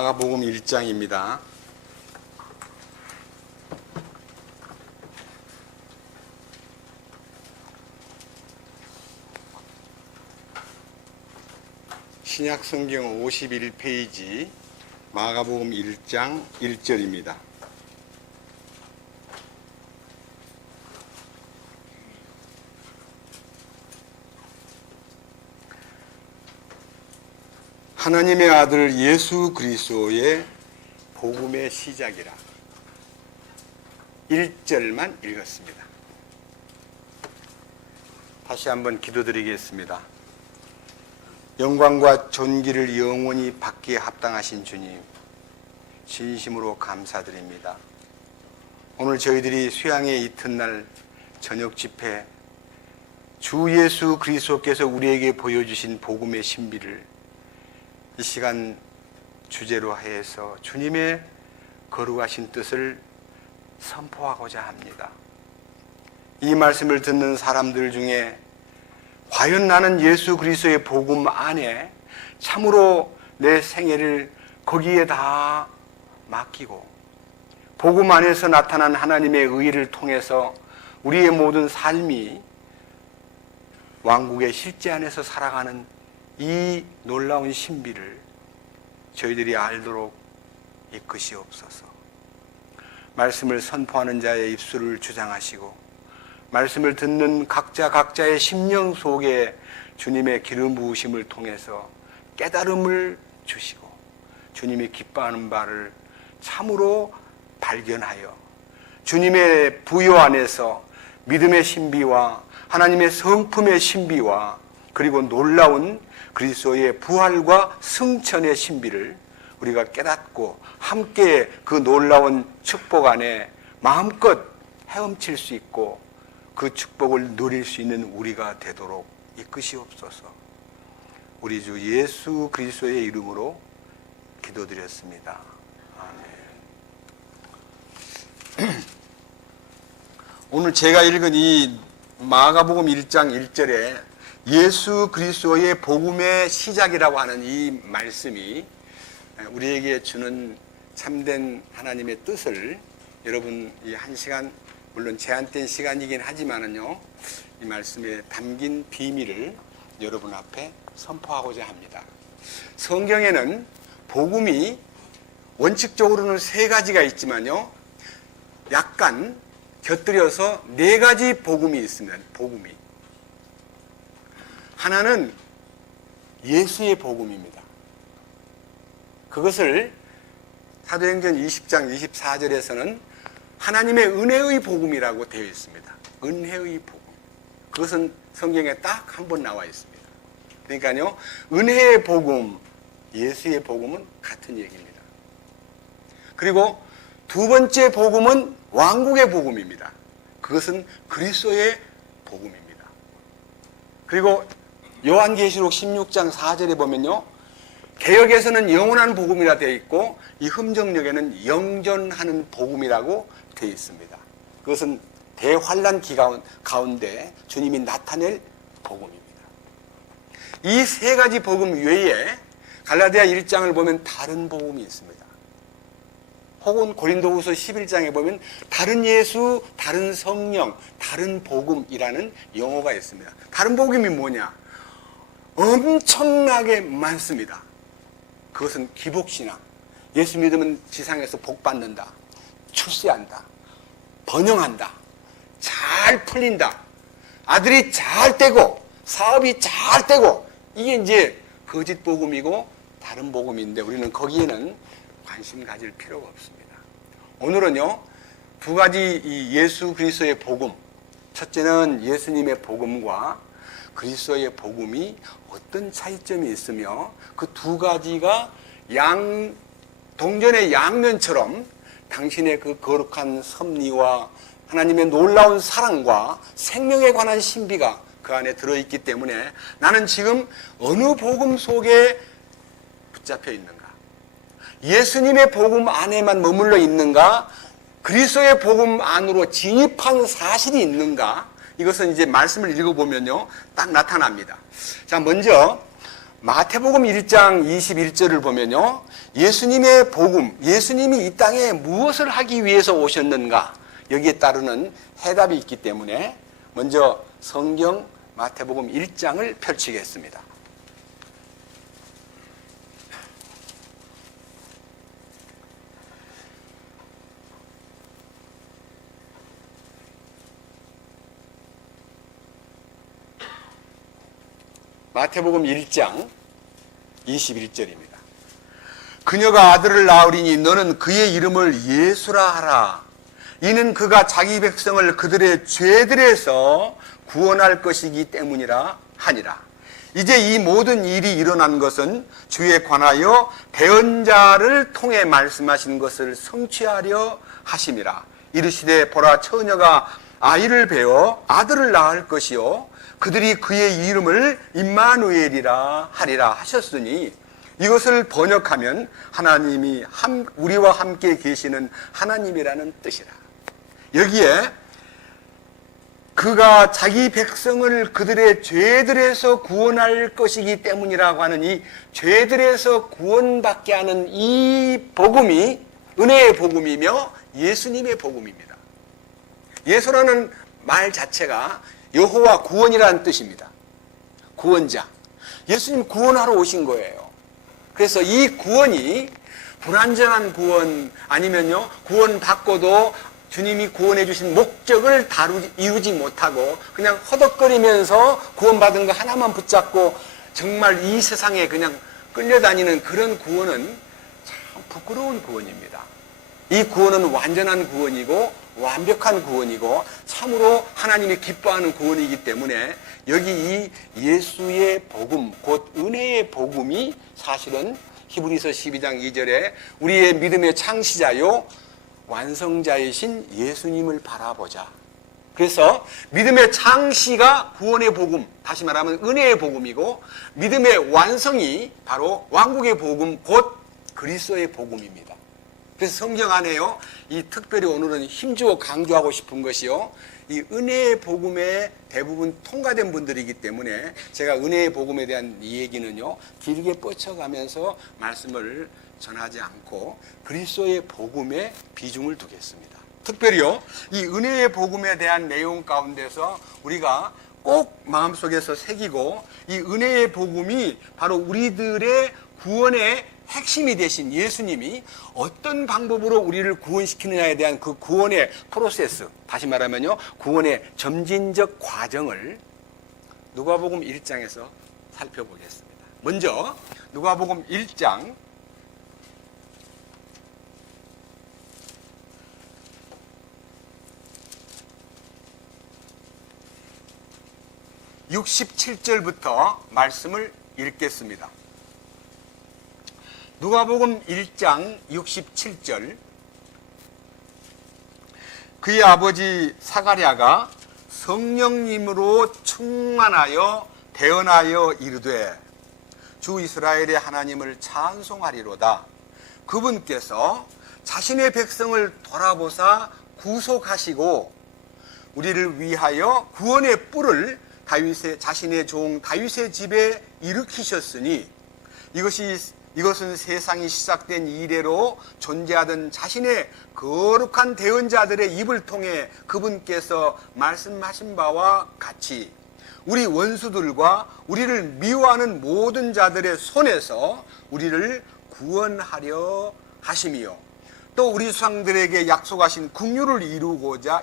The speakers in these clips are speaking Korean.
마가복음 1장입니다. 신약성경 51페이지 마가복음 1장 1절입니다. 하나님의 아들 예수 그리스도의 복음의 시작이라 1절만 읽었습니다. 다시 한번 기도드리겠습니다. 영광과 존귀를 영원히 받기에 합당하신 주님, 진심으로 감사드립니다. 오늘 저희들이 수양의 이튿날 저녁 집회, 주 예수 그리스도께서 우리에게 보여주신 복음의 신비를 이 시간 주제로 하여서 주님의 거룩하신 뜻을 선포하고자 합니다. 이 말씀을 듣는 사람들 중에 과연 나는 예수 그리스도의 복음 안에 참으로 내 생애를 거기에 다 맡기고 복음 안에서 나타난 하나님의 의를 통해서 우리의 모든 삶이 왕국의 실제 안에서 살아가는 이 놀라운 신비를 저희들이 알도록 이끄시옵소서. 말씀을 선포하는 자의 입술을 주장하시고 말씀을 듣는 각자의 심령 속에 주님의 기름 부으심을 통해서 깨달음을 주시고 주님이 기뻐하는 바를 참으로 발견하여 주님의 부요 안에서 믿음의 신비와 하나님의 성품의 신비와 그리고 놀라운 그리스도의 부활과 승천의 신비를 우리가 깨닫고 함께 그 놀라운 축복 안에 마음껏 헤엄칠 수 있고 그 축복을 누릴 수 있는 우리가 되도록 이끄시옵소서. 우리 주 예수 그리스도의 이름으로 기도드렸습니다. 아멘. 오늘 제가 읽은 이 마가복음 1장 1절에 예수 그리스도의 복음의 시작이라고 하는 이 말씀이 우리에게 주는 참된 하나님의 뜻을 여러분 이 한 시간 물론 제한된 시간이긴 하지만은요 이 말씀에 담긴 비밀을 여러분 앞에 선포하고자 합니다. 성경에는 복음이 원칙적으로는 세 가지가 있지만요 약간 곁들여서 네 가지 복음이 있습니다. 복음이 하나는 예수의 복음입니다. 그것을 사도행전 20장 24절에서는 하나님의 은혜의 복음이라고 되어 있습니다. 은혜의 복음. 그것은 성경에 딱 한 번 나와 있습니다. 그러니까요, 은혜의 복음, 예수의 복음은 같은 얘기입니다. 그리고 두 번째 복음은 왕국의 복음입니다. 그것은 그리스도의 복음입니다. 그리고 요한계시록 16장 4절에 보면요 개역에서는 영원한 복음이라 되어 있고 이 흠정역에는 영전하는 복음이라고 되어 있습니다. 그것은 대환란 기간 가운데 주님이 나타낼 복음입니다. 이 세 가지 복음 외에 갈라디아 1장을 보면 다른 복음이 있습니다. 혹은 고린도후서 11장에 보면 다른 예수, 다른 성령, 다른 복음이라는 용어가 있습니다. 다른 복음이 뭐냐? 엄청나게 많습니다. 그것은 기복신앙. 예수 믿으면 지상에서 복 받는다. 출세한다. 번영한다. 잘 풀린다. 아들이 잘 되고 사업이 잘 되고 이게 이제 거짓 복음이고 다른 복음인데 우리는 거기에는 관심 가질 필요가 없습니다. 오늘은요 두 가지 이 예수 그리스도의 복음, 첫째는 예수님의 복음과 그리스도의 복음이 어떤 차이점이 있으며 그 두 가지가 동전의 양면처럼 당신의 그 거룩한 섭리와 하나님의 놀라운 사랑과 생명에 관한 신비가 그 안에 들어있기 때문에 나는 지금 어느 복음 속에 붙잡혀 있는가? 예수님의 복음 안에만 머물러 있는가? 그리스도의 복음 안으로 진입한 사실이 있는가? 이것은 이제 말씀을 읽어보면요 딱 나타납니다. 자, 먼저 마태복음 1장 21절을 보면요, 예수님의 복음, 예수님이 이 땅에 무엇을 하기 위해서 오셨는가, 여기에 따르는 해답이 있기 때문에 먼저 성경 마태복음 1장을 펼치겠습니다. 마태복음 1장 21절입니다. 그녀가 아들을 낳으리니 너는 그의 이름을 예수라 하라. 이는 그가 자기 백성을 그들의 죄들에서 구원할 것이기 때문이라 하니라. 이제 이 모든 일이 일어난 것은 주에 관하여 대언자를 통해 말씀하신 것을 성취하려 하심이라. 이르시되 보라, 처녀가 아이를 베어 아들을 낳을 것이요 그들이 그의 이름을 임마누엘이라 하리라 하셨으니, 이것을 번역하면 하나님이 우리와 함께 계시는 하나님이라는 뜻이라. 여기에 그가 자기 백성을 그들의 죄들에서 구원할 것이기 때문이라고 하는 이 죄들에서 구원받게 하는 이 복음이 은혜의 복음이며 예수님의 복음입니다. 예수라는 말 자체가 여호와 구원이라는 뜻입니다. 구원자. 예수님 구원하러 오신 거예요. 그래서 이 구원이 불완전한 구원, 아니면요 구원받고도 주님이 구원해 주신 목적을 이루지 못하고 그냥 허덕거리면서 구원받은 거 하나만 붙잡고 정말 이 세상에 그냥 끌려다니는 그런 구원은 참 부끄러운 구원입니다. 이 구원은 완전한 구원이고 완벽한 구원이고 참으로 하나님이 기뻐하는 구원이기 때문에 여기 이 예수의 복음, 곧 은혜의 복음이 사실은 히브리서 12장 2절에 우리의 믿음의 창시자요 완성자이신 예수님을 바라보자. 그래서 믿음의 창시가 구원의 복음, 다시 말하면 은혜의 복음이고, 믿음의 완성이 바로 왕국의 복음, 곧 그리스도의 복음입니다. 그래서 성경 안에요, 이 특별히 오늘은 힘주어 강조하고 싶은 것이요, 이 은혜의 복음에 대부분 통과된 분들이기 때문에 제가 은혜의 복음에 대한 이 얘기는요 길게 뻗쳐가면서 말씀을 전하지 않고 그리스도의 복음에 비중을 두겠습니다. 특별히요 이 은혜의 복음에 대한 내용 가운데서 우리가 꼭 마음속에서 새기고, 이 은혜의 복음이 바로 우리들의 구원의 핵심이 되신 예수님이 어떤 방법으로 우리를 구원시키느냐에 대한 그 구원의 프로세스, 다시 말하면요 구원의 점진적 과정을 누가복음 1장에서 살펴보겠습니다. 먼저 누가복음 1장 67절부터 말씀을 읽겠습니다. 누가복음 1장 67절. 그의 아버지 사가랴가 성령님으로 충만하여 대언하여 이르되 주 이스라엘의 하나님을 찬송하리로다. 그분께서 자신의 백성을 돌아보사 구속하시고 우리를 위하여 구원의 뿔을 자신의 종 다윗의 집에 일으키셨으니 이것은 세상이 시작된 이래로 존재하던 자신의 거룩한 대언자들의 입을 통해 그분께서 말씀하신 바와 같이 우리 원수들과 우리를 미워하는 모든 자들의 손에서 우리를 구원하려 하심이요, 또 우리 조상들에게 약속하신 긍휼을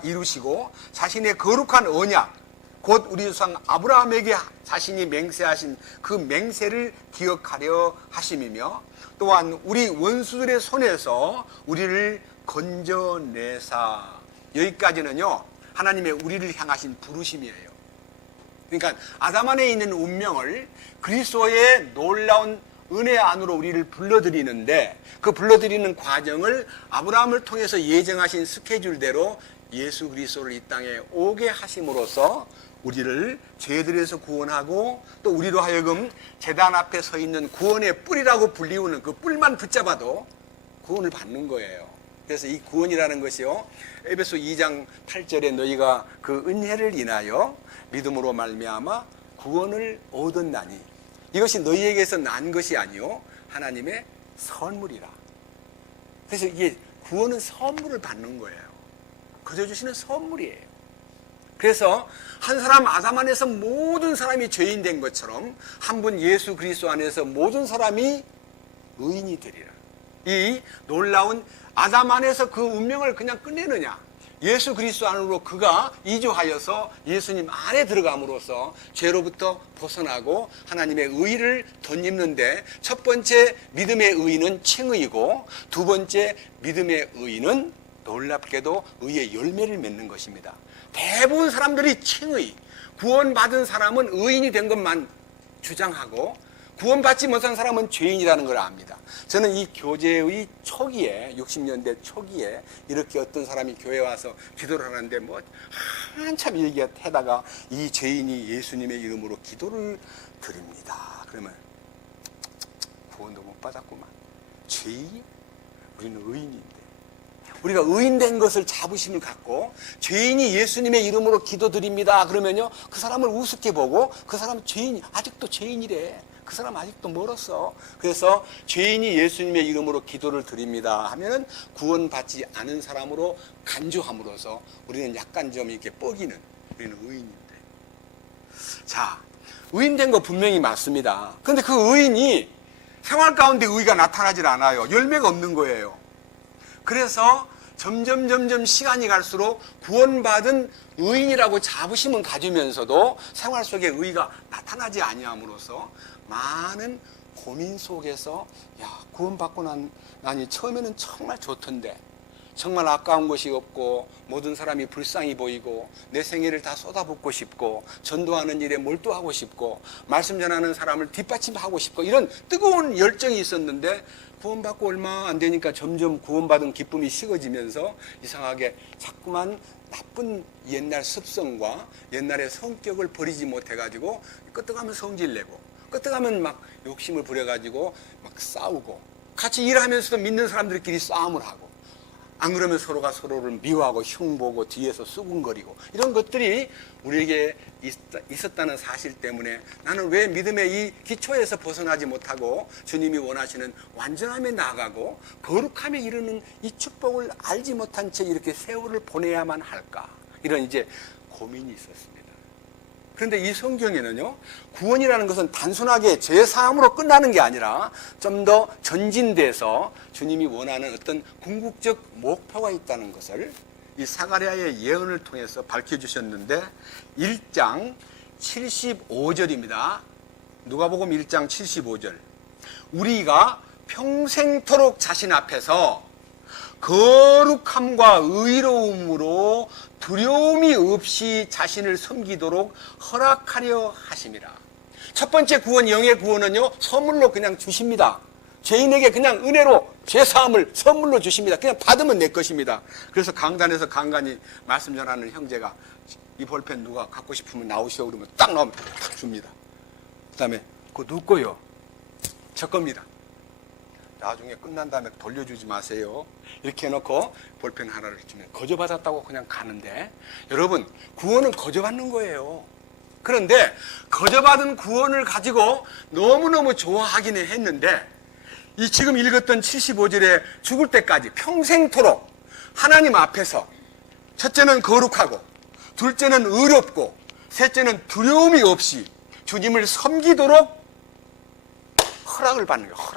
이루시고 자신의 거룩한 언약, 곧 우리 조상 아브라함에게 자신이 맹세하신 그 맹세를 기억하려 하심이며, 또한 우리 원수들의 손에서 우리를 건져내사. 여기까지는요 하나님의 우리를 향하신 부르심이에요. 그러니까 아담 안에 있는 운명을 그리스도의 놀라운 은혜 안으로 우리를 불러들이는데, 그 불러들이는 과정을 아브라함을 통해서 예정하신 스케줄대로 예수 그리스도를 이 땅에 오게 하심으로써 우리를 죄들에서 구원하고, 또 우리로 하여금 제단 앞에 서 있는 구원의 뿔이라고 불리우는 그 뿔만 붙잡아도 구원을 받는 거예요. 그래서 이 구원이라는 것이요, 에베소 2장 8절에 너희가 그 은혜를 인하여 믿음으로 말미암아 구원을 얻었나니, 이것이 너희에게서 난 것이 아니요 하나님의 선물이라. 그래서 이게 구원은 선물을 받는 거예요. 거저 주시는 선물이에요. 그래서 한 사람 아담 안에서 모든 사람이 죄인 된 것처럼 한 분 예수 그리스도 안에서 모든 사람이 의인이 되리라. 이 놀라운 아담 안에서 그 운명을 그냥 끝내느냐, 예수 그리스도 안으로 그가 이주하여서 예수님 안에 들어감으로써 죄로부터 벗어나고 하나님의 의를 덧입는데, 첫 번째 믿음의 의는 칭의이고 두 번째 믿음의 의는 놀랍게도 의의 열매를 맺는 것입니다. 대부분 사람들이 칭의, 구원받은 사람은 의인이 된 것만 주장하고 구원받지 못한 사람은 죄인이라는 걸 압니다. 저는 이 교제의 초기에, 60년대 초기에 이렇게 어떤 사람이 교회 와서 기도를 하는데 뭐 한참 얘기하다가 이 죄인이 예수님의 이름으로 기도를 드립니다. 그러면 구원도 못 받았구만. 죄인? 우리는 의인인데. 우리가 의인된 것을 자부심을 갖고 죄인이 예수님의 이름으로 기도드립니다 그러면요, 그 사람을 우습게 보고 그 사람 죄인이 아직도 죄인이래, 그 사람 아직도 멀었어. 그래서 죄인이 예수님의 이름으로 기도를 드립니다 하면은 구원받지 않은 사람으로 간주함으로써 우리는 약간 좀 이렇게 뻐기는, 우리는 의인인데. 자, 의인된 거 분명히 맞습니다. 그런데 그 의인이 생활 가운데 의가 나타나질 않아요. 열매가 없는 거예요. 그래서 점점 시간이 갈수록 구원받은 의인이라고 자부심은 가지면서도 생활 속에 의가 나타나지 아니함으로써 많은 고민 속에서, 야, 구원받고 나니 처음에는 정말 좋던데 정말 아까운 것이 없고 모든 사람이 불쌍히 보이고 내 생애를 다 쏟아붓고 싶고 전도하는 일에 몰두하고 싶고 말씀 전하는 사람을 뒷받침하고 싶고 이런 뜨거운 열정이 있었는데, 구원받고 얼마 안 되니까 점점 구원받은 기쁨이 식어지면서 이상하게 자꾸만 나쁜 옛날 습성과 옛날의 성격을 버리지 못해가지고 끄떡하면 성질내고 끄떡하면 막 욕심을 부려가지고 막 싸우고, 같이 일하면서도 믿는 사람들끼리 싸움을 하고, 안 그러면 서로가 서로를 미워하고 흉보고 뒤에서 수군거리고, 이런 것들이 우리에게 있었다는 사실 때문에 나는 왜 믿음의 이 기초에서 벗어나지 못하고 주님이 원하시는 완전함에 나아가고 거룩함에 이르는 이 축복을 알지 못한 채 이렇게 세월을 보내야만 할까, 이런 이제 고민이 있었습니다. 그런데 이 성경에는요, 구원이라는 것은 단순하게 죄사함으로 끝나는 게 아니라 좀 더 전진돼서 주님이 원하는 어떤 궁극적 목표가 있다는 것을 이 사가랴의 예언을 통해서 밝혀주셨는데, 1장 75절입니다. 누가복음 1장 75절. 우리가 평생토록 자신 앞에서 거룩함과 의로움으로 두려움이 없이 자신을 섬기도록 허락하려 하심이라. 첫 번째 구원, 영의 구원은요, 선물로 그냥 주십니다. 죄인에게 그냥 은혜로 죄사함을 선물로 주십니다. 그냥 받으면 내 것입니다. 그래서 강단에서 간간히 말씀 전하는 형제가 이 볼펜 누가 갖고 싶으면 나오시오 그러면 딱 나오면 딱 줍니다. 그 다음에 그거 누구 거요? 저 겁니다. 나중에 끝난 다음에 돌려주지 마세요. 이렇게 해놓고 볼펜 하나를 주면 거저받았다고 그냥 가는데, 여러분, 구원은 거저받는 거예요. 그런데 거저받은 구원을 가지고 너무너무 좋아하기는 했는데, 이 지금 읽었던 75절에 죽을 때까지 평생토록 하나님 앞에서 첫째는 거룩하고, 둘째는 의롭고, 셋째는 두려움이 없이 주님을 섬기도록 허락을 받는 거예요.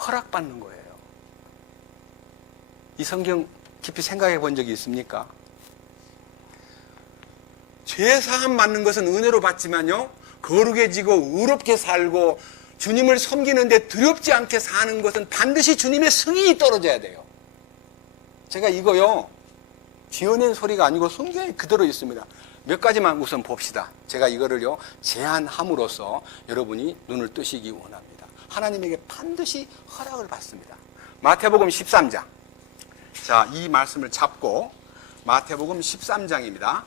허락받는 거예요. 이 성경 깊이 생각해 본 적이 있습니까? 죄사함 받는 것은 은혜로 받지만요, 거룩해지고 의롭게 살고 주님을 섬기는데 두렵지 않게 사는 것은 반드시 주님의 승인이 떨어져야 돼요. 제가 이거요, 지어낸 소리가 아니고 성경에 그대로 있습니다. 몇 가지만 우선 봅시다. 제가 이거를요, 제안함으로써 여러분이 눈을 뜨시기 원합니다. 하나님에게 반드시 허락을 받습니다. 마태복음 13장. 자, 이 말씀을 잡고 마태복음 13장입니다.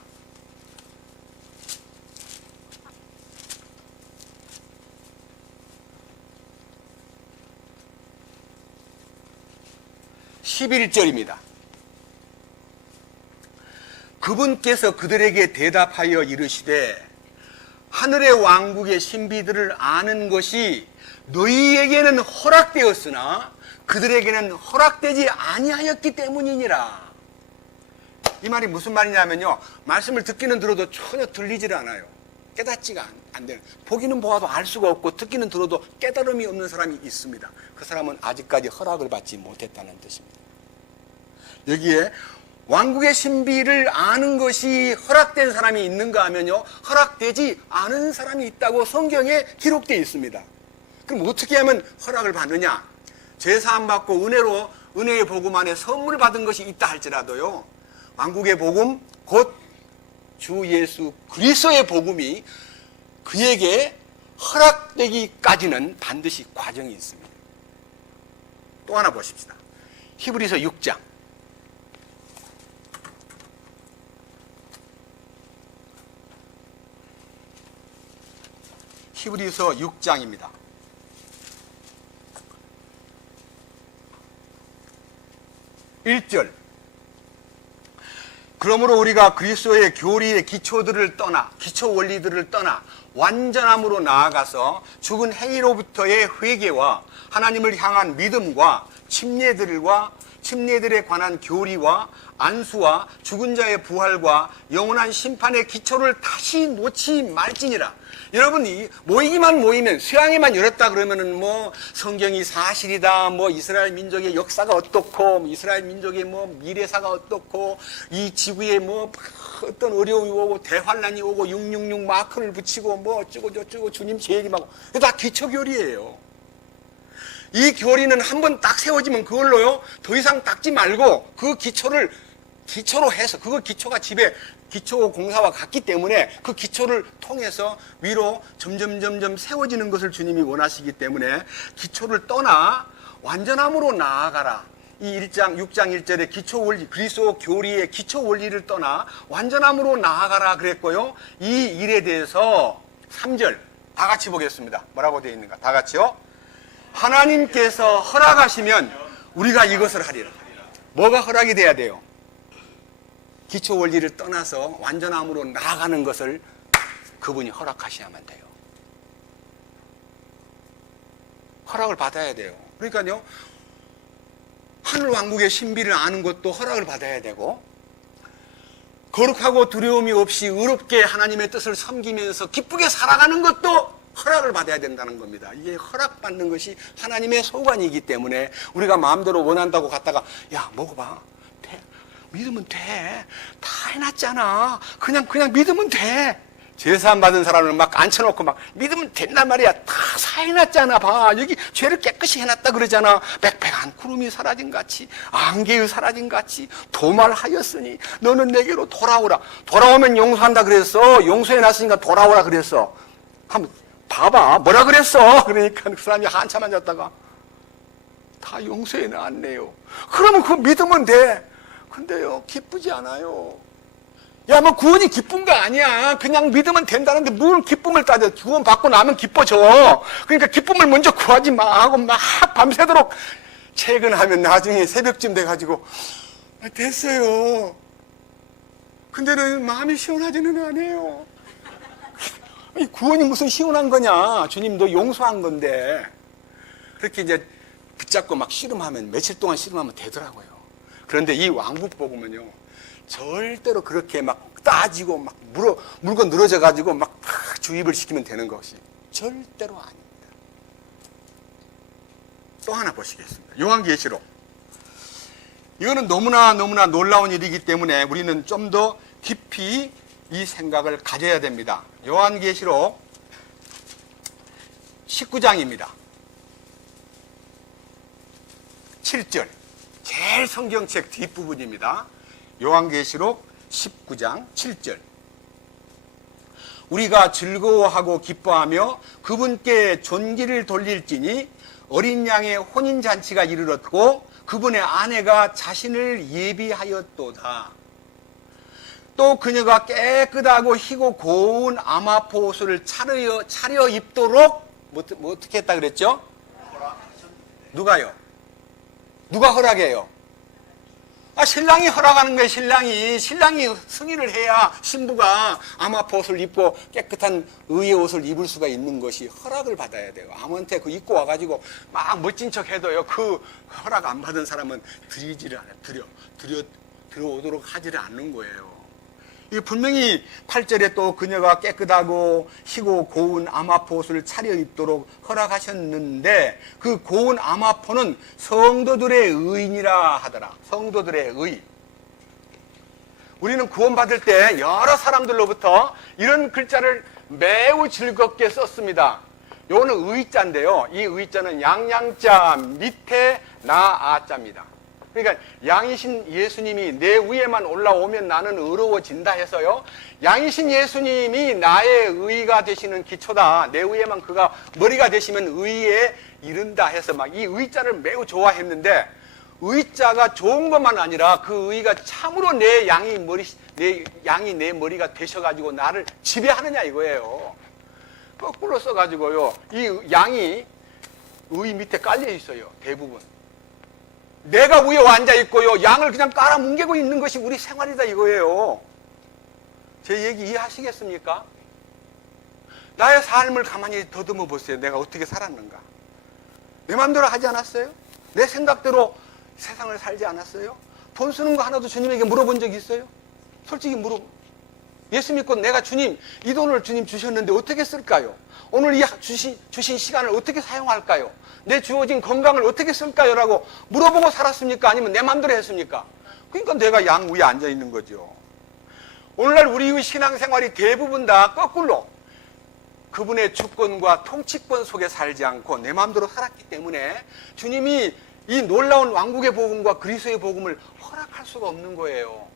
(11절입니다) 그분께서 그들에게 대답하여 이르시되 하늘의 왕국의 신비들을 아는 것이 너희에게는 허락되었으나 그들에게는 허락되지 아니하였기 때문이니라. 이 말이 무슨 말이냐면요, 말씀을 듣기는 들어도 전혀 들리질 않아요. 깨닫지가 안 되는, 보기는 보아도 알 수가 없고 듣기는 들어도 깨달음이 없는 사람이 있습니다. 그 사람은 아직까지 허락을 받지 못했다는 뜻입니다. 여기에 왕국의 신비를 아는 것이 허락된 사람이 있는가 하면요, 허락되지 않은 사람이 있다고 성경에 기록되어 있습니다. 그럼 어떻게 하면 허락을 받느냐? 죄사함 받고 은혜로, 은혜의 복음 안에 선물을 받은 것이 있다 할지라도요, 왕국의 복음, 곧 주 예수 그리스도의 복음이 그에게 허락되기까지는 반드시 과정이 있습니다. 또 하나 보십시다. 히브리서 6장. 히브리서 6장입니다. 1절. 그러므로 우리가 그리스도의 교리의 기초들을 떠나, 기초 원리들을 떠나 완전함으로 나아가서 죽은 행위로부터의 회개와 하나님을 향한 믿음과 침례들에 관한 교리와 안수와 죽은 자의 부활과 영원한 심판의 기초를 다시 놓지 말지니라. 여러분이 모이기만 모이면, 수양회만 열었다 그러면은 뭐 성경이 사실이다, 뭐 이스라엘 민족의 역사가 어떻고, 이스라엘 민족의 뭐 미래사가 어떻고, 이 지구에 뭐 어떤 어려움이 오고 대환란이 오고 666 마크를 붙이고 뭐 어쩌고 저쩌고 주님 재림하고, 다 기초교리예요. 이 교리는 한번 딱 세워지면 그걸로요, 더 이상 닦지 말고 그 기초로 해서, 그거 기초가 집에 기초 공사와 같기 때문에 그 기초를 통해서 위로 점점 세워지는 것을 주님이 원하시기 때문에 기초를 떠나 완전함으로 나아가라. 이 1장, 6장 1절의 기초 원리, 그리스도 교리의 기초 원리를 떠나 완전함으로 나아가라 그랬고요. 이 일에 대해서 3절 다 같이 보겠습니다. 뭐라고 되어 있는가? 다 같이요. 하나님께서 허락하시면 우리가 이것을 하리라. 뭐가 허락이 돼야 돼요? 기초 원리를 떠나서 완전함으로 나아가는 것을 그분이 허락하셔야만 돼요. 허락을 받아야 돼요. 그러니까요, 하늘 왕국의 신비를 아는 것도 허락을 받아야 되고, 거룩하고 두려움이 없이 의롭게 하나님의 뜻을 섬기면서 기쁘게 살아가는 것도 허락을 받아야 된다는 겁니다. 이게 허락받는 것이 하나님의 소관이기 때문에 우리가 마음대로 원한다고 갔다가, 야, 먹어봐. 믿으면 돼. 다 해놨잖아. 그냥 믿으면 돼. 죄사함 받은 사람을 막 앉혀놓고 막 믿으면 된단 말이야. 다 사해놨잖아. 봐. 여기 죄를 깨끗이 해놨다 그러잖아. 빽빽한 구름이 사라진 같이, 안개의 사라진 같이 도말하였으니 너는 내게로 돌아오라. 돌아오면 용서한다 그랬어. 용서해놨으니까 돌아오라 그랬어. 한번 봐봐. 뭐라 그랬어? 그러니까 그 사람이 한참 앉았다가 다 용서해놨네요. 그러면 그거 믿으면 돼. 근데요, 기쁘지 않아요. 야, 뭐 구원이 기쁜 거 아니야. 그냥 믿으면 된다는데 뭘 기쁨을 따져. 구원 받고 나면 기뻐져. 그러니까 기쁨을 먼저 구하지 마 하고 막 밤새도록 퇴근하면 나중에 새벽쯤 돼가지고 됐어요. 근데는 마음이 시원하지는 않아요. 구원이 무슨 시원한 거냐. 주님도 용서한 건데. 그렇게 이제 붙잡고 막 씨름하면, 며칠 동안 씨름하면 되더라고요. 그런데 이 왕국 복음은요, 절대로 그렇게 막 따지고 막 물건 늘어져가지고 막 주입을 시키면 되는 것이 절대로 아닙니다. 또 하나 보시겠습니다. 요한계시록. 이거는 너무나 놀라운 일이기 때문에 우리는 좀 더 깊이 이 생각을 가져야 됩니다. 요한계시록 19장입니다. 7절. 제일 성경책 뒷부분입니다. 요한계시록 19장 7절. 우리가 즐거워하고 기뻐하며 그분께 존귀를 돌릴지니 어린 양의 혼인잔치가 이르렀고 그분의 아내가 자신을 예비하였도다. 또 그녀가 깨끗하고 희고 고운 아마포 옷을 차려 입도록 뭐 어떻게 했다 그랬죠? 누가요? 누가 허락해요? 신랑이 허락하는 거예요. 신랑이 승인을 해야 신부가 아마포 옷을 입고 깨끗한 의의 옷을 입을 수가 있는 것이 허락을 받아야 돼요. 아무한테 그 입고 와가지고 막 멋진 척 해도요, 그 허락 안 받은 사람은 들이지를 않아요. 들어오도록 하지를 않는 거예요. 이 분명히 8절에 또 그녀가 깨끗하고 희고 고운 아마포 옷을 차려입도록 허락하셨는데, 그 고운 아마포는 성도들의 의인이라 하더라. 성도들의 의. 우리는 구원받을 때 여러 사람들로부터 이런 글자를 매우 즐겁게 썼습니다. 요거는 의자인데요, 이 의자는 양양자 밑에 나아자입니다. 그러니까 양이신 예수님이 내 위에만 올라오면 나는 의로워진다 해서요, 양이신 예수님이 나의 의가 되시는 기초다, 내 위에만 그가 머리가 되시면 의에 이른다 해서 막 이 의자를 매우 좋아했는데, 의자가 좋은 것만 아니라 그 의가 참으로 내 양이 내 머리가 되셔가지고 나를 지배하느냐 이거예요. 거꾸로 써가지고요, 이 양이 의 밑에 깔려 있어요. 대부분 내가 위에 앉아 있고요, 양을 그냥 깔아뭉개고 있는 것이 우리 생활이다 이거예요. 제 얘기 이해하시겠습니까? 나의 삶을 가만히 더듬어 보세요. 내가 어떻게 살았는가? 내 마음대로 하지 않았어요? 내 생각대로 세상을 살지 않았어요? 돈 쓰는 거 하나도 주님에게 물어본 적 있어요? 솔직히 예수 믿고 내가 주님, 이 돈을 주님 주셨는데 어떻게 쓸까요? 오늘 이 주신 시간을 어떻게 사용할까요? 내 주어진 건강을 어떻게 쓸까요? 라고 물어보고 살았습니까? 아니면 내 마음대로 했습니까? 그러니까 내가 양 위에 앉아 있는 거죠. 오늘날 우리의 신앙생활이 대부분 다 거꾸로 그분의 주권과 통치권 속에 살지 않고 내 마음대로 살았기 때문에 주님이 이 놀라운 왕국의 복음과 그리스도의 복음을 허락할 수가 없는 거예요.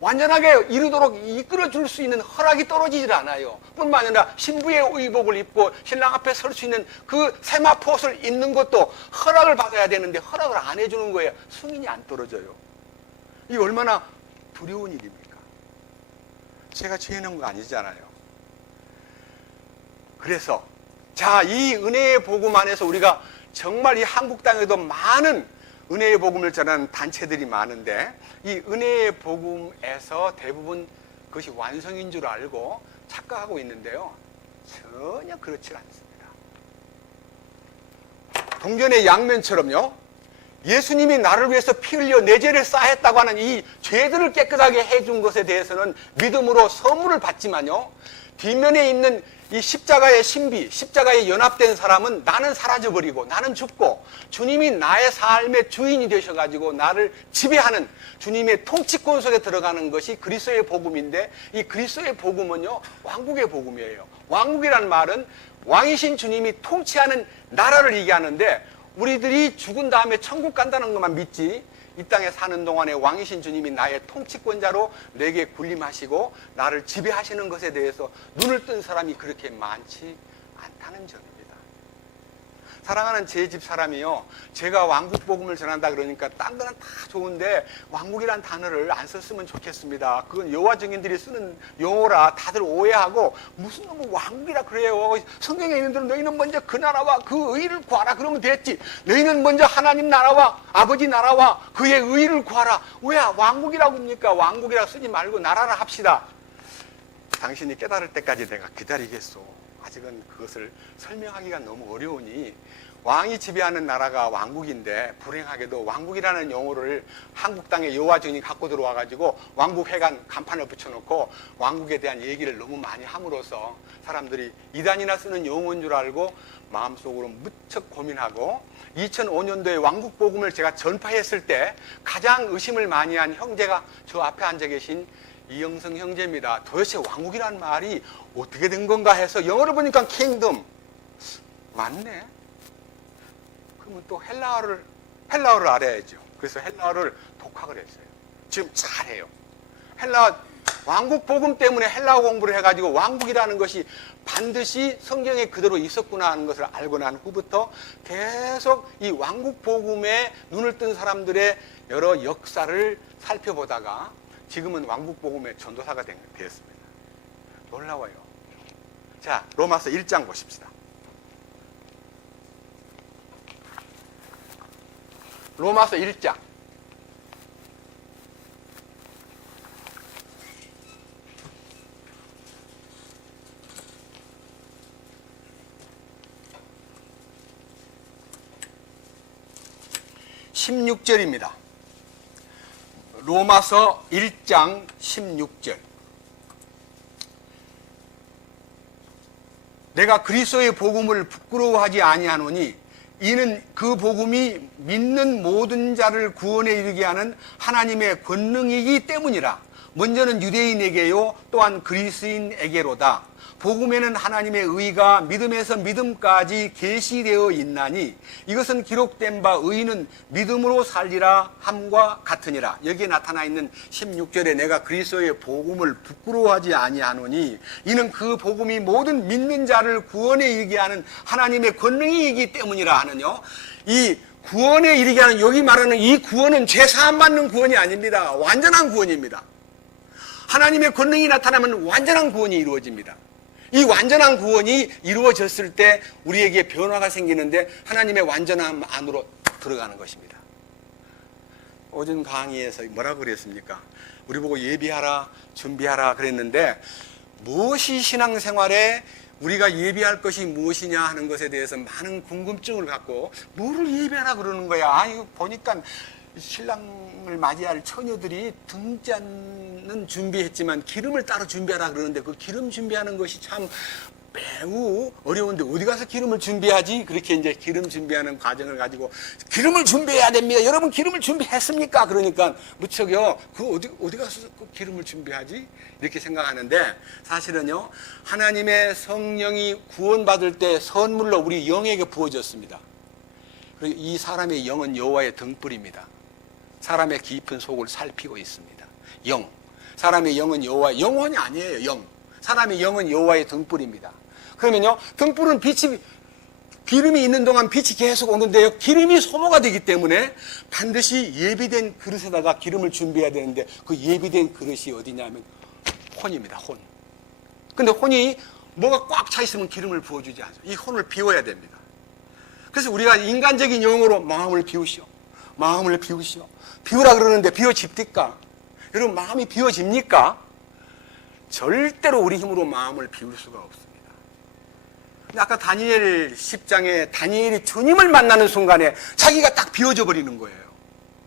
완전하게 이루도록 이끌어줄 수 있는 허락이 떨어지질 않아요. 뿐만 아니라 신부의 의복을 입고 신랑 앞에 설 수 있는 그 세마포 옷을 입는 것도 허락을 받아야 되는데 허락을 안 해주는 거예요. 승인이 안 떨어져요. 이게 얼마나 두려운 일입니까? 제가 죄는 거 아니잖아요. 그래서 이 은혜의 복음 안에서 우리가 정말 이 한국 땅에도 많은 은혜의 복음을 전하는 단체들이 많은데, 이 은혜의 복음에서 대부분 그것이 완성인 줄 알고 착각하고 있는데요, 전혀 그렇지 않습니다. 동전의 양면처럼요, 예수님이 나를 위해서 피 흘려 내 죄를 싸했다고 하는 이 죄들을 깨끗하게 해준 것에 대해서는 믿음으로 선물을 받지만요, 뒷면에 있는 이 십자가의 신비, 십자가에 연합된 사람은 나는 사라져버리고 나는 죽고 주님이 나의 삶의 주인이 되셔가지고 나를 지배하는 주님의 통치권 속에 들어가는 것이 그리스도의 복음인데, 이 그리스도의 복음은요, 왕국의 복음이에요. 왕국이란 말은 왕이신 주님이 통치하는 나라를 얘기하는데, 우리들이 죽은 다음에 천국 간다는 것만 믿지, 이 땅에 사는 동안에 왕이신 주님이 나의 통치권자로 내게 군림하시고 나를 지배하시는 것에 대해서 눈을 뜬 사람이 그렇게 많지 않다는 점입니다. 사랑하는 제 집 사람이요, 제가 왕국 복음을 전한다 그러니까 딴 거는 다 좋은데 왕국이란 단어를 안 썼으면 좋겠습니다. 그건 여호와 증인들이 쓰는 용어라 다들 오해하고 무슨 놈의 왕국이라 그래요. 성경에 있는 대로 너희는 먼저 그 나라와 그 의를 구하라 그러면 됐지. 너희는 먼저 하나님 나라와 아버지 나라와 그의 의를 구하라. 왜 왕국이라고 합니까? 왕국이라 쓰지 말고 나라라 합시다. 당신이 깨달을 때까지 내가 기다리겠소. 아직은 그것을 설명하기가 너무 어려우니, 왕이 지배하는 나라가 왕국인데 불행하게도 왕국이라는 용어를 한국 땅에 여호와 증인이 갖고 들어와가지고 왕국회관 간판을 붙여놓고 왕국에 대한 얘기를 너무 많이 함으로써 사람들이 이단이나 쓰는 용어인 줄 알고 마음속으로 무척 고민하고, 2005년도에 왕국 복음을 제가 전파했을 때 가장 의심을 많이 한 형제가 저 앞에 앉아 계신 이영성 형제입니다. 도대체 왕국이라는 말이 어떻게 된 건가 해서 영어를 보니까 킹덤 맞네. 그러면 또 헬라어를 알아야죠. 그래서 헬라어를 독학을 했어요. 지금 잘해요. 왕국 복음 때문에 헬라어 공부를 해가지고 왕국이라는 것이 반드시 성경에 그대로 있었구나 하는 것을 알고 난 후부터 계속 이 왕국 복음에 눈을 뜬 사람들의 여러 역사를 살펴보다가 지금은 왕국 복음의 전도사가 되었습니다. 놀라워요. 자, 로마서 1장 보십시다. 로마서 1장. 16절입니다. 로마서 1장 16절. 내가 그리스도의 복음을 부끄러워하지 아니하노니 이는 그 복음이 믿는 모든 자를 구원에 이르게 하는 하나님의 권능이기 때문이라. 먼저는 유대인에게요 또한 그리스인에게로다. 복음에는 하나님의 의가 믿음에서 믿음까지 계시되어 있나니 이것은 기록된 바 의인은 믿음으로 살리라 함과 같으니라. 여기에 나타나 있는 16절에 내가 그리스도의 복음을 부끄러워하지 아니하노니 이는 그 복음이 모든 믿는 자를 구원에 이르게 하는 하나님의 권능이기 때문이라 하는요. 이 구원에 이르게 하는, 여기 말하는 이 구원은 죄 사함 받는 구원이 아닙니다. 완전한 구원입니다. 하나님의 권능이 나타나면 완전한 구원이 이루어집니다. 이 완전한 구원이 이루어졌을 때 우리에게 변화가 생기는데 하나님의 완전함 안으로 들어가는 것입니다. 오전 강의에서 뭐라고 그랬습니까? 우리 보고 예비하라, 준비하라 그랬는데 무엇이 신앙생활에 우리가 예비할 것이 무엇이냐 하는 것에 대해서 많은 궁금증을 갖고 뭐를 예비하라 그러는 거야. 이거 보니까 신랑을 맞이할 처녀들이 등잔은 준비했지만 기름을 따로 준비하라 그러는데 그 기름 준비하는 것이 참 매우 어려운데 어디 가서 기름을 준비하지? 그렇게 이제 기름 준비하는 과정을 가지고 기름을 준비해야 됩니다. 여러분 기름을 준비했습니까? 그러니까 무척요, 그 어디 가서 그 기름을 준비하지? 이렇게 생각하는데 사실은요, 하나님의 성령이 구원받을 때 선물로 우리 영에게 부어졌습니다. 그리고 이 사람의 영은 여호와의 등불입니다. 사람의 깊은 속을 살피고 있습니다. 영. 사람의 영은 여호와의, 영혼이 아니에요. 영. 사람의 영은 여호와의 등불입니다. 그러면요, 등불은 기름이 있는 동안 빛이 계속 오는데요, 기름이 소모가 되기 때문에 반드시 예비된 그릇에다가 기름을 준비해야 되는데 그 예비된 그릇이 어디냐면 혼입니다. 혼. 근데 혼이 뭐가 꽉 차 있으면 기름을 부어주지 않죠. 이 혼을 비워야 됩니다. 그래서 우리가 인간적인 영어로 마음을 비우시오. 마음을 비우시오. 비우라 그러는데 비워집니까? 여러분, 마음이 비워집니까? 절대로 우리 힘으로 마음을 비울 수가 없습니다. 근데 아까 다니엘 10장에 다니엘이 주님을 만나는 순간에 자기가 딱 비워져 버리는 거예요.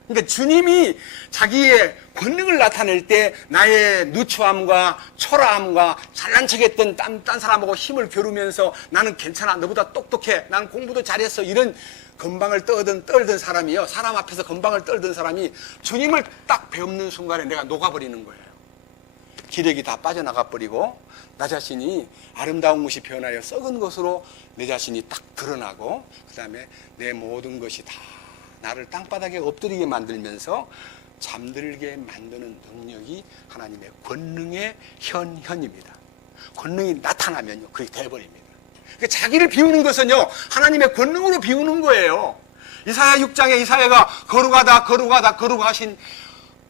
그러니까 주님이 자기의 권능을 나타낼 때 나의 누추함과 초라함과 잘난 척했던 딴 사람하고 힘을 겨루면서 나는 괜찮아, 너보다 똑똑해, 나는 공부도 잘했어, 이런 건방을 떨던 사람이요, 사람 앞에서 건방을 떨던 사람이 주님을 딱 배우는 순간에 내가 녹아버리는 거예요. 기력이 다 빠져나가 버리고 나 자신이 아름다운 것이 변하여 썩은 것으로 내 자신이 딱 드러나고, 그 다음에 내 모든 것이 다 나를 땅바닥에 엎드리게 만들면서 잠들게 만드는 능력이 하나님의 권능의 현현입니다. 권능이 나타나면요, 그게 돼버립니다. 그러니까 자기를 비우는 것은요, 하나님의 권능으로 비우는 거예요. 이사야 6장에 이사야가 거룩하신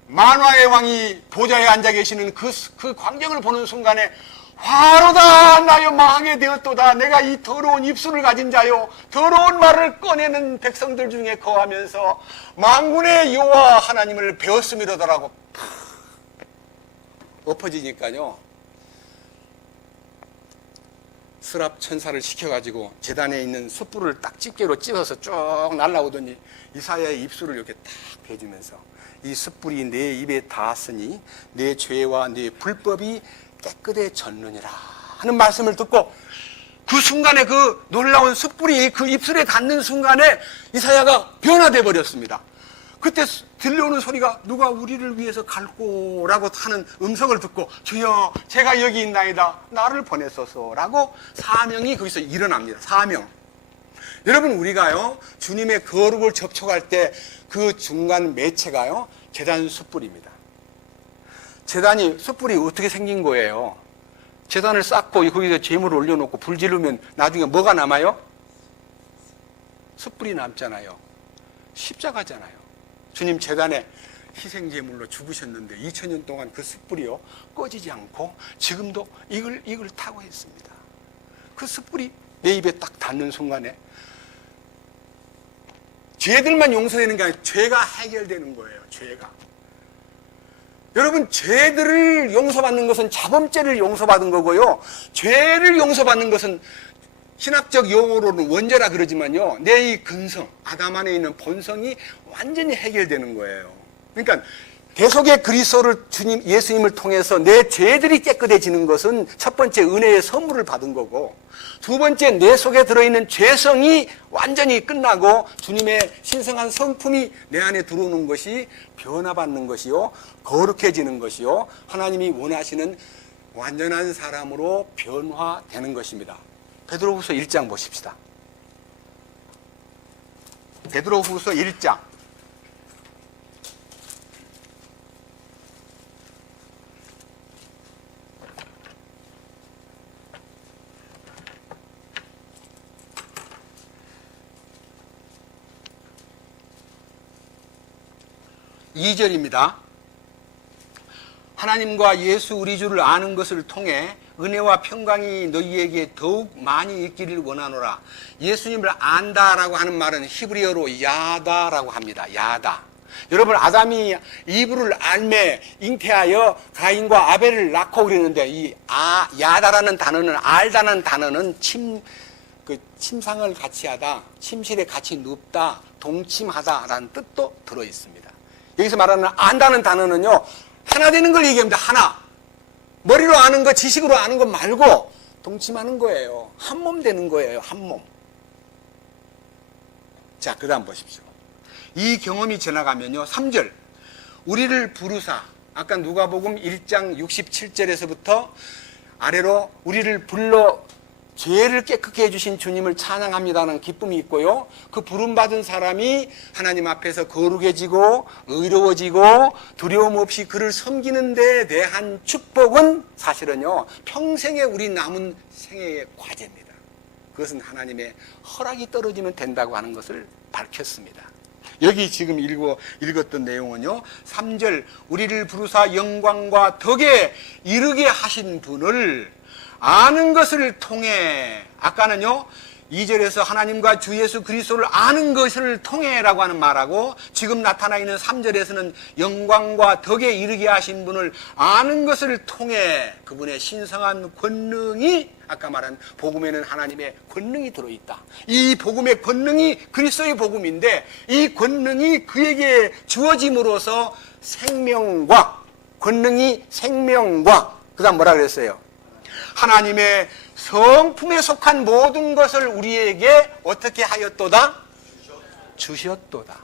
만화의 왕이 보좌에 앉아 계시는 그 광경을 보는 순간에 화로다 나여 망하게 되었도다. 내가 이 더러운 입술을 가진 자요, 더러운 말을 꺼내는 백성들 중에 거하면서 만군의 여호와 하나님을 배웠음이로더라고 엎어지니까요, 스랍 천사를 시켜가지고 제단에 있는 숯불을 딱 집게로 찍어서 쭉 날라오더니 이사야의 입술을 이렇게 딱 베주면서 이 숯불이 내 입에 닿았으니 내 죄와 내 불법이 깨끗해졌느니라 하는 말씀을 듣고, 그 순간에 그 놀라운 숯불이 그 입술에 닿는 순간에 이사야가 변화돼 버렸습니다. 그때 들려오는 소리가 누가 우리를 위해서 갈고라고 하는 음성을 듣고, 주여 제가 여기 있나이다, 나를 보내소서라고 사명이 거기서 일어납니다. 사명. 여러분, 우리가요 주님의 거룩을 접촉할 때 그 중간 매체가요 제단 숯불입니다. 제단이, 숯불이 어떻게 생긴 거예요? 제단을 쌓고 거기서 제물을 올려놓고 불 지르면 나중에 뭐가 남아요? 숯불이 남잖아요. 십자가잖아요. 주님 제단에 희생제물로 죽으셨는데 2000년 동안 그 숯불이요 꺼지지 않고 지금도 이걸 타고 있습니다. 그 숯불이 내 입에 딱 닿는 순간에 죄들만 용서되는 게 아니라 죄가 해결되는 거예요. 죄가. 여러분, 죄들을 용서받는 것은 자범죄를 용서받은 거고요, 죄를 용서받는 것은 신학적 용어로는 원죄라 그러지만요, 내 이 근성, 아담 안에 있는 본성이 완전히 해결되는 거예요. 그러니까 대속의 그리스도를 예수님을 통해서 내 죄들이 깨끗해지는 것은 첫 번째 은혜의 선물을 받은 거고, 두 번째 내 속에 들어있는 죄성이 완전히 끝나고 주님의 신성한 성품이 내 안에 들어오는 것이 변화받는 것이요, 거룩해지는 것이요, 하나님이 원하시는 완전한 사람으로 변화되는 것입니다. 베드로후서 1장 보십시다. 베드로후서 1장. 이 절입니다. 하나님과 예수 우리 주를 아는 것을 통해 은혜와 평강이 너희에게 더욱 많이 있기를 원하노라. 예수님을 안다라고 하는 말은 히브리어로 야다라고 합니다. 야다. 여러분, 아담이 이브를 알매 잉태하여 가인과 아벨을 낳고 그랬는데, 이 야다라는 단어는, 알다는 단어는 침상을 같이 하다, 침실에 같이 눕다, 동침하다라는 뜻도 들어 있습니다. 여기서 말하는 안다는 단어는요, 하나 되는 걸 얘기합니다. 하나. 머리로 아는 거, 지식으로 아는 거 말고 동침하는 거예요. 한 몸 되는 거예요. 한 몸. 자, 그 다음 보십시오. 이 경험이 지나가면요, 3절. 우리를 부르사, 아까 누가복음 1장 67절에서부터 아래로 우리를 불러 죄를 깨끗게 해주신 주님을 찬양합니다는 기쁨이 있고요, 그 부름받은 사람이 하나님 앞에서 거룩해지고 의로워지고 두려움 없이 그를 섬기는 데 대한 축복은 사실은요, 평생에 우리 남은 생애의 과제입니다. 그것은 하나님의 허락이 떨어지면 된다고 하는 것을 밝혔습니다. 여기 지금 읽었던 내용은요, 3절 우리를 부르사 영광과 덕에 이르게 하신 분을 아는 것을 통해, 아까는요 2절에서 하나님과 주 예수 그리스도를 아는 것을 통해라고 하는 말하고, 지금 나타나 있는 3절에서는 영광과 덕에 이르게 하신 분을 아는 것을 통해 그분의 신성한 권능이, 아까 말한 복음에는 하나님의 권능이 들어있다. 이 복음의 권능이 그리스도의 복음인데, 이 권능이 그에게 주어짐으로써 생명과, 권능이 생명과, 그 다음 뭐라 그랬어요? 하나님의 성품에 속한 모든 것을 우리에게 어떻게 하였도다? 주셨도다.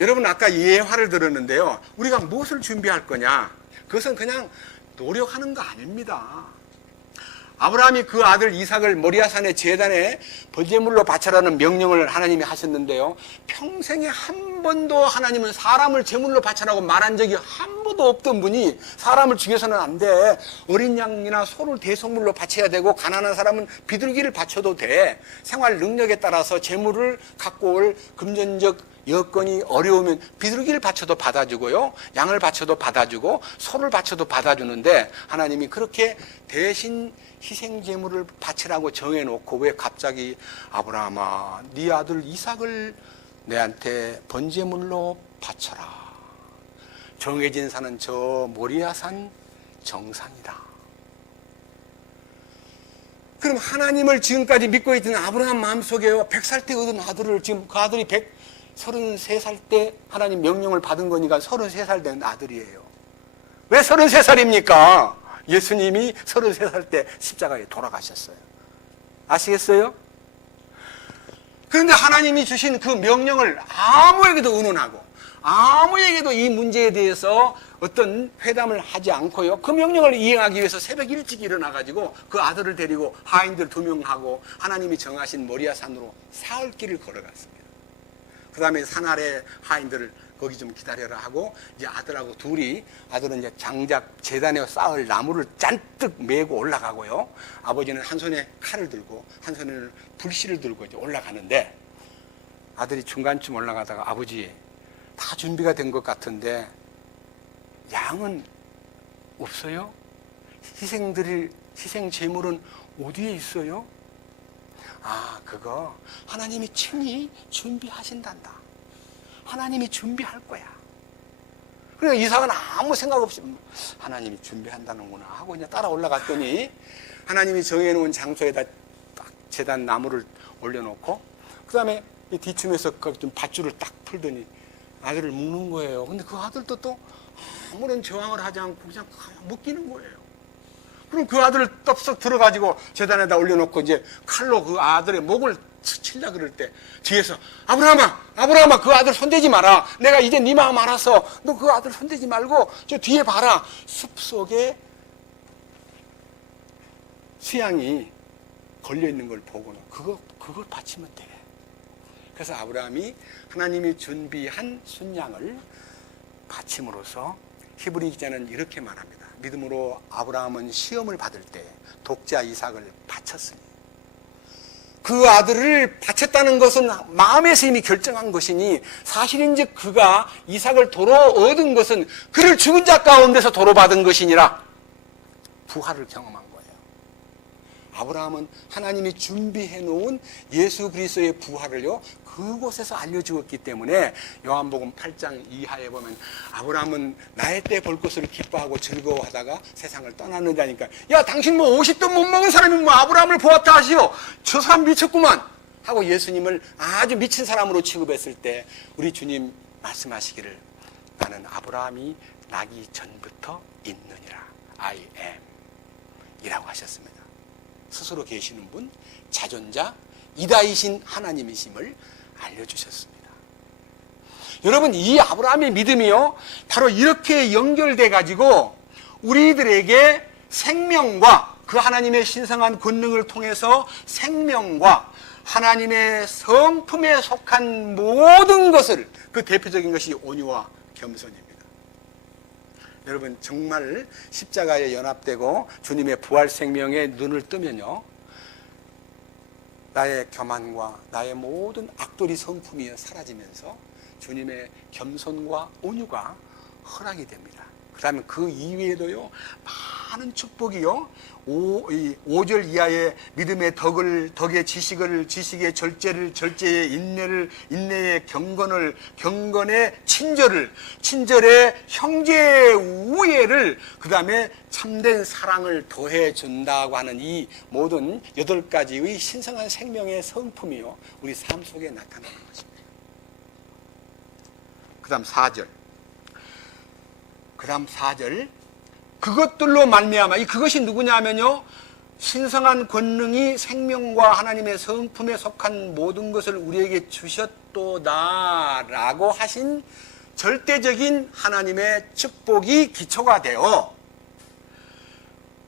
여러분, 아까 예화를 들었는데요, 우리가 무엇을 준비할 거냐? 그것은 그냥 노력하는 거 아닙니다. 아브라함이 그 아들 이삭을 모리아산의 제단에 번제물로 바쳐라는 명령을 하나님이 하셨는데요, 평생에 한 번도 하나님은 사람을 제물로 바쳐라고 말한 적이 한 번도 없던 분이 사람을 죽여서는 안 돼, 어린 양이나 소를 대속물로 바쳐야 되고, 가난한 사람은 비둘기를 바쳐도 돼, 생활 능력에 따라서 제물을 갖고 올 금전적 여건이 어려우면 비둘기를 바쳐도 받아주고요, 양을 바쳐도 받아주고, 소를 바쳐도 받아주는데, 하나님이 그렇게 대신 희생제물을 바치라고 정해놓고 왜 갑자기 아브라함아 네 아들 이삭을 내한테 번제물로 바쳐라. 정해진 산은 저 모리아산 정상이다. 그럼 하나님을 지금까지 믿고 있던 아브라함 마음속에요, 100살 때 얻은 아들을, 지금 그 아들이 33살 때 하나님 명령을 받은 거니까 33살 된 아들이에요. 왜 33살입니까? 예수님이 33살 때 십자가에 돌아가셨어요. 아시겠어요? 그런데 하나님이 주신 그 명령을 아무에게도 의논하고, 아무에게도 이 문제에 대해서 어떤 회담을 하지 않고요, 그 명령을 이행하기 위해서 새벽 일찍 일어나가지고 그 아들을 데리고 하인들 2명하고 하나님이 정하신 모리아산으로 사흘길을 걸어갔습니다. 그 다음에 산 아래 하인들을 거기 좀 기다려라 하고, 이제 아들하고 둘이, 아들은 이제 장작 제단에 쌓을 나무를 잔뜩 메고 올라가고요, 아버지는 한 손에 칼을 들고 한 손에는 불씨를 들고 이제 올라가는데, 아들이 중간쯤 올라가다가 아버지 다 준비가 된 것 같은데 양은 없어요? 희생 제물은 어디에 있어요? 아, 그거 하나님이 친히 준비하신단다. 하나님이 준비할 거야. 그러니까 이삭은 아무 생각 없이 하나님이 준비한다는구나 하고 그냥 따라 올라갔더니 하나님이 정해놓은 장소에다 딱 제단 나무를 올려놓고 그 다음에 뒤춤에서 좀 밧줄을 딱 풀더니 아들을 묶는 거예요. 근데 그 아들도 또 아무런 저항을 하지 않고 그냥 묶이는 거예요. 그럼 그 아들을 떡썩 들어가지고 제단에다 올려놓고 이제 칼로 그 아들의 목을 치려 그럴 때 뒤에서 아브라함아 그 아들 손대지 마라. 내가 이제 네 마음 알아서 너 그 아들 손대지 말고 저 뒤에 봐라. 숲속에 수양이 걸려있는 걸 보고는 그걸 바치면 돼. 그래서 아브라함이 하나님이 준비한 순양을 바침으로써 히브리 기자는 이렇게 말합니다. 믿음으로 아브라함은 시험을 받을 때 독자 이삭을 바쳤으니 그 아들을 바쳤다는 것은 마음에서 이미 결정한 것이니 사실인즉 그가 이삭을 도로 얻은 것은 그를 죽은 자 가운데서 도로 받은 것이니라 부활을 경험한 거예요. 아브라함은 하나님이 준비해 놓은 예수 그리스도의 부활을요 그곳에서 알려주었기 때문에 요한복음 8장 이하에 보면 아브라함은 나의 때 볼 것을 기뻐하고 즐거워하다가 세상을 떠났는다니까 야 당신 뭐 50도 못 먹은 사람이 뭐 아브라함을 보았다 하시오. 저 사람 미쳤구만 하고 예수님을 아주 미친 사람으로 취급했을 때 우리 주님 말씀하시기를 나는 아브라함이 나기 전부터 있느니라 I am 이라고 하셨습니다. 스스로 계시는 분 자존자 이다이신 하나님이심을 알려주셨습니다. 여러분 이 아브라함의 믿음이요 바로 이렇게 연결돼 가지고 우리들에게 생명과 그 하나님의 신성한 권능을 통해서 생명과 하나님의 성품에 속한 모든 것을 그 대표적인 것이 온유와 겸손입니다. 여러분 정말 십자가에 연합되고 주님의 부활 생명에 눈을 뜨면요 나의 교만과 나의 모든 악돌이 성품이 사라지면서 주님의 겸손과 온유가 허락이 됩니다. 그러면 그 이외에도요 많은 축복이요 5절 이하의 믿음의 덕의 지식의 절제의 인내의 경건의 친절의 형제의 우애를 그 다음에 참된 사랑을 더해 준다고 하는 이 모든 8가지의 신성한 생명의 성품이요 우리 삶 속에 나타나는 것입니다. 그 다음 4절 그것들로 말미암아 그것이 누구냐면요 신성한 권능이 생명과 하나님의 성품에 속한 모든 것을 우리에게 주셨도다라고 하신 절대적인 하나님의 축복이 기초가 되어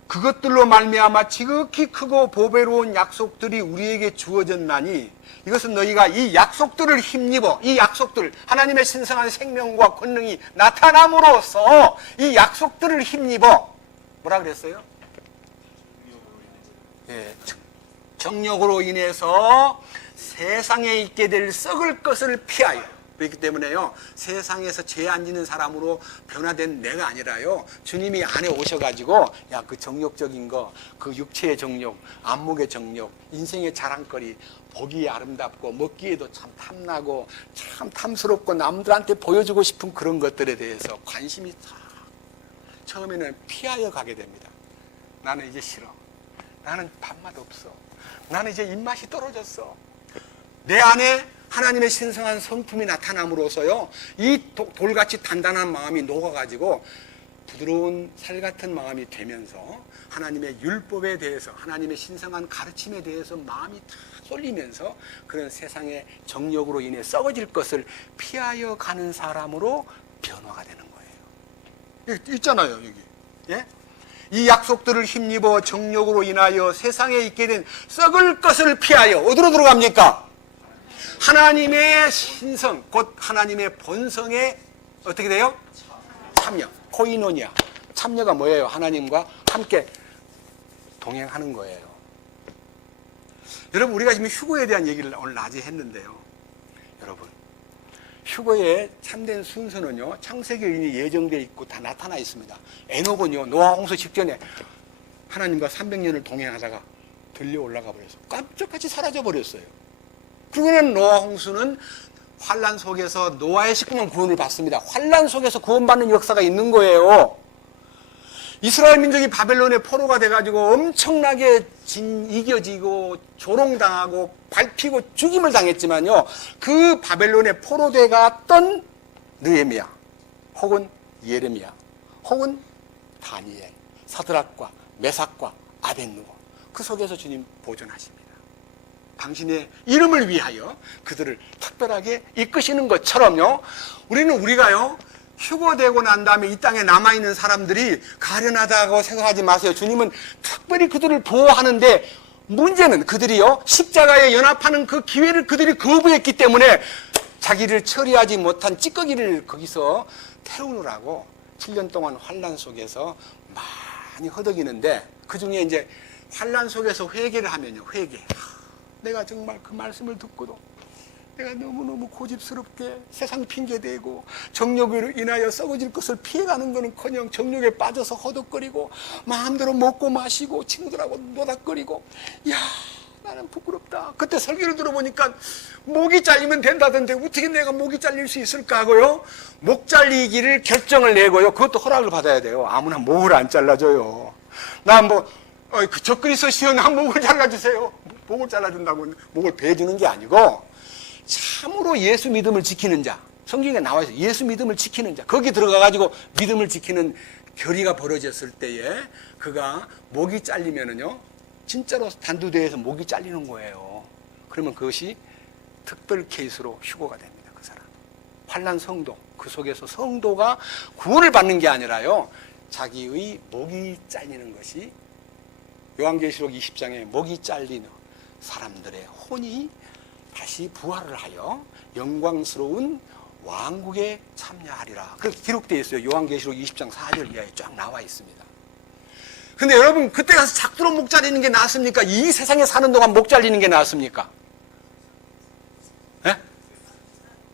그것들로 말미암아 지극히 크고 보배로운 약속들이 우리에게 주어졌나니 이것은 너희가 이 약속들을 힘입어 이 약속들 하나님의 신성한 생명과 권능이 나타남으로써 이 약속들을 힘입어 뭐라 그랬어요? 정욕으로 인해서 세상에 있게 될 썩을 것을 피하여 그렇기 때문에요 세상에서 죄 안 짓는 사람으로 변화된 내가 아니라요 주님이 안에 오셔가지고 야 그 정욕적인 거 그 육체의 정욕 안목의 정욕 인생의 자랑거리 보기에 아름답고 먹기에도 참 탐나고 참 탐스럽고 남들한테 보여주고 싶은 그런 것들에 대해서 관심이 처음에는 피하여 가게 됩니다. 나는 이제 싫어. 나는 밥맛 없어. 나는 이제 입맛이 떨어졌어. 내 안에 하나님의 신성한 성품이 나타남으로써요 이 돌같이 단단한 마음이 녹아가지고 부드러운 살 같은 마음이 되면서 하나님의 율법에 대해서 하나님의 신성한 가르침에 대해서 마음이 다 쏠리면서 그런 세상의 정욕으로 인해 썩어질 것을 피하여 가는 사람으로 변화가 되는 거예요. 여기 있잖아요 여기. 예? 이 약속들을 힘입어 정욕으로 인하여 세상에 있게 된 썩을 것을 피하여 어디로 들어갑니까? 하나님의 신성, 곧 하나님의 본성에 어떻게 돼요? 참여, 코이노니아. 참여가 뭐예요? 하나님과 함께 동행하는 거예요. 여러분 우리가 지금 휴거에 대한 얘기를 오늘 낮에 했는데요. 여러분 휴거의 참된 순서는요 창세기에 예정되어 있고 다 나타나 있습니다. 에녹은요 노아 홍수 직전에 하나님과 300년을 동행하다가 들려 올라가 버려서 깜짝같이 사라져 버렸어요. 그러고는 노아 홍수는 환란 속에서 노아의 식구만 구원을 받습니다. 환란 속에서 구원받는 역사가 있는 거예요. 이스라엘 민족이 바벨론의 포로가 돼가지고 엄청나게 이겨지고 조롱당하고 밟히고 죽임을 당했지만요, 그 바벨론의 포로돼 갔던 느헤미야 혹은 예레미야 혹은 다니엘, 사드락과 메삭과 아벳느고, 그 속에서 주님 보존하십니다. 당신의 이름을 위하여 그들을 특별하게 이끄시는 것처럼요, 우리가요 휴거되고 난 다음에 이 땅에 남아있는 사람들이 가련하다고 생각하지 마세요. 주님은 특별히 그들을 보호하는데, 문제는 그들이요 십자가에 연합하는 그 기회를 그들이 거부했기 때문에 자기를 처리하지 못한 찌꺼기를 거기서 태우느라고 7년 동안 환란 속에서 많이 허덕이는데, 그 중에 이제 환란 속에서 회개를 하면요, 회개, 내가 정말 그 말씀을 듣고도 내가 너무너무 고집스럽게 세상 핑계대고 정욕으로 인하여 썩어질 것을 피해가는 것은커녕 정욕에 빠져서 허덕거리고 마음대로 먹고 마시고 친구들하고 노닥거리고, 야, 나는 부끄럽다. 그때 설교를 들어보니까 목이 잘리면 된다던데 어떻게 내가 목이 잘릴 수 있을까 하고요, 목 잘리기를 결정을 내고요, 그것도 허락을 받아야 돼요. 아무나 목을 안 잘라줘요. 난 저 그리스도시여 나 목을 잘라주세요. 목을 잘라준다고 목을 베주는 게 아니고, 참으로 예수 믿음을 지키는 자, 성경에 나와 있어요. 예수 믿음을 지키는 자, 거기 들어가가지고 믿음을 지키는 결의가 벌어졌을 때에 그가 목이 잘리면은요, 진짜로 단두대에서 목이 잘리는 거예요. 그러면 그것이 특별 케이스로 휴거가 됩니다. 그 사람. 환난 성도, 그 속에서 성도가 구원을 받는 게 아니라요, 자기의 목이 잘리는 것이, 요한계시록 20장에 목이 잘리는 사람들의 혼이 다시 부활을 하여 영광스러운 왕국에 참여하리라. 그렇게 기록되어 있어요. 요한계시록 20장 4절 이하에 쫙 나와 있습니다. 근데 여러분, 그때 가서 작두로 목 잘리는 게 나았습니까? 이 세상에 사는 동안 목 잘리는 게 나았습니까? 예?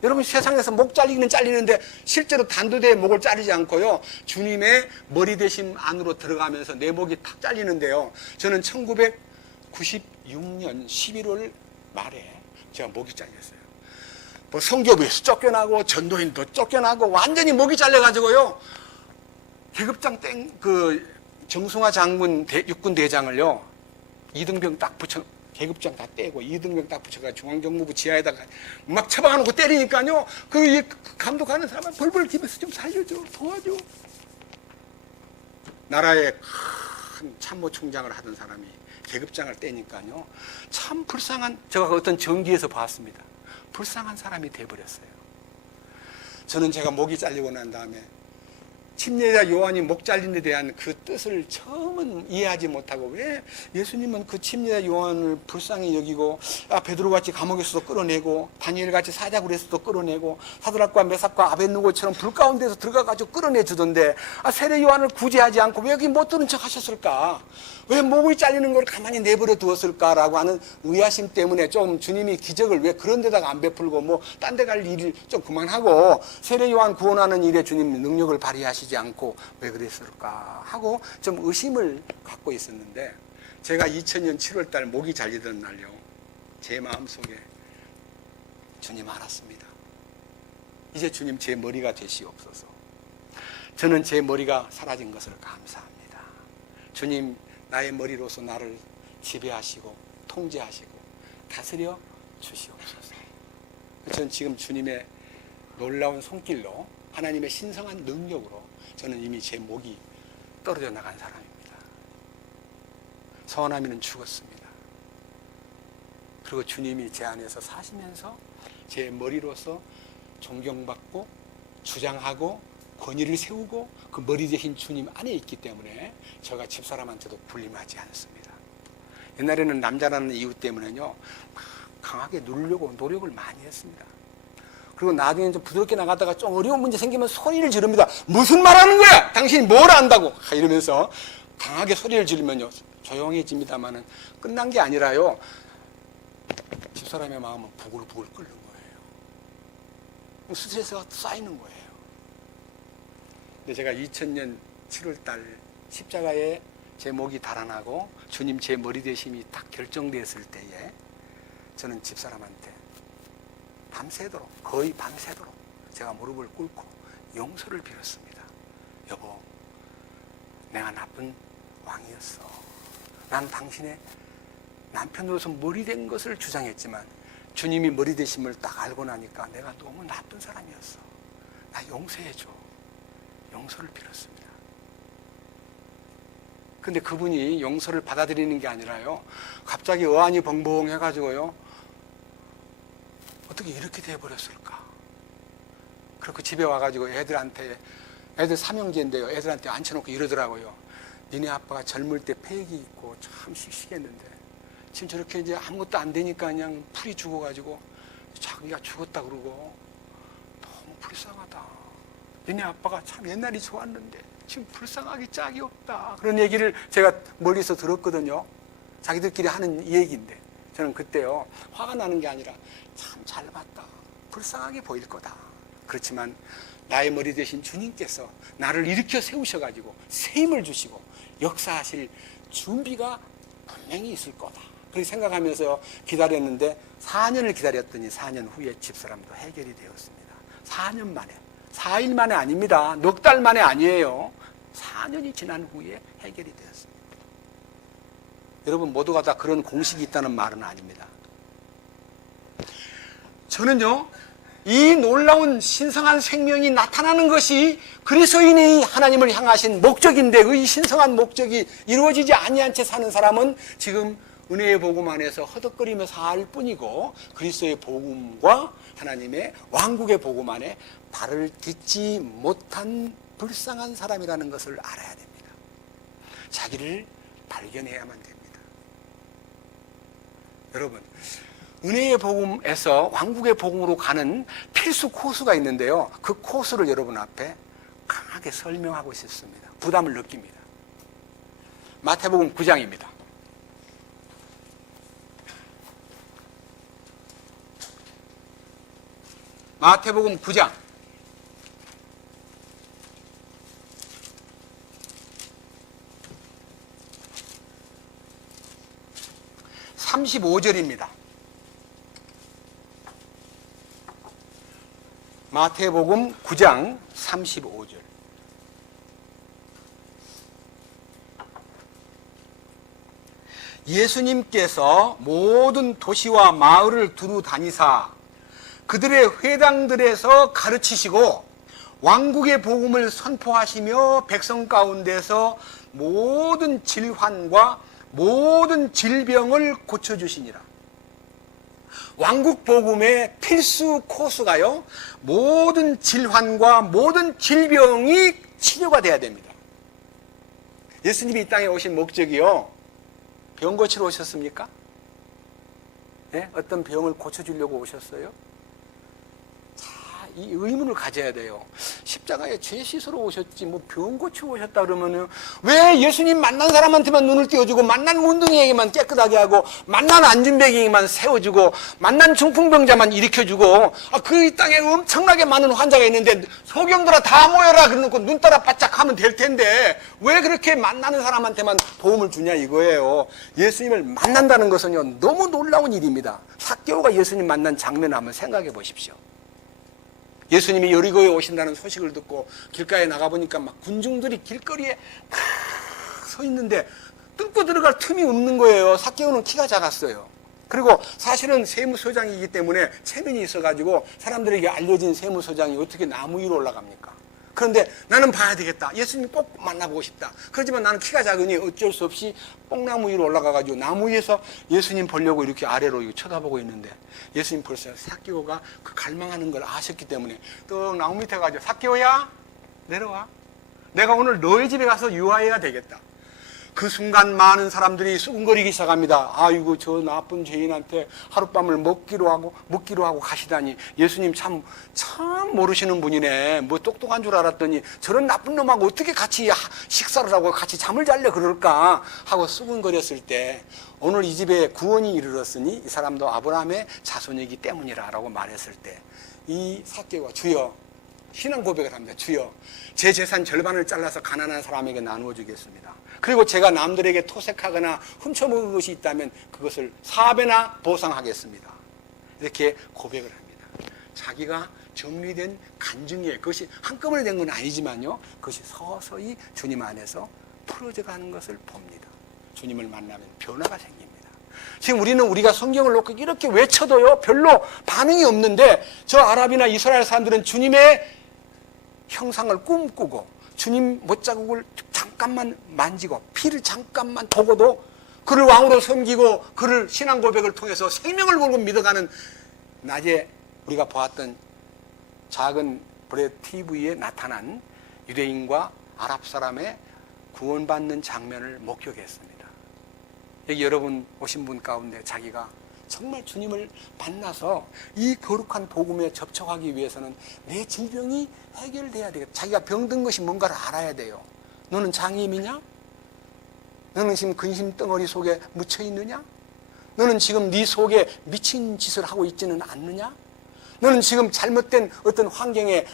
여러분, 세상에서 목 잘리기는 잘리는데 실제로 단두대에 목을 자르지 않고요, 주님의 머리 대심 안으로 들어가면서 내 목이 탁 잘리는데요, 저는 1996년 11월 말에 제가 목이 잘렸어요. 뭐 성교부에서 쫓겨나고 전도인도 쫓겨나고 완전히 목이 잘려가지고요, 계급장 정승화 장군 육군 대장을요, 이등병 딱 붙여, 계급장 다 떼고 이등병 딱 붙여가 중앙정무부 지하에다가 막 처박아놓고 때리니까요, 그 감독하는 사람은 벌벌 기면서 좀 살려줘, 도와줘. 나라의 큰 참모총장을 하던 사람이 계급장을 떼니까요, 참 불쌍한, 제가 어떤 전기에서 봤습니다. 불쌍한 사람이 돼버렸어요. 저는 제가 목이 잘리고 난 다음에 침례자 요한이 목 잘린 데 대한 그 뜻을 처음은 이해하지 못하고, 왜 예수님은 그 침례자 요한을 불쌍히 여기고, 베드로같이 감옥에서도 끌어내고, 다니엘같이 사자굴에서도 끌어내고, 사드락과 메삭과 아벳느고처럼 불 가운데서 들어가가지고 끌어내주던데, 세례 요한을 구제하지 않고 왜 여기 못 들은 척 하셨을까? 왜 목이 잘리는 걸 가만히 내버려 두었을까라고 하는 의아심 때문에 좀 주님이 기적을 왜 그런 데다가 안 베풀고 뭐 딴 데 갈 일을 좀 그만하고 세례 요한 구원하는 일에 주님 능력을 발휘하시지 않고 왜 그랬을까 하고 좀 의심을 갖고 있었는데, 제가 2000년 7월 달 목이 잘리던 날요, 제 마음속에 주님 알았습니다. 이제 주님 제 머리가 되시옵소서. 저는 제 머리가 사라진 것을 감사합니다. 주님, 나의 머리로서 나를 지배하시고 통제하시고 다스려 주시옵소서. 저는 지금 주님의 놀라운 손길로, 하나님의 신성한 능력으로 저는 이미 제 목이 떨어져 나간 사람입니다. 서원하미는 죽었습니다. 그리고 주님이 제 안에서 사시면서 제 머리로서 존경받고 주장하고 권위를 세우고 그 머리 대신 주님 안에 있기 때문에 제가 집사람한테도 불림하지 않습니다. 옛날에는 남자라는 이유 때문에요, 강하게 누르려고 노력을 많이 했습니다. 그리고 나중에 좀 부드럽게 나가다가 좀 어려운 문제 생기면 소리를 지릅니다. 무슨 말 하는 거야? 당신이 뭘 안다고? 이러면서 강하게 소리를 지르면요, 조용해집니다만은 끝난 게 아니라요, 집사람의 마음은 부글부글 끓는 거예요. 스트레스가 쌓이는 거예요. 근데 제가 2000년 7월 달 십자가에 제 목이 달아나고 주님 제 머리 대심이 딱 결정됐을 때에 저는 집사람한테 거의 밤새도록 제가 무릎을 꿇고 용서를 빌었습니다. 여보, 내가 나쁜 왕이었어. 난 당신의 남편으로서 머리 된 것을 주장했지만 주님이 머리 되심을 딱 알고 나니까 내가 너무 나쁜 사람이었어. 나 용서해줘. 용서를 빌었습니다. 근데 그분이 용서를 받아들이는 게 아니라요, 갑자기 어안이 벙벙해가지고요, 어떻게 이렇게 돼버렸을까? 그렇게 집에 와가지고 애들 삼형제인데요, 애들한테 앉혀놓고 이러더라고요. 니네 아빠가 젊을 때 패기 있고 참 씩씩했는데 지금 저렇게 이제 아무것도 안 되니까 그냥 풀이 죽어가지고 자기가 죽었다 그러고 너무 불쌍하다. 니네 아빠가 참 옛날이 좋았는데 지금 불쌍하기 짝이 없다. 그런 얘기를 제가 멀리서 들었거든요. 자기들끼리 하는 얘기인데 저는 그때요, 화가 나는 게 아니라 참 잘 봤다. 불쌍하게 보일 거다. 그렇지만 나의 머리 되신 주님께서 나를 일으켜 세우셔가지고 새 힘을 주시고 역사하실 준비가 분명히 있을 거다. 그렇게 생각하면서 기다렸는데 4년을 기다렸더니 4년 후에 집사람도 해결이 되었습니다. 4년 만에, 4일 만에 아닙니다. 넉 달 만에 아니에요. 4년이 지난 후에 해결이 되었습니다. 여러분 모두가 다 그런 공식이 있다는 말은 아닙니다. 저는요, 이 놀라운 신성한 생명이 나타나는 것이 그리스도인이 하나님을 향하신 목적인데 이 신성한 목적이 이루어지지 아니한 채 사는 사람은 지금 은혜의 복음 안에서 허덕거리며 살 뿐이고 그리스도의 복음과 하나님의 왕국의 복음 안에 발을 딛지 못한 불쌍한 사람이라는 것을 알아야 됩니다. 자기를 발견해야만 됩니다. 여러분, 은혜의 복음에서 왕국의 복음으로 가는 필수 코스가 있는데요, 그 코스를 여러분 앞에 강하게 설명하고 싶습니다. 부담을 느낍니다. 마태복음 9장입니다. 마태복음 9장 35절입니다. 마태복음 9장 35절. 예수님께서 모든 도시와 마을을 두루 다니사 그들의 회당들에서 가르치시고 왕국의 복음을 선포하시며 백성 가운데서 모든 질환과 모든 질병을 고쳐주시니라. 왕국 복음의 필수 코스가요, 모든 질환과 모든 질병이 치료가 돼야 됩니다. 예수님이 이 땅에 오신 목적이요, 병 고치러 오셨습니까? 네? 어떤 병을 고쳐주려고 오셨어요? 이 의문을 가져야 돼요. 십자가에 죄 씻으러 오셨지 뭐 병 고치러 오셨다 그러면은 왜 예수님 만난 사람한테만 눈을 띄워주고 만난 문둥이에게만 깨끗하게 하고 만난 안진뱅이에게만 세워주고 만난 중풍병자만 일으켜주고 그 땅에 엄청나게 많은 환자가 있는데 소경들아 다 모여라 그러놓고 눈 따라 바짝 하면 될 텐데 왜 그렇게 만나는 사람한테만 도움을 주냐 이거예요. 예수님을 만난다는 것은요 너무 놀라운 일입니다. 삭개오가 예수님 만난 장면을 한번 생각해 보십시오. 예수님이 여리고에 오신다는 소식을 듣고 길가에 나가보니까 막 군중들이 길거리에 막 서 있는데 뚫고 들어갈 틈이 없는 거예요. 삭개오는 키가 작았어요. 그리고 사실은 세무서장이기 때문에 체면이 있어가지고 사람들에게 알려진 세무서장이 어떻게 나무 위로 올라갑니까? 그런데 나는 봐야 되겠다. 예수님 꼭 만나보고 싶다. 그렇지만 나는 키가 작으니 어쩔 수 없이 뽕나무 위로 올라가가지고 나무 위에서 예수님 보려고 이렇게 아래로 쳐다보고 있는데 예수님 벌써 삭개오가 그 갈망하는 걸 아셨기 때문에 또 나무 밑에 가지고 삭개오야 내려와. 내가 오늘 너의 집에 가서 유아해야 되겠다. 그 순간 많은 사람들이 수군거리기 시작합니다. 아이고 저 나쁜 죄인한테 하룻밤을 먹기로 하고 가시다니 예수님 참 모르시는 분이네. 뭐 똑똑한 줄 알았더니 저런 나쁜 놈하고 어떻게 같이 식사를 하고 같이 잠을 자려 그럴까 하고 수군거렸을 때 오늘 이 집에 구원이 이르렀으니 이 사람도 아브라함의 자손이기 때문이라 라고 말했을 때 이 삭개오가 주여 신앙 고백을 합니다. 주여 제 재산 절반을 잘라서 가난한 사람에게 나누어 주겠습니다. 그리고 제가 남들에게 토색하거나 훔쳐먹은 것이 있다면 그것을 4배나 보상하겠습니다. 이렇게 고백을 합니다. 자기가 정리된 간증이에요. 그것이 한꺼번에 된 건 아니지만요. 그것이 서서히 주님 안에서 풀어져 가는 것을 봅니다. 주님을 만나면 변화가 생깁니다. 지금 우리가 성경을 놓고 이렇게 외쳐도요, 별로 반응이 없는데, 저 아랍이나 이스라엘 사람들은 주님의 형상을 꿈꾸고, 주님 못자국을 잠깐만 만지고, 피를 잠깐만 보고도 그를 왕으로 섬기고, 그를 신앙 고백을 통해서 생명을 걸고 믿어가는, 낮에 우리가 보았던 작은 브레드 TV에 나타난 유대인과 아랍 사람의 구원받는 장면을 목격했습니다. 여기 여러분 오신 분 가운데 자기가 정말 주님을 만나서 이 거룩한 복음에 접촉하기 위해서는 내 질병이 해결돼야 되겠다. 자기가 병든 것이 뭔가를 알아야 돼요. 너는 장애인이냐? 너는 지금 근심 덩어리 속에 묻혀 있느냐? 너는 지금 네 속에 미친 짓을 하고 있지는 않느냐? 너는 지금 잘못된 어떤 환경에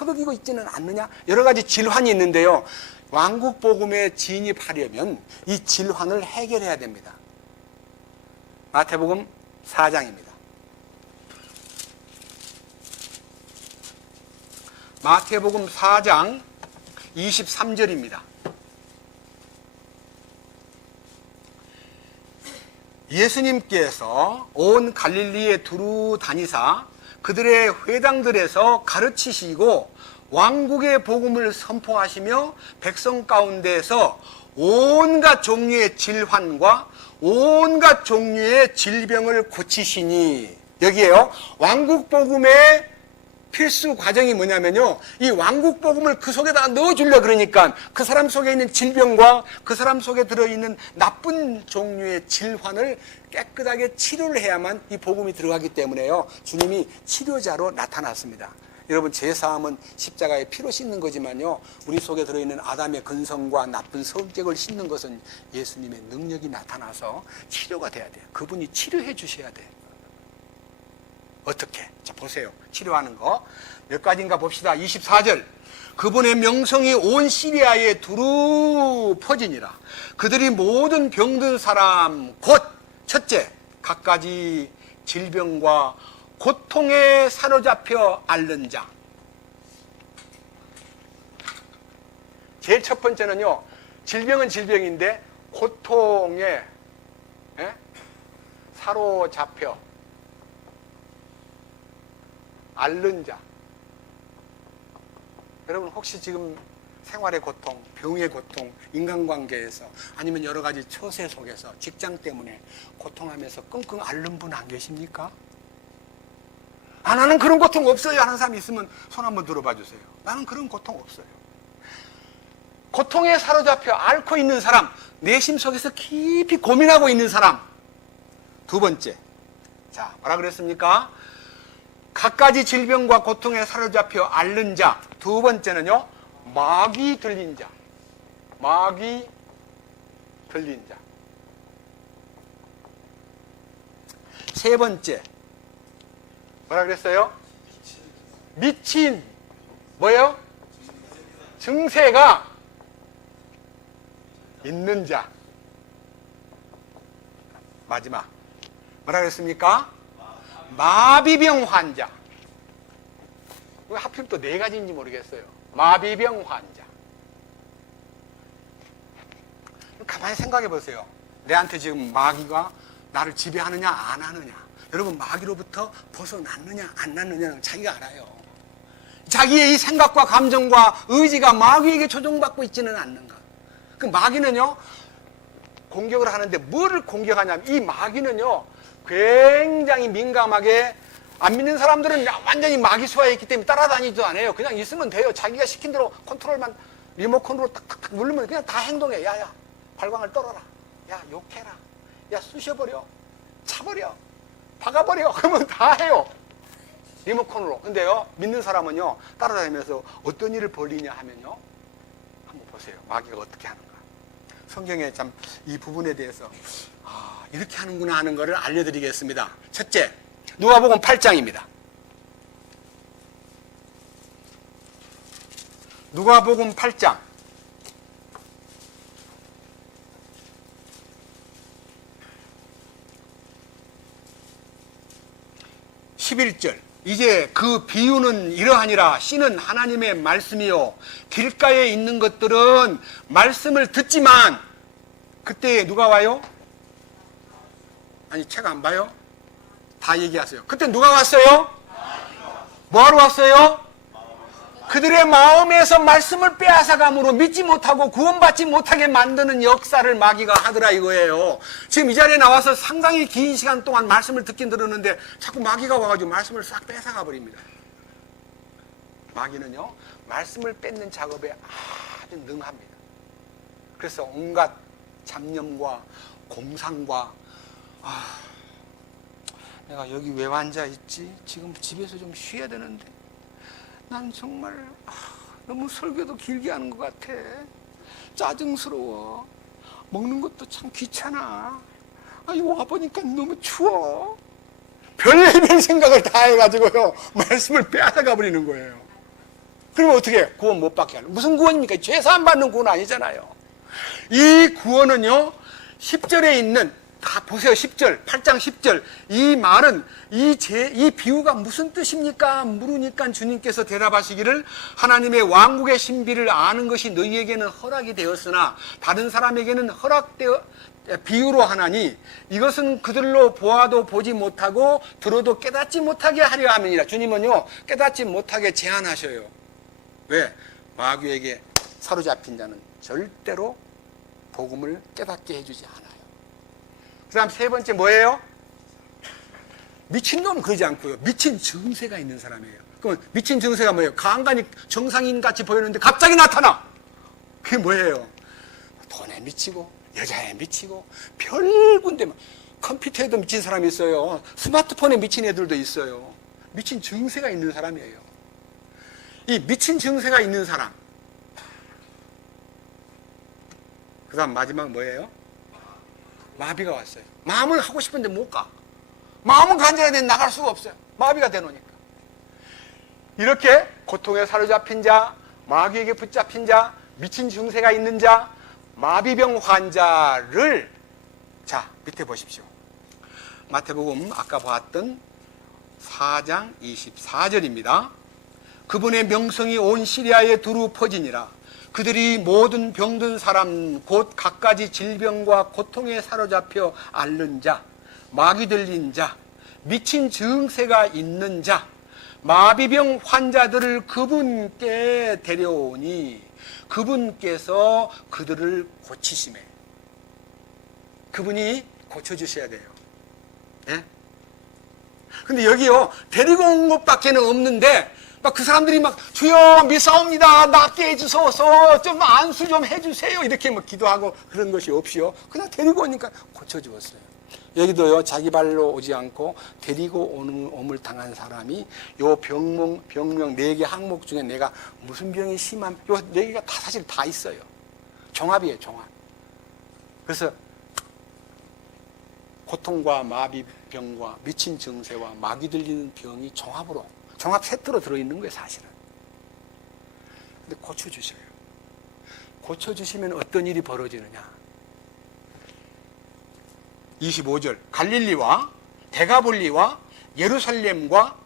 허덕이고 있지는 않느냐? 여러 가지 질환이 있는데요. 왕국 복음에 진입하려면 이 질환을 해결해야 됩니다. 마태복음 4장입니다. 마태복음 4장 23절입니다. 예수님께서 온 갈릴리에 두루 다니사 그들의 회당들에서 가르치시고 왕국의 복음을 선포하시며 백성 가운데서 온갖 종류의 질환과 온갖 종류의 질병을 고치시니, 여기에요, 왕국 복음의 필수 과정이 뭐냐면요, 이 왕국 복음을 그 속에다 넣어주려 그러니까 그 사람 속에 있는 질병과 그 사람 속에 들어있는 나쁜 종류의 질환을 깨끗하게 치료를 해야만 이 복음이 들어가기 때문에요, 주님이 치료자로 나타났습니다. 여러분, 제사함은 십자가에 피로 씻는 거지만요, 우리 속에 들어있는 아담의 근성과 나쁜 성격을 씻는 것은 예수님의 능력이 나타나서 치료가 돼야 돼요. 그분이 치료해 주셔야 돼요. 어떻게? 자, 보세요. 치료하는 거 몇 가지인가 봅시다. 24절. 그분의 명성이 온 시리아에 두루 퍼지니라. 그들이 모든 병든 사람 곧 첫째, 갖가지 질병과 고통에 사로잡혀 앓는 자. 제일 첫 번째는요, 질병은 질병인데 고통에 사로잡혀 앓는 자. 여러분, 혹시 지금 생활의 고통, 병의 고통, 인간관계에서 아니면 여러 가지 처세 속에서 직장 때문에 고통하면서 끙끙 앓는 분 안 계십니까? 아, 나는 그런 고통 없어요 하는 사람 있으면 손 한번 들어봐 주세요. 나는 그런 고통 없어요. 고통에 사로잡혀 앓고 있는 사람, 내심 속에서 깊이 고민하고 있는 사람. 두 번째, 자, 뭐라 그랬습니까? 갖가지 질병과 고통에 사로잡혀 앓는 자. 두 번째는요, 마귀 들린 자. 마귀 들린 자. 세 번째, 뭐라 그랬어요? 미친 뭐예요? 증세가 있는 자. 마지막 뭐라 그랬습니까? 마비병 환자. 왜 하필 또 네 가지인지 모르겠어요. 마비병 환자. 가만히 생각해 보세요. 내한테 지금 마귀가 나를 지배하느냐 안 하느냐. 여러분, 마귀로부터 벗어났느냐 안 났느냐는 자기가 알아요. 자기의 이 생각과 감정과 의지가 마귀에게 조종받고 있지는 않는가. 그 마귀는요, 공격을 하는데 뭐를 공격하냐면, 이 마귀는요 굉장히 민감하게, 안 믿는 사람들은 완전히 마귀 수하에 있기 때문에 따라다니지도 않아요. 그냥 있으면 돼요. 자기가 시킨 대로 컨트롤만, 리모컨으로 탁탁탁 누르면 그냥 다 행동해. 야야, 발광을 떨어라. 야, 욕해라. 야, 쑤셔버려. 차버려. 박아버려. 그러면 다 해요. 리모컨으로. 근데요, 믿는 사람은요, 따라다니면서 어떤 일을 벌이냐 하면요, 한번 보세요. 마귀가 어떻게 하는가. 성경에 참 이 부분에 대해서 이렇게 하는구나 하는 것을 알려드리겠습니다. 첫째, 누가복음 8장입니다. 누가복음 8장 11절. 이제 그 비유는 이러하니라. 씨는 하나님의 말씀이요, 길가에 있는 것들은 말씀을 듣지만 그때 누가 와요? 아니, 책 안 봐요? 다 얘기하세요. 그때 누가 왔어요? 뭐하러 왔어요? 그들의 마음에서 말씀을 빼앗아감으로 믿지 못하고 구원받지 못하게 만드는 역사를 마귀가 하더라 이거예요. 지금 이 자리에 나와서 상당히 긴 시간 동안 말씀을 듣긴 들었는데 자꾸 마귀가 와가지고 말씀을 싹 뺏어가 버립니다. 마귀는요, 말씀을 뺏는 작업에 아주 능합니다. 그래서 온갖 잡념과 공상과 내가 여기 왜 앉아 있지? 지금 집에서 좀 쉬어야 되는데 난 정말 너무 설교도 길게 하는 것 같아. 짜증스러워. 먹는 것도 참 귀찮아. 이거 와보니까 너무 추워. 별의별 생각을 다 해가지고요, 말씀을 빼앗아가 버리는 거예요. 그러면 어떻게 해요? 구원 못 받게 하는. 무슨 구원입니까? 죄사함 받는 구원 아니잖아요. 이 구원은요, 10절에 있는, 다 보세요. 10절, 8장 10절. 이 말은, 이 비유가 무슨 뜻입니까? 물으니까 주님께서 대답하시기를, 하나님의 왕국의 신비를 아는 것이 너희에게는 허락이 되었으나 다른 사람에게는 비유로 하나니 이것은 그들로 보아도 보지 못하고 들어도 깨닫지 못하게 하려 함이니라. 주님은요, 깨닫지 못하게 제한하셔요. 왜? 마귀에게 사로잡힌 자는 절대로 복음을 깨닫게 해주지 않아요. 그 다음 세 번째 뭐예요? 미친놈 그러지 않고요, 미친 증세가 있는 사람이에요. 그럼 미친 증세가 뭐예요? 간간히 정상인같이 보이는데 갑자기 나타나. 그게 뭐예요? 돈에 미치고 여자에 미치고 별 군데, 컴퓨터에도 미친 사람이 있어요. 스마트폰에 미친 애들도 있어요. 미친 증세가 있는 사람이에요. 이 미친 증세가 있는 사람. 그 다음 마지막 뭐예요? 마비가 왔어요. 마음은 하고 싶은데 못 가. 마음은 간절한데 나갈 수가 없어요. 마비가 되노니까. 이렇게 고통에 사로잡힌 자, 마귀에게 붙잡힌 자, 미친 증세가 있는 자, 마비병 환자를, 자, 밑에 보십시오. 마태복음 아까 봤던 4장 24절입니다. 그분의 명성이 온 시리아에 두루 퍼지니라. 그들이 모든 병든 사람 곧 갖가지 질병과 고통에 사로잡혀 앓는 자, 마귀 들린 자, 미친 증세가 있는 자, 마비병 환자들을 그분께 데려오니 그분께서 그들을 고치시매. 그분이 고쳐주셔야 돼요. 예? 근데 여기요, 데리고 온 것밖에는 없는데 막 그 사람들이 막 주여 믿사옵니다, 낫게 해주소서, 좀 안수 좀 해주세요, 이렇게 막 기도하고 그런 것이 없이요, 그냥 데리고 오니까 고쳐주었어요. 여기도요, 자기 발로 오지 않고 데리고 옴을 당한 사람이 요 병명 4개 항목 중에 내가 무슨 병이 심한, 요 4개가 다 사실 다 있어요. 종합이에요, 종합. 그래서 고통과 마비병과 미친 증세와 마귀 들리는 병이 종합 세트로 들어있는 거예요, 사실은. 근데 고쳐주셔요. 고쳐주시면 어떤 일이 벌어지느냐. 25절. 갈릴리와 데가볼리와 예루살렘과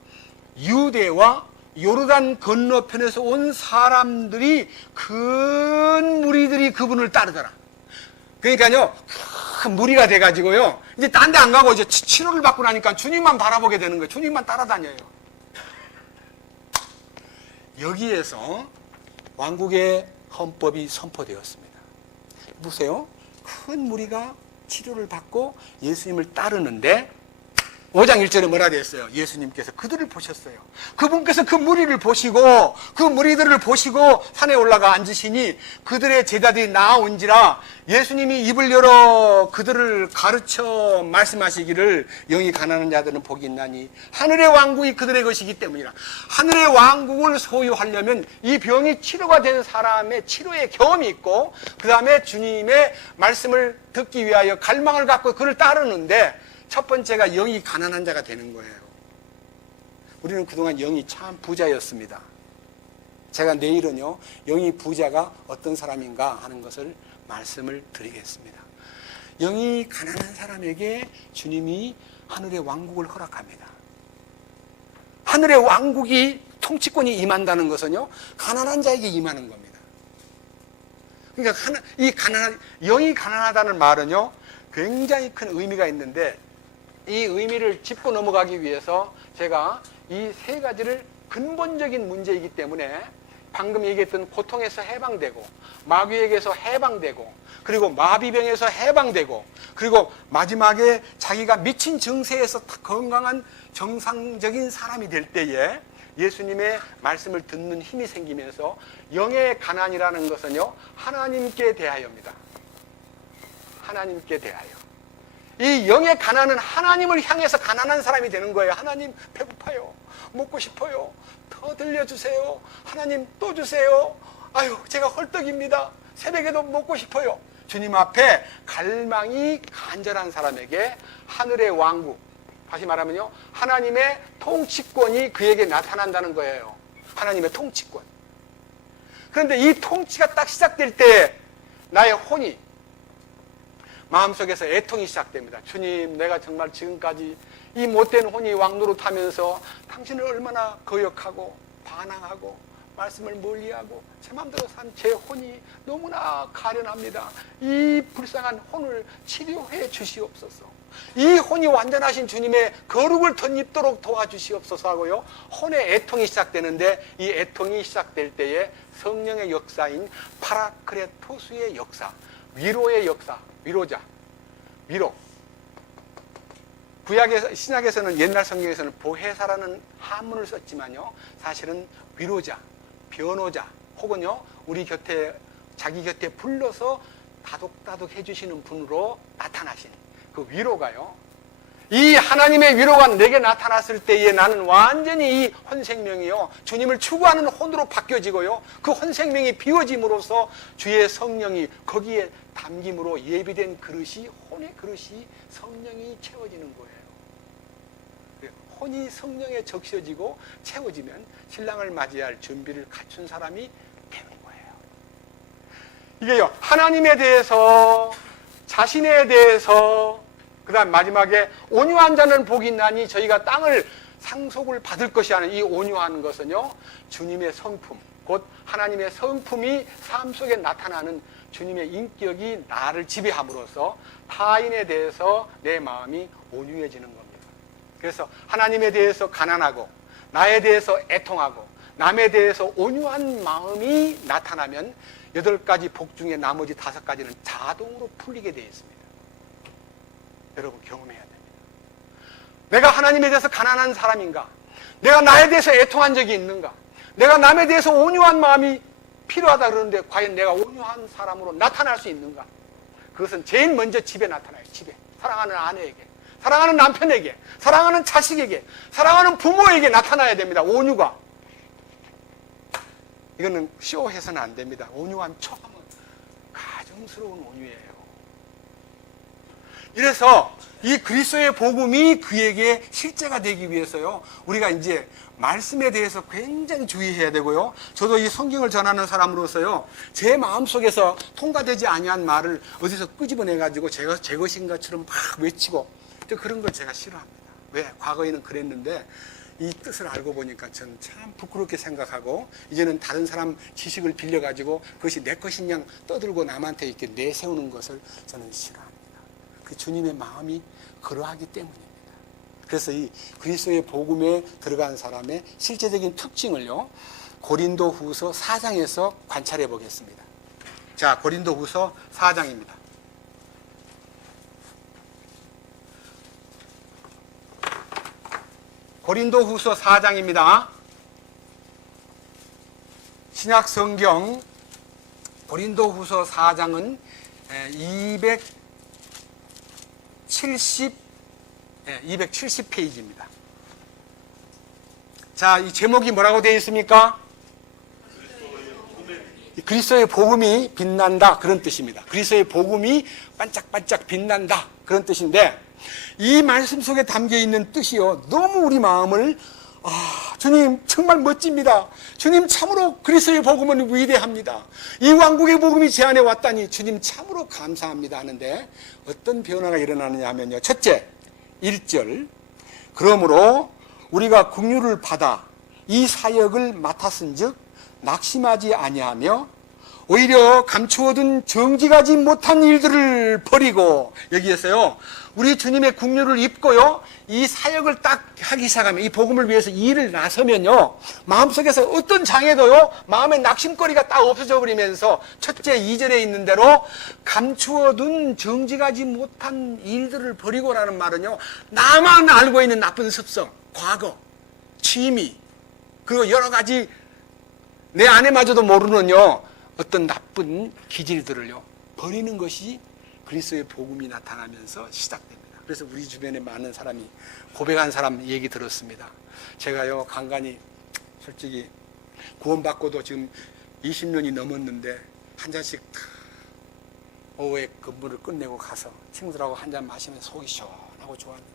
유대와 요르단 건너편에서 온 사람들이, 큰 무리들이 그분을 따르더라. 그러니까요, 큰 무리가 돼가지고요, 이제 딴 데 안 가고 이제 치료를 받고 나니까 주님만 바라보게 되는 거예요. 주님만 따라다녀요. 여기에서 왕국의 헌법이 선포되었습니다. 보세요. 큰 무리가 치료를 받고 예수님을 따르는데 5장 1절에 뭐라 되어 있어요? 예수님께서 그들을 보셨어요. 그분께서 그 무리를 보시고, 그 무리들을 보시고 산에 올라가 앉으시니 그들의 제자들이 나아온지라 예수님이 입을 열어 그들을 가르쳐 말씀하시기를, 영이 가난한 자들은 복이 있나니 하늘의 왕국이 그들의 것이기 때문이라. 하늘의 왕국을 소유하려면 이 병이 치료가 된 사람의 치료의 경험이 있고, 그 다음에 주님의 말씀을 듣기 위하여 갈망을 갖고 그를 따르는데, 첫 번째가 영이 가난한 자가 되는 거예요. 우리는 그동안 영이 참 부자였습니다. 제가 내일은요, 영이 부자가 어떤 사람인가 하는 것을 말씀을 드리겠습니다. 영이 가난한 사람에게 주님이 하늘의 왕국을 허락합니다. 하늘의 왕국이 통치권이 임한다는 것은요, 가난한 자에게 임하는 겁니다. 그러니까 영이 가난하다는 말은요, 굉장히 큰 의미가 있는데, 이 의미를 짚고 넘어가기 위해서 제가 이 세 가지를 근본적인 문제이기 때문에 방금 얘기했던 고통에서 해방되고, 마귀에게서 해방되고, 그리고 마비병에서 해방되고, 그리고 마지막에 자기가 미친 증세에서 건강한 정상적인 사람이 될 때에 예수님의 말씀을 듣는 힘이 생기면서, 영의 가난이라는 것은요, 하나님께 대하여입니다. 하나님께 대하여. 이 영의 가난은 하나님을 향해서 가난한 사람이 되는 거예요. 하나님, 배고파요. 먹고 싶어요. 더 들려주세요. 하나님, 또 주세요. 아유, 제가 헐떡입니다. 새벽에도 먹고 싶어요. 주님 앞에 갈망이 간절한 사람에게 하늘의 왕국, 다시 말하면요, 하나님의 통치권이 그에게 나타난다는 거예요. 하나님의 통치권. 그런데 이 통치가 딱 시작될 때 나의 혼이, 마음속에서 애통이 시작됩니다. 주님, 내가 정말 지금까지 이 못된 혼이 왕노릇하면서 당신을 얼마나 거역하고 반항하고 말씀을 멀리하고 제 마음대로 산 제 혼이 너무나 가련합니다. 이 불쌍한 혼을 치료해 주시옵소서. 이 혼이 완전하신 주님의 거룩을 덧입도록 도와주시옵소서 하고요, 혼의 애통이 시작되는데, 이 애통이 시작될 때에 성령의 역사인 파라크레토스의 역사, 위로의 역사, 위로자, 위로. 신약에서는, 옛날 성경에서는 보혜사라는 한문을 썼지만요, 사실은 위로자, 변호자, 혹은요, 우리 곁에, 자기 곁에 불러서 다독다독 해주시는 분으로 나타나신 그 위로가요, 이 하나님의 위로가 내게 나타났을 때에 나는 완전히 이 혼생명이요, 주님을 추구하는 혼으로 바뀌어지고요, 그 혼생명이 비워짐으로써 주의 성령이 거기에 담김으로 예비된 그릇이, 혼의 그릇이 성령이 채워지는 거예요. 혼이 성령에 적셔지고 채워지면 신랑을 맞이할 준비를 갖춘 사람이 되는 거예요. 이게요, 하나님에 대해서, 자신에 대해서, 그 다음 마지막에 온유한 자는 복이 있나니 저희가 땅을 상속을 받을 것이 하는 이 온유한 것은요, 주님의 성품, 곧 하나님의 성품이 삶 속에 나타나는 주님의 인격이 나를 지배함으로써 타인에 대해서 내 마음이 온유해지는 겁니다. 그래서 하나님에 대해서 가난하고, 나에 대해서 애통하고, 남에 대해서 온유한 마음이 나타나면 8가지 복 중에 나머지 5가지는 자동으로 풀리게 되어 있습니다. 여러분, 경험해야 됩니다. 내가 하나님에 대해서 가난한 사람인가? 내가 나에 대해서 애통한 적이 있는가? 내가 남에 대해서 온유한 마음이 필요하다 그러는데 과연 내가 온유한 사람으로 나타날 수 있는가? 그것은 제일 먼저 집에 나타나요. 집에. 사랑하는 아내에게, 사랑하는 남편에게, 사랑하는 자식에게, 사랑하는 부모에게 나타나야 됩니다. 온유가. 이거는 쇼해서는 안 됩니다. 온유한 척하면 가정스러운 온유예요. 이래서 이 그리스도의 복음이 그에게 실제가 되기 위해서요, 우리가 이제 말씀에 대해서 굉장히 주의해야 되고요, 저도 이 성경을 전하는 사람으로서요, 제 마음속에서 통과되지 아니한 말을 어디서 끄집어내가지고 제가 제 것인 것처럼 막 외치고, 그런 걸 제가 싫어합니다. 왜? 과거에는 그랬는데 이 뜻을 알고 보니까 저는 참 부끄럽게 생각하고, 이제는 다른 사람 지식을 빌려가지고 그것이 내 것인 양 떠들고 남한테 이렇게 내세우는 것을 저는 싫어합니다. 그 주님의 마음이 그러하기 때문입니다. 그래서 이 그리스도의 복음에 들어간 사람의 실제적인 특징을요, 고린도후서 4장에서 관찰해 보겠습니다. 자, 고린도후서 4장입니다. 고린도후서 4장입니다. 신약 성경 고린도후서 4장은 270페이지입니다. 자, 이 제목이 뭐라고 되어 있습니까? 그리스도의 복음이 빛난다, 그런 뜻입니다. 그리스도의 복음이 반짝반짝 빛난다, 그런 뜻인데, 이 말씀 속에 담겨있는 뜻이요, 너무 우리 마음을, 주님 정말 멋집니다. 주님 참으로 그리스도의 복음은 위대합니다. 이 왕국의 복음이 제 안에 왔다니 주님 참으로 감사합니다 하는데, 어떤 변화가 일어나느냐 하면요, 첫째, 1절, 그러므로 우리가 긍휼을 받아 이 사역을 맡았은즉 낙심하지 아니하며 오히려 감추어둔 정직하지 못한 일들을 버리고, 여기에서요 우리 주님의 긍휼을 입고요 이 사역을 딱 하기 시작하면, 이 복음을 위해서 일을 나서면요 마음속에서 어떤 장애도요 마음의 낙심거리가 딱 없어져 버리면서, 첫째 2절에 있는 대로 감추어둔 정직하지 못한 일들을 버리고라는 말은요, 나만 알고 있는 나쁜 습성, 과거, 취미, 그리고 여러 가지 내 아내마저도 모르는요 어떤 나쁜 기질들을요 버리는 것이 그리스도의 복음이 나타나면서 시작됩니다. 그래서 우리 주변에 많은 사람이 고백한 사람 얘기 들었습니다. 제가요 간간히 솔직히 구원받고도 지금 20년이 넘었는데 한 잔씩 오후에 근무를 끝내고 가서 친구들하고 한 잔 마시면 속이 시원하고 좋았는데,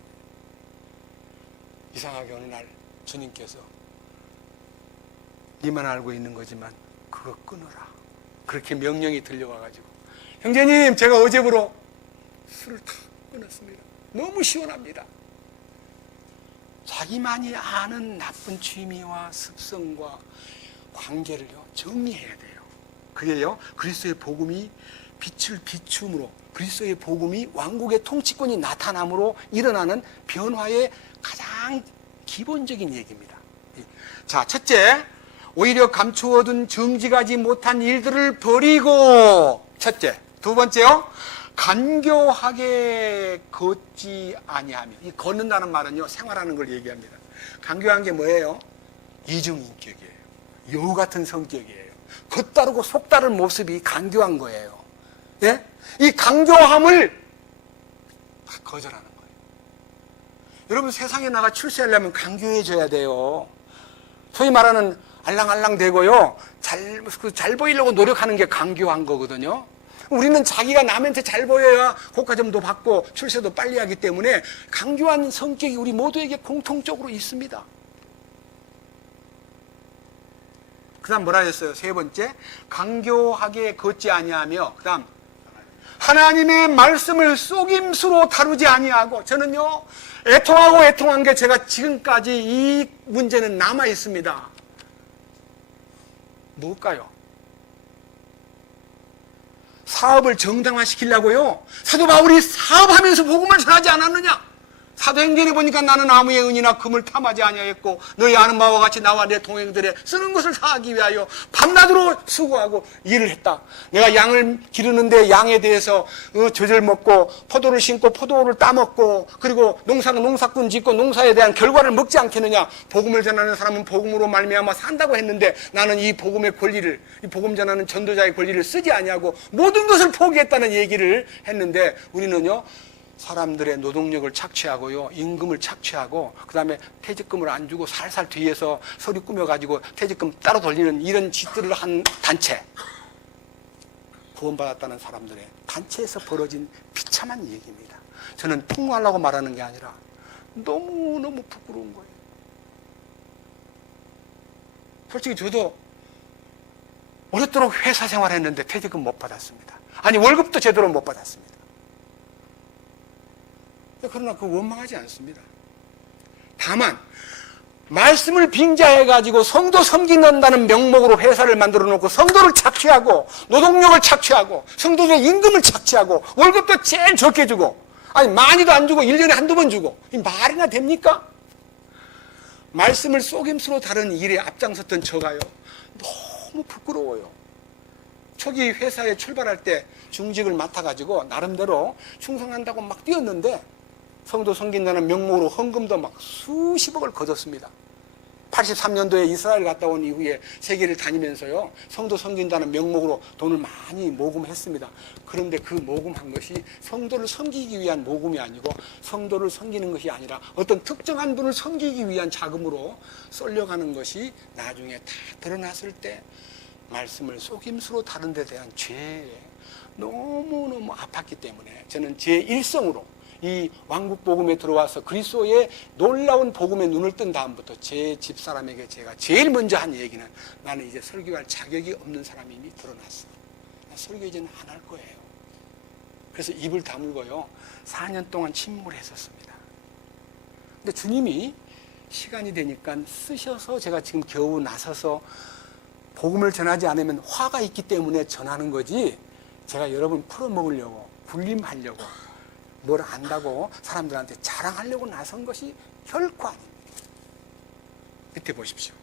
이상하게 어느 날 주님께서 니만 알고 있는 거지만 그거 끊어라, 그렇게 명령이 들려와가지고, 형제님 제가 어제부로 술을 다 끊었습니다. 너무 시원합니다. 자기만이 아는 나쁜 취미와 습성과 관계를요 정리해야 돼요. 그게요 그리스도의 복음이 빛을 비춤으로, 그리스도의 복음이 왕국의 통치권이 나타남으로 일어나는 변화의 가장 기본적인 얘기입니다. 자, 첫째, 오히려 감추어둔 정직하지 못한 일들을 버리고, 첫째. 두 번째요, 간교하게 걷지 아니하며. 이 걷는다는 말은요 생활하는 걸 얘기합니다. 간교한 게 뭐예요? 이중인격이에요. 여우 같은 성격이에요. 겉다르고 속다른 모습이 간교한 거예요. 예? 이 간교함을 거절하는 거예요. 여러분, 세상에 나가 출세하려면 간교해져야 돼요. 소위 말하는 알랑알랑 대고요 잘 보이려고 노력하는 게 간교한 거거든요. 우리는 자기가 남한테 잘 보여야 고과점도 받고 출세도 빨리 하기 때문에 간교한 성격이 우리 모두에게 공통적으로 있습니다. 그 다음 뭐라 했어요? 세 번째, 간교하게 걷지 아니하며, 그 다음 하나님의 말씀을 속임수로 다루지 아니하고. 저는요 애통한 게 제가 지금까지 이 문제는 남아 있습니다. 뭘까요? 사업을 정당화시키려고요 사도 바울이 사업하면서 복음을 전하지 않았느냐? 사도행전에 보니까 나는 아무의 은이나 금을 탐하지 아니하였고 너희 아는 바와 같이 나와 내 동행들의 쓰는 것을 사하기 위하여 밤낮으로 수고하고 일을 했다. 내가 양을 기르는데 양에 대해서 젖을 먹고 포도를 심고 포도를 따먹고, 그리고 농사꾼 짓고 농사에 대한 결과를 먹지 않겠느냐? 복음을 전하는 사람은 복음으로 말미암아 산다고 했는데 나는 이 복음의 권리를, 이 복음 전하는 전도자의 권리를 쓰지 아니하고 모든 것을 포기했다는 얘기를 했는데, 우리는요 사람들의 노동력을 착취하고요 임금을 착취하고, 그 다음에 퇴직금을 안 주고 살살 뒤에서 서류 꾸며가지고 퇴직금 따로 돌리는 이런 짓들을 한 단체, 구원받았다는 사람들의 단체에서 벌어진 비참한 얘기입니다. 저는 폭로하려고 말하는 게 아니라 너무너무 부끄러운 거예요. 솔직히 저도 오랫도록 회사 생활했는데 퇴직금 못 받았습니다. 아니 월급도 제대로 못 받았습니다. 그러나 그 원망하지 않습니다. 다만 말씀을 빙자해가지고 성도 섬긴다는 명목으로 회사를 만들어 놓고 성도를 착취하고 노동력을 착취하고 성도들의 임금을 착취하고 월급도 제일 적게 주고, 아니 많이도 안 주고 1년에 한두 번 주고, 이 말이나 됩니까? 말씀을 속임수로 다루는 일에 앞장섰던 저가요 너무 부끄러워요. 초기 회사에 출발할 때 중직을 맡아가지고 나름대로 충성한다고 막 뛰었는데 성도 섬긴다는 명목으로 헌금도 막 수십억을 거뒀습니다. 83년도에 이스라엘 갔다 온 이후에 세계를 다니면서요 성도 섬긴다는 명목으로 돈을 많이 모금했습니다. 그런데 그 모금한 것이 성도를 섬기기 위한 모금이 아니고 성도를 섬기는 것이 아니라 어떤 특정한 분을 섬기기 위한 자금으로 쏠려가는 것이 나중에 다 드러났을 때 말씀을 속임수로 다룬 데 대한 죄에 너무너무 아팠기 때문에 저는 제 일성으로 이 왕국 복음에 들어와서 그리스도의 놀라운 복음에 눈을 뜬 다음부터 제 집사람에게 제가 제일 먼저 한 얘기는, 나는 이제 설교할 자격이 없는 사람이 이미 드러났어. 나 설교 이제는 안 할 거예요. 그래서 입을 다물고요 4년 동안 침묵을 했었습니다. 근데 주님이 시간이 되니까 쓰셔서 제가 지금 겨우 나서서 복음을 전하지 않으면 화가 있기 때문에 전하는 거지, 제가 여러분 풀어먹으려고, 군림하려고, 뭘 안다고 사람들한테 자랑하려고 나선 것이 결코 아닙니다. 밑에 보십시오.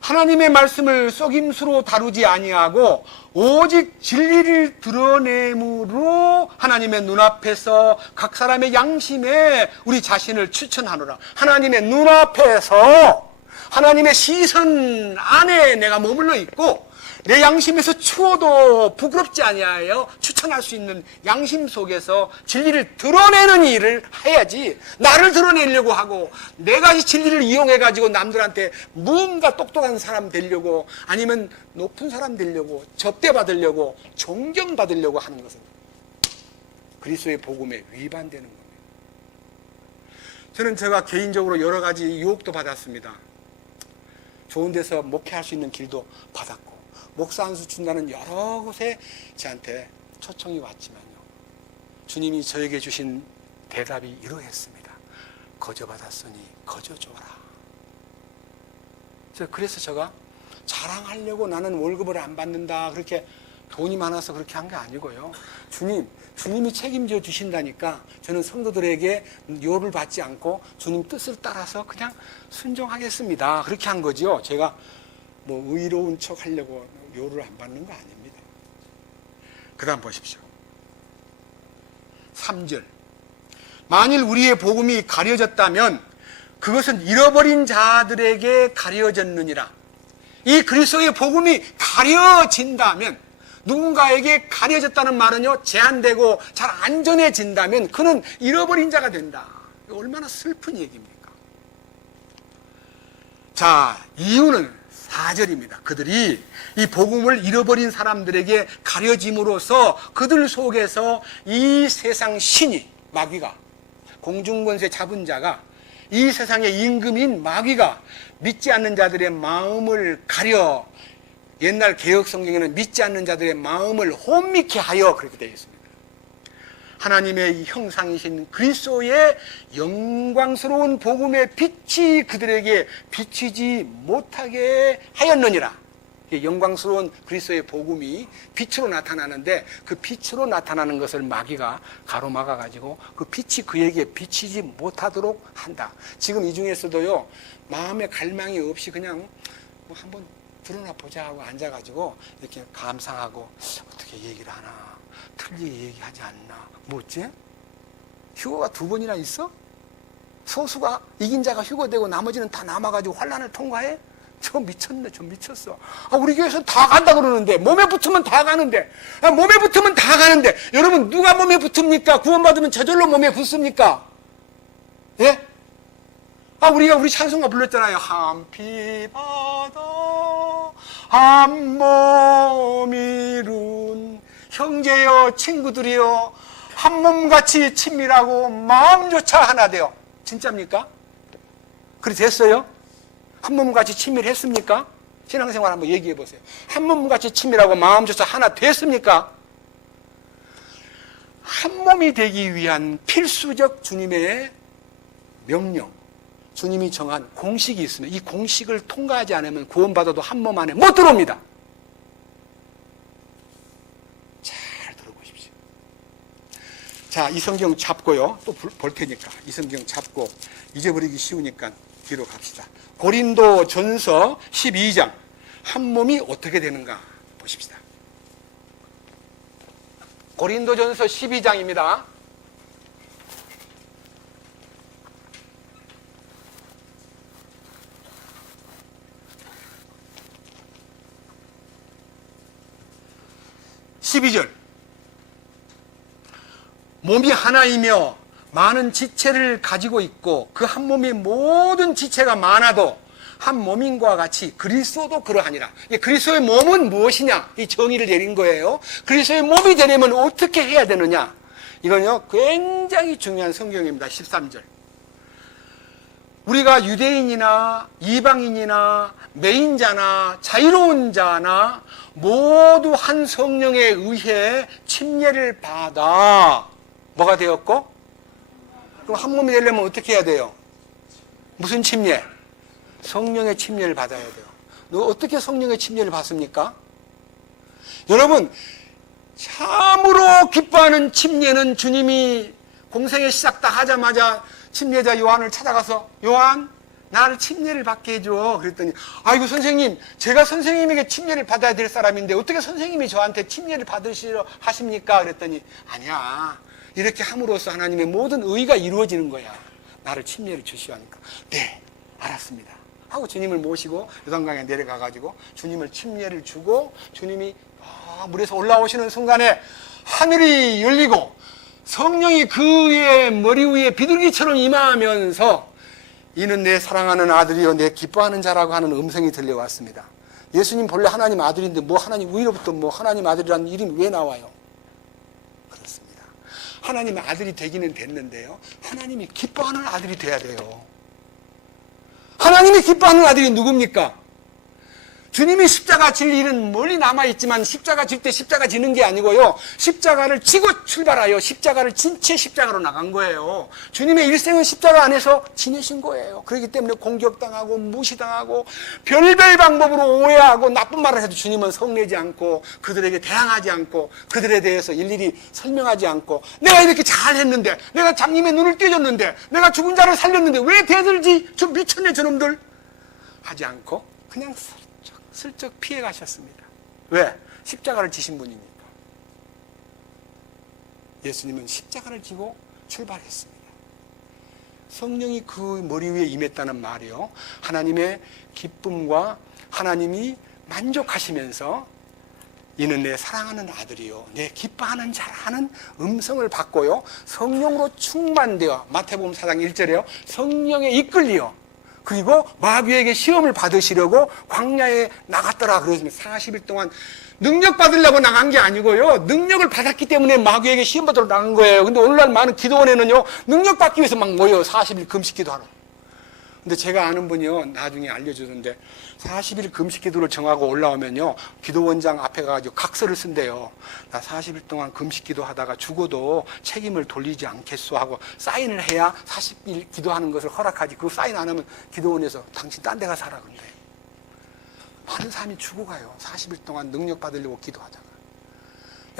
하나님의 말씀을 속임수로 다루지 아니하고 오직 진리를 드러내므로 하나님의 눈앞에서 각 사람의 양심에 우리 자신을 추천하노라. 하나님의 눈앞에서, 하나님의 시선 안에 내가 머물러 있고 내 양심에서 추워도 부끄럽지 아니하여 추천할 수 있는 양심 속에서 진리를 드러내는 일을 해야지, 나를 드러내려고 하고 내가 이 진리를 이용해가지고 남들한테 무언가 똑똑한 사람 되려고, 아니면 높은 사람 되려고, 접대받으려고, 존경받으려고 하는 것은 그리스도의 복음에 위반되는 겁니다. 저는 제가 개인적으로 여러 가지 유혹도 받았습니다. 좋은 데서 목회할 수 있는 길도 받았고, 목사 한 수 준다는 여러 곳에 저한테 초청이 왔지만요, 주님이 저에게 주신 대답이 이러했습니다. 거저받았으니 거저줘라. 그래서 제가 자랑하려고 나는 월급을 안 받는다, 그렇게 돈이 많아서 그렇게 한 게 아니고요, 주님이 책임져 주신다니까 저는 성도들에게 요를 받지 않고 주님 뜻을 따라서 그냥 순종하겠습니다, 그렇게 한 거죠. 제가 뭐 의로운 척 하려고 요를 안 받는 거 아닙니다. 그 다음 보십시오. 3절. 만일 우리의 복음이 가려졌다면 그것은 잃어버린 자들에게 가려졌느니라. 이 그리스도의 복음이 가려진다면, 누군가에게 가려졌다는 말은요, 제한되고 잘 안 전해진다면 그는 잃어버린 자가 된다. 얼마나 슬픈 얘기입니까? 자, 이유는 4절입니다. 그들이 이 복음을 잃어버린 사람들에게 가려짐으로써 그들 속에서 이 세상 신이, 마귀가, 공중권세 잡은 자가, 이 세상의 임금인 마귀가 믿지 않는 자들의 마음을 가려, 옛날 개혁 성경에는 믿지 않는 자들의 마음을 혼미케 하여 그렇게 되어 있습니다. 하나님의 형상이신 그리스도의 영광스러운 복음의 빛이 그들에게 비치지 못하게 하였느니라. 영광스러운 그리스도의 복음이 빛으로 나타나는데, 그 빛으로 나타나는 것을 마귀가 가로막아 가지고 그 빛이 그에게 비치지 못하도록 한다. 지금 이 중에서도요, 마음에 갈망이 없이 그냥 뭐 한번 드러나 보자 하고 앉아가지고 이렇게 감상하고 어떻게 얘기를 하나, 틀리게 얘기하지 않나, 뭐 어째? 휴거가 2번이나 있어? 소수가, 이긴 자가 휴거되고 나머지는 다 남아가지고 환난을 통과해? 저 미쳤네, 저 미쳤어. 우리 교회에서 다 간다 그러는데, 몸에 붙으면 다 가는데, 몸에 붙으면 다 가는데, 여러분 누가 몸에 붙습니까? 구원받으면 저절로 몸에 붙습니까? 예? 우리가 우리 찬송가 불렀잖아요. 한 피 받아 한 몸 이룬 형제여 친구들이여 한 몸같이 친밀하고 마음조차 하나 되어. 진짜입니까? 그렇게 됐어요? 한 몸같이 친밀했습니까? 신앙생활 한번 얘기해 보세요. 한 몸같이 친밀하고 마음조차 하나 됐습니까? 한 몸이 되기 위한 필수적 주님의 명령, 주님이 정한 공식이 있으면 이 공식을 통과하지 않으면 구원받아도 한 몸 안에 못 들어옵니다. 잘 들어보십시오. 자, 이 성경 잡고요, 또 볼 테니까 이 성경 잡고, 잊어버리기 쉬우니까 뒤로 갑시다. 고린도 전서 12장, 한 몸이 어떻게 되는가 보십시다. 고린도 전서 12장입니다. 몸이 하나이며 많은 지체를 가지고 있고 그 한 몸이 모든 지체가 많아도 한 몸인과 같이 그리스도도 그러하니라. 그리스도의 몸은 무엇이냐, 이 정의를 내린 거예요. 그리스도의 몸이 되려면 어떻게 해야 되느냐, 이건요 굉장히 중요한 성경입니다. 13절. 우리가 유대인이나 이방인이나 매인자나 자유로운 자나 모두 한 성령에 의해 침례를 받아 뭐가 되었고, 그럼 한 몸이 되려면 어떻게 해야 돼요? 무슨 침례? 성령의 침례를 받아야 돼요. 너 어떻게 성령의 침례를 받습니까? 여러분, 참으로 기뻐하는 침례는 주님이 공생의 시작 딱 하자마자 침례자 요한을 찾아가서 요한, 나를 침례를 받게 해줘. 그랬더니 아이고 선생님, 제가 선생님에게 침례를 받아야 될 사람인데 어떻게 선생님이 저한테 침례를 받으시려 하십니까? 그랬더니 아니야, 이렇게 함으로써 하나님의 모든 의가 이루어지는 거야. 나를 침례를 주시오 하니까 네, 알았습니다 하고 주님을 모시고 요단강에 내려가가지고 주님을 침례를 주고 주님이 물에서 올라오시는 순간에 하늘이 열리고 성령이 그의 머리 위에 비둘기처럼 임하면서 이는 내 사랑하는 아들이요 내 기뻐하는 자라고 하는 음성이 들려왔습니다. 예수님 본래 하나님 아들인데 뭐 하나님 위로부터 뭐 하나님 아들이라는 이름이 왜 나와요? 그렇습니다. 하나님의 아들이 되기는 됐는데요, 하나님이 기뻐하는 아들이 돼야 돼요. 하나님이 기뻐하는 아들이 누굽니까? 주님이 십자가 질 일은 멀리 남아있지만 십자가 질 때 십자가 지는 게 아니고요, 십자가를 지고 출발하여 십자가를 진 채 십자가로 나간 거예요. 주님의 일생은 십자가 안에서 지내신 거예요. 그렇기 때문에 공격당하고 무시당하고 별별 방법으로 오해하고 나쁜 말을 해도 주님은 성내지 않고 그들에게 대항하지 않고 그들에 대해서 일일이 설명하지 않고 내가 이렇게 잘했는데, 내가 장님의 눈을 떼줬는데, 내가 죽은 자를 살렸는데 왜 대들지? 저 미쳤네 저놈들 하지 않고 그냥 슬쩍 피해 가셨습니다. 왜? 십자가를 지신 분이니까. 예수님은 십자가를 지고 출발했습니다. 성령이 그 머리 위에 임했다는 말이요, 하나님의 기쁨과 하나님이 만족하시면서 이는 내 사랑하는 아들이요 내 기뻐하는 자라는 음성을 받고요, 성령으로 충만되어 마태복음 4장 1절에요 성령에 이끌리어 그리고 마귀에게 시험을 받으시려고 광야에 나갔더라 그러시면 40일 동안 능력 받으려고 나간 게 아니고요, 능력을 받았기 때문에 마귀에게 시험 받으러 나간 거예요. 근데 오늘날 많은 기도원에는요, 능력 받기 위해서 막 모여요. 40일 금식 기도하러. 근데 제가 아는 분이요, 나중에 알려주는데 40일 금식 기도를 정하고 올라오면요, 기도원장 앞에 가가지고 각서를 쓴대요. 나 40일 동안 금식 기도하다가 죽어도 책임을 돌리지 않겠소 하고 사인을 해야 40일 기도하는 것을 허락하지. 그 사인 안 하면 기도원에서 당신 딴 데 가 살아 그런대. 많은 사람이 죽어가요, 40일 동안 능력 받으려고 기도하다가.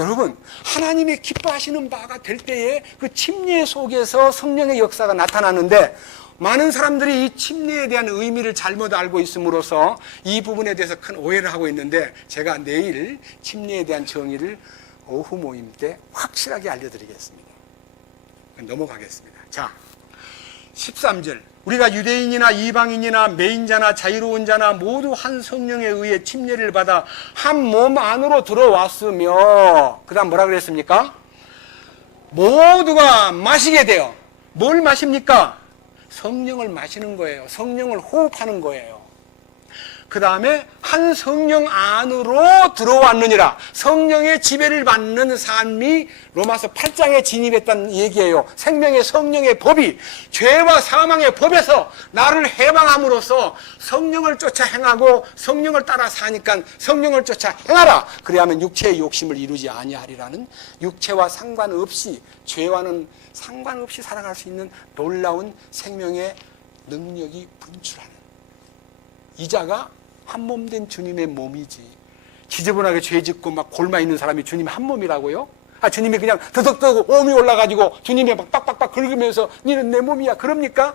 여러분, 하나님의 기뻐하시는 바가 될 때에 그 침례 속에서 성령의 역사가 나타나는데, 많은 사람들이 이 침례에 대한 의미를 잘못 알고 있음으로써 이 부분에 대해서 큰 오해를 하고 있는데, 제가 내일 침례에 대한 정의를 오후 모임 때 확실하게 알려드리겠습니다. 넘어가겠습니다. 자, 13절. 우리가 유대인이나 이방인이나 매인자나 자유로운 자나 모두 한 성령에 의해 침례를 받아 한 몸 안으로 들어왔으며, 그 다음 뭐라 그랬습니까? 모두가 마시게 돼요. 뭘 마십니까? 성령을 마시는 거예요. 성령을 호흡하는 거예요. 그 다음에 한 성령 안으로 들어왔느니라. 성령의 지배를 받는 삶이 로마서 8장에 진입했다는 얘기예요. 생명의 성령의 법이 죄와 사망의 법에서 나를 해방함으로써 성령을 쫓아 행하고 성령을 따라 사니까 성령을 쫓아 행하라. 그래야만 육체의 욕심을 이루지 아니하리라는, 육체와 상관없이, 죄와는 상관없이 살아갈 수 있는 놀라운 생명의 능력이 분출하는, 이자가 한 몸 된 주님의 몸이지. 지저분하게 죄 짓고 막 골마 있는 사람이 주님 한 몸이라고요? 주님이 그냥 더덕더덕 오미 올라가지고 주님이 막 빡빡빡 긁으면서 니는 내 몸이야, 그럽니까?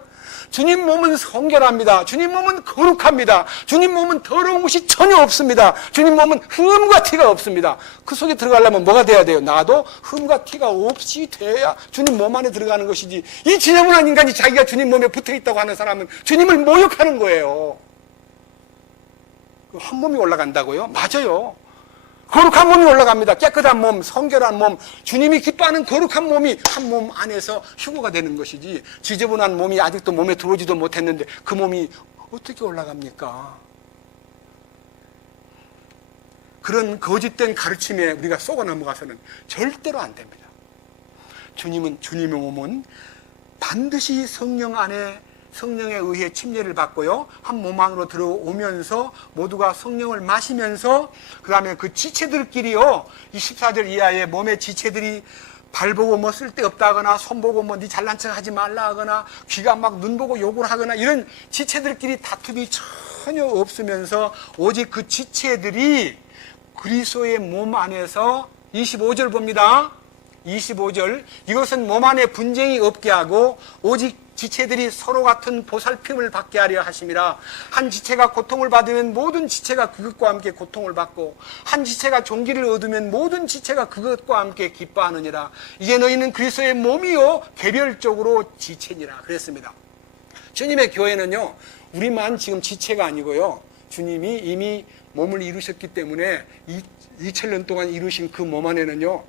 주님 몸은 성결합니다. 주님 몸은 거룩합니다. 주님 몸은 더러운 것이 전혀 없습니다. 주님 몸은 흠과 티가 없습니다. 그 속에 들어가려면 뭐가 돼야 돼요? 나도 흠과 티가 없이 돼야 주님 몸 안에 들어가는 것이지. 이 지저분한 인간이 자기가 주님 몸에 붙어있다고 하는 사람은 주님을 모욕하는 거예요. 한 몸이 올라간다고요? 맞아요. 거룩한 몸이 올라갑니다. 깨끗한 몸, 성결한 몸, 주님이 기뻐하는 거룩한 몸이 한 몸 안에서 휴거가 되는 것이지, 지저분한 몸이 아직도 몸에 들어오지도 못했는데 그 몸이 어떻게 올라갑니까? 그런 거짓된 가르침에 우리가 쏘고 넘어가서는 절대로 안 됩니다. 주님의 몸은 반드시 성령 안에, 성령에 의해 침례를 받고요, 한 몸 안으로 들어오면서 모두가 성령을 마시면서, 그 다음에 그 지체들끼리요, 이 14절 이하의 몸의 지체들이 발 보고 뭐 쓸데없다 하거나 손 보고 뭐 네 잘난 척 하지 말라 하거나 귀가 막 눈 보고 욕을 하거나 이런 지체들끼리 다툼이 전혀 없으면서 오직 그 지체들이 그리스도의 몸 안에서 25절 봅니다. 25절 이것은 몸 안에 분쟁이 없게 하고 오직 지체들이 서로 같은 보살핌을 받게 하려 하심이라. 한 지체가 고통을 받으면 모든 지체가 그것과 함께 고통을 받고 한 지체가 존귀를 얻으면 모든 지체가 그것과 함께 기뻐하느니라. 이게 너희는 그리스도의 몸이요 개별적으로 지체니라 그랬습니다. 주님의 교회는요 우리만 지금 지체가 아니고요 주님이 이미 몸을 이루셨기 때문에 2000년 동안 이루신 그 몸 안에는요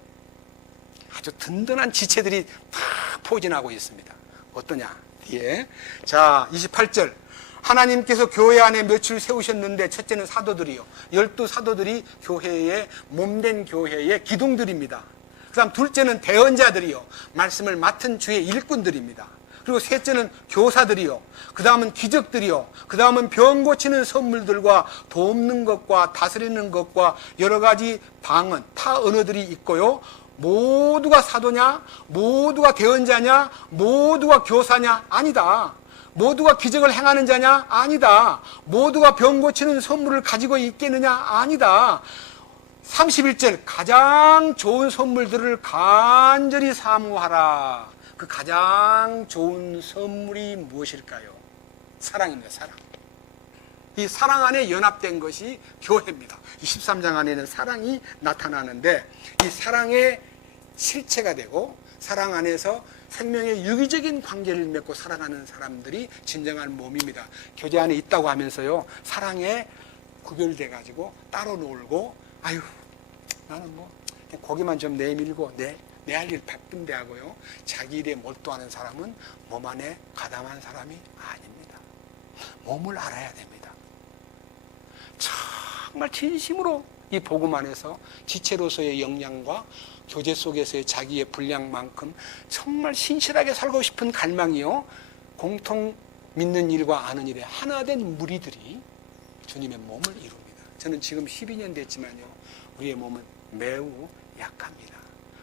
아주 든든한 지체들이 다 포진하고 있습니다. 어떠냐? 뒤에. 자, 28절. 하나님께서 교회 안에 몇을 세우셨는데 첫째는 사도들이요. 12사도들이 교회의 몸된 교회의 기둥들입니다. 그 다음 둘째는 대언자들이요. 말씀을 맡은 주의 일꾼들입니다. 그리고 셋째는 교사들이요. 그 다음은 기적들이요. 그 다음은 병 고치는 선물들과 돕는 것과 다스리는 것과 여러 가지 방언, 타 언어들이 있고요. 모두가 사도냐? 모두가 대언자냐? 모두가 교사냐? 아니다. 모두가 기적을 행하는 자냐? 아니다. 모두가 병 고치는 선물을 가지고 있겠느냐? 아니다. 31절 가장 좋은 선물들을 간절히 사모하라. 그 가장 좋은 선물이 무엇일까요? 사랑입니다. 사랑. 이 사랑 안에 연합된 것이 교회입니다. 23장 안에는 사랑이 나타나는데 이 사랑의 실체가 되고 사랑 안에서 생명의 유기적인 관계를 맺고 살아가는 사람들이 진정한 몸입니다. 교제 안에 있다고 하면서요 사랑에 구별돼 가지고 따로 놀고 아유 나는 뭐 고기만 좀 내밀고 내 할 일 바쁜데 하고요 자기 일에 몰두하는 사람은 몸 안에 가담한 사람이 아닙니다. 몸을 알아야 됩니다. 정말 진심으로 이 복음 안에서 지체로서의 역량과 교제 속에서의 자기의 분량만큼 정말 신실하게 살고 싶은 갈망이요 공통 믿는 일과 아는 일에 하나된 무리들이 주님의 몸을 이룹니다. 저는 지금 12년 됐지만요 우리의 몸은 매우 약합니다.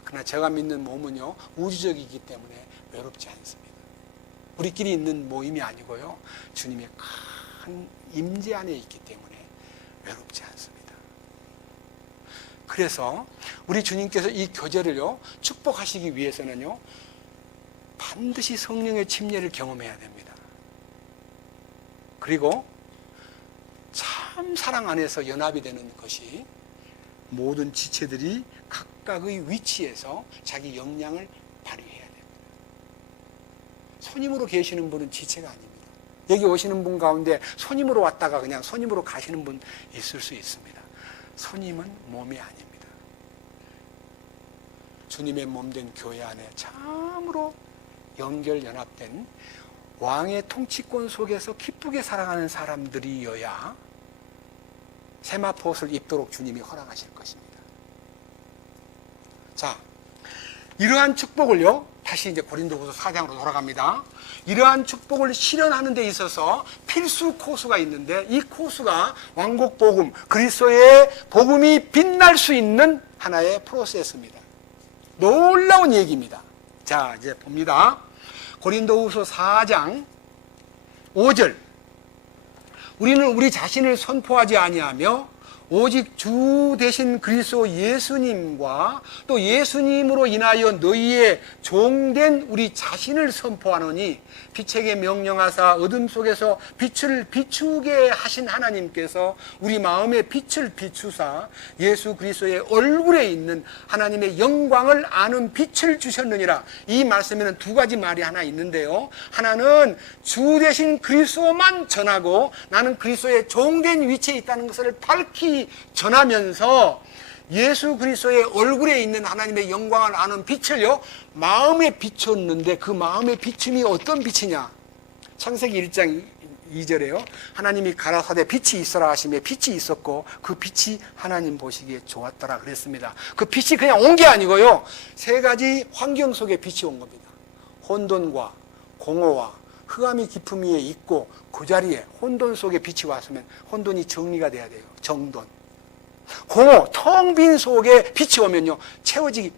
그러나 제가 믿는 몸은요 우주적이기 때문에 외롭지 않습니다. 우리끼리 있는 모임이 아니고요 주님의 큰 임재 안에 있기 때문에 외롭지 않습니다. 그래서 우리 주님께서 이 교제를요 축복하시기 위해서는요 반드시 성령의 침례를 경험해야 됩니다. 그리고 참 사랑 안에서 연합이 되는 것이 모든 지체들이 각각의 위치에서 자기 역량을 발휘해야 됩니다. 손님으로 계시는 분은 지체가 아닙니다. 여기 오시는 분 가운데 손님으로 왔다가 그냥 손님으로 가시는 분 있을 수 있습니다. 손님은 몸이 아닙니다. 주님의 몸된 교회 안에 참으로 연결 연합된 왕의 통치권 속에서 기쁘게 살아가는 사람들이어야 세마포옷을 입도록 주님이 허락하실 것입니다. 자, 이러한 축복을요 다시 이제 고린도후서 4장으로 돌아갑니다. 이러한 축복을 실현하는 데 있어서 필수 코스가 있는데 이 코스가 왕국 복음, 그리스도의 복음이 빛날 수 있는 하나의 프로세스입니다. 놀라운 얘기입니다. 자, 이제 봅니다. 고린도후서 4장 5절. 우리는 우리 자신을 선포하지 아니하며 오직 주 되신 그리스도 예수님과 또 예수님으로 인하여 너희의 종된 우리 자신을 선포하노니 빛에게 명령하사 어둠 속에서 빛을 비추게 하신 하나님께서 우리 마음에 빛을 비추사 예수 그리스도의 얼굴에 있는 하나님의 영광을 아는 빛을 주셨느니라. 이 말씀에는 두 가지 말이 하나 있는데요. 하나는 주 되신 그리스도만 전하고 나는 그리스도의 종된 위치에 있다는 것을 밝히 전하면서 예수 그리스도의 얼굴에 있는 하나님의 영광을 아는 빛을요 마음에 비췄는데 그 마음의 비춤이 어떤 빛이냐? 창세기 1장 2절에요 하나님이 가라사대 빛이 있어라 하시며 빛이 있었고 그 빛이 하나님 보시기에 좋았더라 그랬습니다. 그 빛이 그냥 온 게 아니고요 세 가지 환경 속에 빛이 온 겁니다. 혼돈과 공허와 흑암이 깊음 위에 있고 그 자리에 혼돈 속에 빛이 왔으면 혼돈이 정리가 돼야 돼요. 정돈. 공허, 텅 빈 속에 빛이 오면요,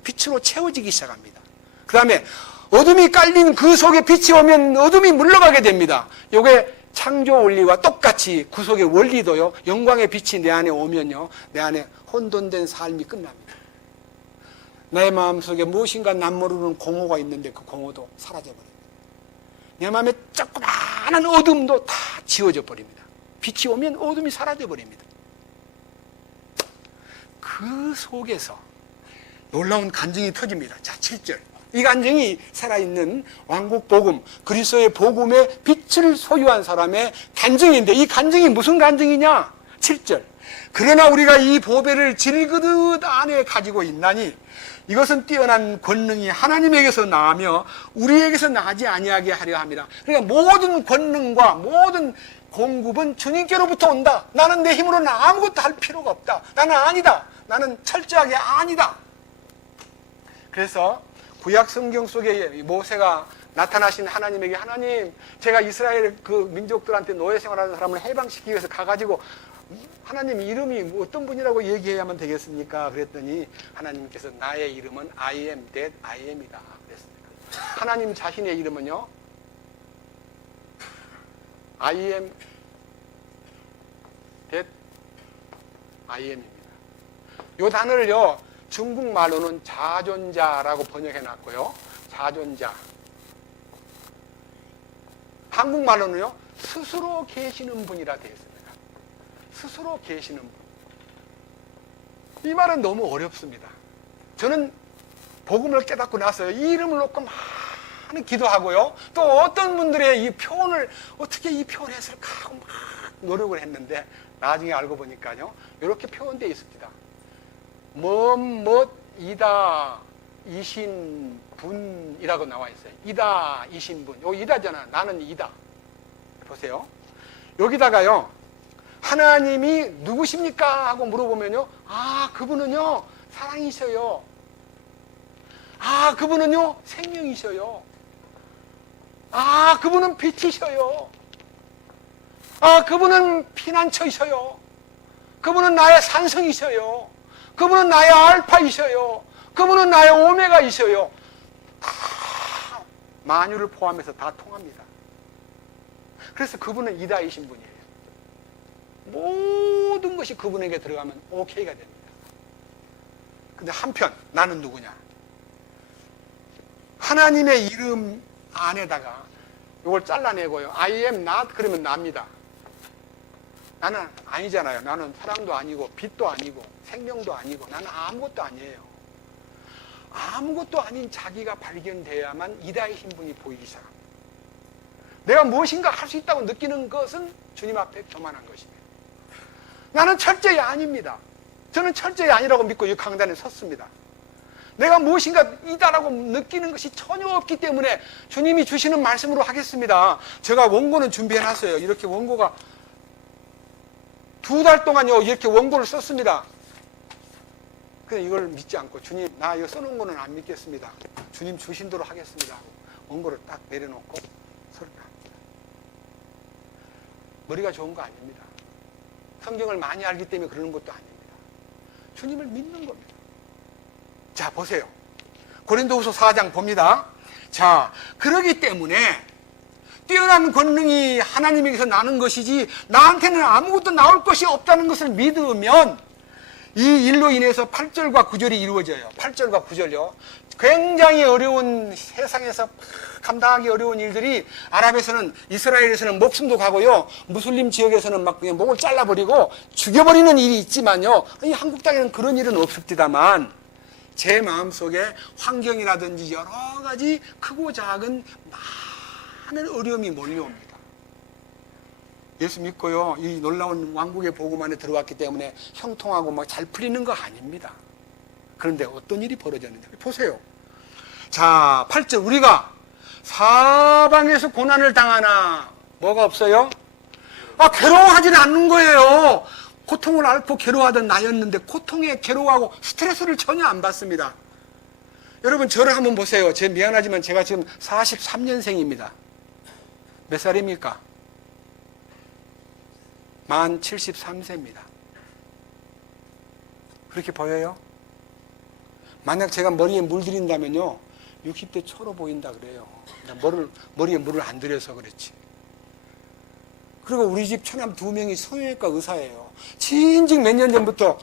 빛으로 채워지기 시작합니다. 그 다음에 어둠이 깔린 그 속에 빛이 오면 어둠이 물러가게 됩니다. 요게 창조 원리와 똑같이 그 속의 원리도요, 영광의 빛이 내 안에 오면요, 내 안에 혼돈된 삶이 끝납니다. 내 마음속에 무엇인가 남 모르는 공허가 있는데 그 공허도 사라져버립니다. 내 마음에 조그마한 어둠도 다 지워져 버립니다. 빛이 오면 어둠이 사라져 버립니다. 그 속에서 놀라운 간증이 터집니다. 자, 7절. 이 간증이 살아있는 왕국 복음, 그리스도의 복음의 빛을 소유한 사람의 간증인데, 이 간증이 무슨 간증이냐? 7절. 그러나 우리가 이 보배를 질그릇 안에 가지고 있나니 이것은 뛰어난 권능이 하나님에게서 나하며 우리에게서 나지 아니하게 하려 합니다. 그러니까 모든 권능과 모든 공급은 주님께로부터 온다. 나는 내 힘으로는 아무것도 할 필요가 없다. 나는 아니다. 나는 철저하게 아니다. 그래서 구약 성경 속에 모세가 나타나신 하나님에게, 하나님, 제가 이스라엘 그 민족들한테 노예 생활하는 사람을 해방시키기 위해서 가가지고 하나님 이름이 어떤 분이라고 얘기해야만 되겠습니까? 그랬더니 하나님께서 나의 이름은 I am that I am이다 그랬습니다. 하나님 자신의 이름은요, I am that I am입니다. 이 단어를요, 중국말로는 자존자라고 번역해 놨고요. 자존자. 한국말로는요, 스스로 계시는 분이라 되어 있습니다. 스스로 계시는 분. 이 말은 너무 어렵습니다. 저는 복음을 깨닫고 나서 이 이름을 놓고 많은 기도하고요. 또 어떤 분들의 이 표현을 어떻게 이 표현을 했을까 하고 막 노력을 했는데 나중에 알고 보니까요, 이렇게 표현되어 있습니다. 이다 이신 분이라고 나와 있어요. 이다 이신 분. 요 이다잖아. 나는 이다. 보세요. 여기다가요, 하나님이 누구십니까? 하고 물어보면요, 아, 그분은요, 사랑이셔요. 아, 그분은요, 생명이셔요. 아, 그분은 빛이셔요. 아, 그분은 피난처이셔요. 그분은 나의 산성이셔요. 그분은 나의 알파이셔요. 그분은 나의 오메가이셔요. 다 만유를 포함해서 다 통합니다. 그래서 그분은 이다이신 분이에요. 모든 것이 그분에게 들어가면 오케이가 됩니다. 근데 한편 나는 누구냐? 하나님의 이름 안에다가 이걸 잘라내고요, I am not 그러면 납니다. 나는 아니잖아요. 나는 사랑도 아니고 빛도 아니고 생명도 아니고 나는 아무것도 아니에요. 아무것도 아닌 자기가 발견돼야만 이다이신 분이 보이기 시작합니다. 내가 무엇인가 할 수 있다고 느끼는 것은 주님 앞에 교만한 것입니다. 나는 철저히 아닙니다. 저는 철저히 아니라고 믿고 이 강단에 섰습니다. 내가 무엇인가 이다라고 느끼는 것이 전혀 없기 때문에 주님이 주시는 말씀으로 하겠습니다. 제가 원고는 준비해놨어요. 이렇게 원고가 2달 동안요, 이렇게 원고를 썼습니다. 근데 이걸 믿지 않고, 주님, 나 이거 써놓은 거는 안 믿겠습니다. 주님 주신 대로 하겠습니다. 원고를 딱 내려놓고 서랍니다. 머리가 좋은 거 아닙니다. 성경을 많이 알기 때문에 그러는 것도 아닙니다. 주님을 믿는 겁니다. 자, 보세요. 고린도후서 4장 봅니다. 자, 그러기 때문에 뛰어난 권능이 하나님에게서 나는 것이지 나한테는 아무것도 나올 것이 없다는 것을 믿으면 이 일로 인해서 8절과 9절이 이루어져요. 8절과 9절요. 굉장히 어려운, 세상에서 감당하기 어려운 일들이 아랍에서는, 이스라엘에서는 목숨도 가고요, 무슬림 지역에서는 막 그냥 목을 잘라버리고 죽여버리는 일이 있지만요, 이 한국 땅에는 그런 일은 없습니다만 제 마음속에 환경이라든지 여러 가지 크고 작은 많은 어려움이 몰려옵니다. 예수 믿고요, 이 놀라운 왕국의 복음 안에 들어왔기 때문에 형통하고 막 잘 풀리는 거 아닙니다. 그런데 어떤 일이 벌어졌는지 보세요. 자, 8절. 우리가 사방에서 고난을 당하나 뭐가 없어요? 아, 괴로워하지는 않는 거예요. 고통을 앓고 괴로워하던 나였는데 고통에 괴로워하고 스트레스를 전혀 안 받습니다. 여러분, 저를 한번 보세요. 제 미안하지만 제가 지금 43년생입니다. 몇 살입니까? 만 73세입니다. 그렇게 보여요? 만약 제가 머리에 물 들인다면요 60대 초로 보인다 그래요. 머리에 물을 안 들여서 그렇지. 그리고 우리 집 처남 2명이 성형외과 의사예요. 진즉 몇 년 전부터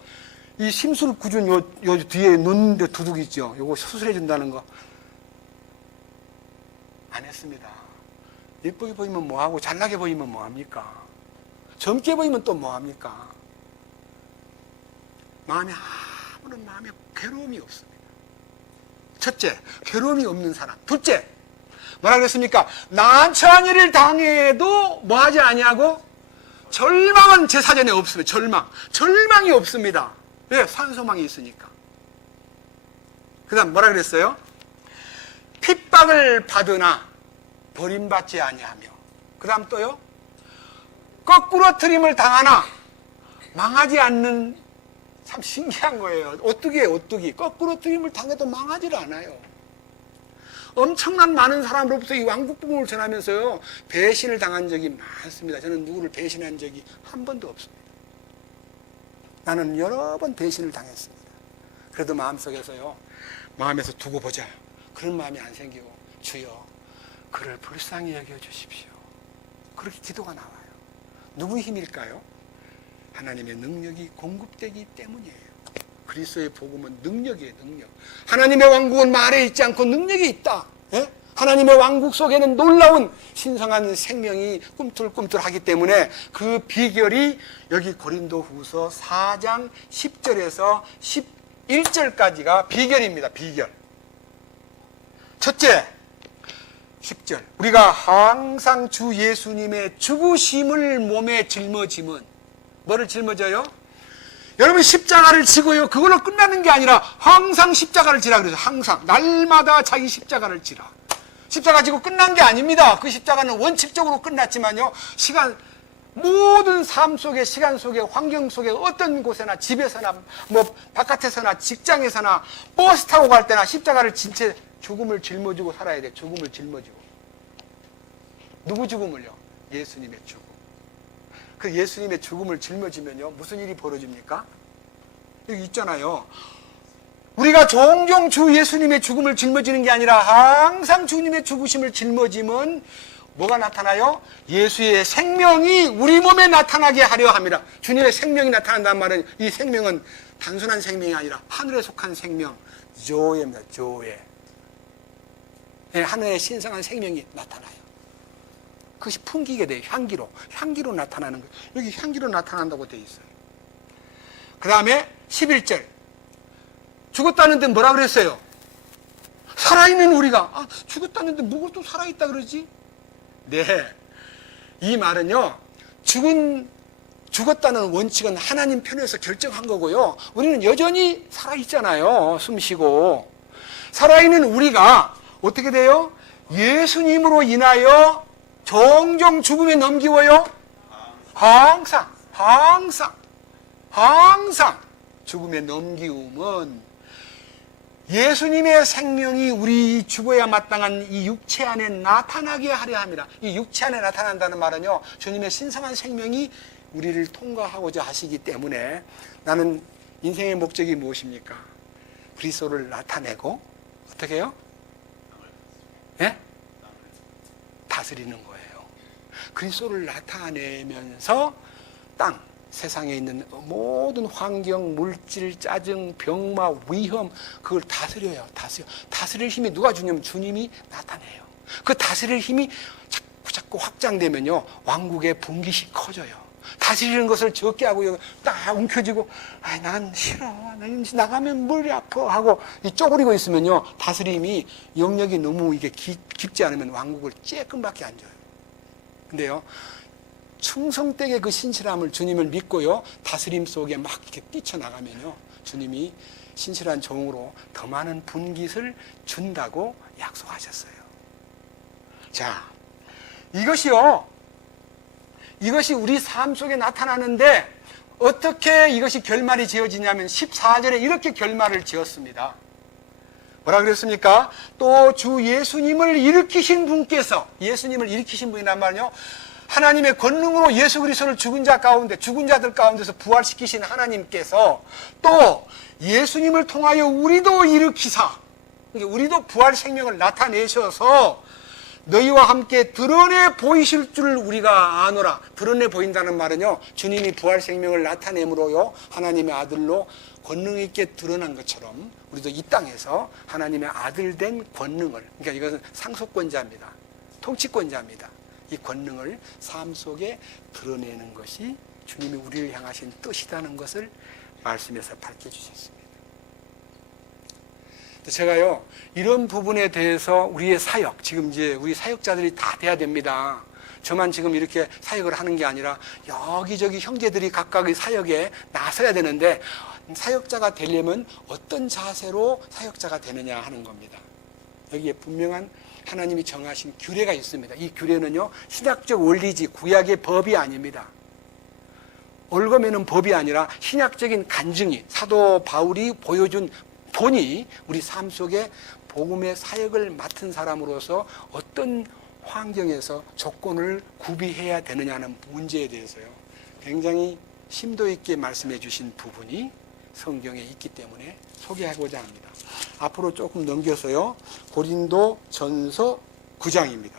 이 심술 구준 요 뒤에 눈데 두둑 있죠. 요거 수술해 준다는 거 안 했습니다. 예쁘게 보이면 뭐하고 잘나게 보이면 뭐합니까? 젊게 보이면 또 뭐합니까? 아무런 마음에 괴로움이 없습니다. 첫째, 괴로움이 없는 사람. 둘째, 뭐라 그랬습니까? 난처한 일을 당해도 뭐하지 아니하고 절망은 제 사전에 없습니다. 절망이 없습니다. 왜? 산소망이 있으니까. 그 다음 뭐라 그랬어요? 핍박을 받으나 버림받지 아니하며, 그 다음 또요 거꾸로 트림을 당하나 망하지 않는. 참 신기한 거예요. 오뚜기 거꾸로 트림을 당해도 망하지를 않아요. 엄청난 많은 사람으로부터 이 왕국복음을 전하면서요 배신을 당한 적이 많습니다. 저는 누구를 배신한 적이 한 번도 없습니다. 나는 여러 번 배신을 당했습니다. 그래도 마음속에서요 마음에서 두고 보자 그런 마음이 안 생기고 주여 그를 불쌍히 여겨주십시오. 그렇게 기도가 나와요. 누구의 힘일까요? 하나님의 능력이 공급되기 때문이에요. 그리스도의 복음은 능력이에요. 능력. 하나님의 왕국은 말에 있지 않고 능력이 있다. 예? 하나님의 왕국 속에는 놀라운 신성한 생명이 꿈틀꿈틀하기 때문에 그 비결이 여기 고린도후서 4장 10절에서 11절까지가 비결입니다. 비결. 첫째, 10절. 우리가 항상 주 예수님의 죽으심을 몸에 짊어짐은 뭐를 짊어져요? 여러분 십자가를 지고요 그걸로 끝나는 게 아니라 항상 십자가를 지라 그러죠. 항상 날마다 자기 십자가를 지라. 십자가 지고 끝난 게 아닙니다. 그 십자가는 원칙적으로 끝났지만요 모든 삶 속에 시간 속에 환경 속에 어떤 곳에나 집에서나 뭐 바깥에서나 직장에서나 버스 타고 갈 때나 십자가를 진 채 죽음을 짊어지고 살아야 돼. 죽음을 짊어지고. 누구 죽음을요? 예수님의 죽음. 그 예수님의 죽음을 짊어지면요 무슨 일이 벌어집니까? 여기 있잖아요. 우리가 종종 주 예수님의 죽음을 짊어지는 게 아니라 항상 주님의 죽으심을 짊어지면 뭐가 나타나요? 예수의 생명이 우리 몸에 나타나게 하려 합니다. 주님의 생명이 나타난다는 말은 이 생명은 단순한 생명이 아니라 하늘에 속한 생명, 조예입니다. 조예. 네, 하늘의 신성한 생명이 나타나요. 그것이 풍기게 돼요. 향기로 나타나는 거예요. 여기 향기로 나타난다고 되어 있어요. 그 다음에 11절. 죽었다는데 뭐라 그랬어요? 살아있는 우리가. 죽었다는데 뭐가 또 살아있다 그러지? 네. 이 말은요, 죽었다는 원칙은 하나님 편에서 결정한 거고요. 우리는 여전히 살아있잖아요. 숨 쉬고. 살아있는 우리가 어떻게 돼요? 예수님으로 인하여 종종 죽음에 넘기워요? 항상 죽음에 넘기움은 예수님의 생명이 우리 죽어야 마땅한 이 육체 안에 나타나게 하려 합니다. 이 육체 안에 나타난다는 말은요, 주님의 신성한 생명이 우리를 통과하고자 하시기 때문에 나는 인생의 목적이 무엇입니까? 그리스도를 나타내고 어떻게 해요? 예? 다스리는 거예요. 그리스도를 나타내면서 세상에 있는 모든 환경, 물질, 짜증, 병마, 위험 그걸 다스려요. 다스릴 힘이 누가 주냐면 주님이 나타내요. 그 다스릴 힘이 자꾸 확장되면요 왕국의 분깃이 커져요. 다스리는 것을 적게 하고 딱 움켜쥐고 난 싫어, 난 나가면 머리 아파 하고 쪼그리고 있으면요 다스림이 영역이 너무 이게 깊지 않으면 왕국을 쬐끔밖에 안 줘요. 근데요 충성되게 그 신실함을 주님을 믿고요 다스림 속에 막 이렇게 뛰쳐나가면요 주님이 신실한 종으로 더 많은 분깃을 준다고 약속하셨어요. 자, 이것이 우리 삶 속에 나타나는데 어떻게 이것이 결말이 지어지냐면 14절에 이렇게 결말을 지었습니다. 뭐라 그랬습니까? 또 주 예수님을 일으키신 분께서, 예수님을 일으키신 분이란 말은요 하나님의 권능으로 예수 그리스도를 죽은 자들 가운데서 부활시키신 하나님께서 또 예수님을 통하여 우리도 일으키사, 우리도 부활 생명을 나타내셔서 너희와 함께 드러내 보이실 줄 우리가 아노라. 드러내 보인다는 말은요, 주님이 부활 생명을 나타내므로요, 하나님의 아들로 권능 있게 드러난 것처럼 우리도 이 땅에서 하나님의 아들 된 권능을, 그러니까 이것은 상속권자입니다. 통치권자입니다. 이 권능을 삶 속에 드러내는 것이 주님이 우리를 향하신 뜻이라는 것을 말씀에서 밝혀주셨습니다. 제가요, 이런 부분에 대해서 우리의 사역, 지금 이제 우리 사역자들이 다 돼야 됩니다. 저만 지금 이렇게 사역을 하는 게 아니라 여기저기 형제들이 각각의 사역에 나서야 되는데, 사역자가 되려면 어떤 자세로 사역자가 되느냐 하는 겁니다. 여기에 분명한 하나님이 정하신 규례가 있습니다. 이 규례는요, 신약적 원리지 구약의 법이 아닙니다. 얽어매는 법이 아니라 신약적인 간증이, 사도 바울이 보여준 본이 우리 삶 속에 복음의 사역을 맡은 사람으로서 어떤 환경에서 조건을 구비해야 되느냐는 문제에 대해서요, 굉장히 심도 있게 말씀해 주신 부분이 성경에 있기 때문에 소개하고자 합니다. 앞으로 조금 넘겨서요, 고린도전서 9장입니다.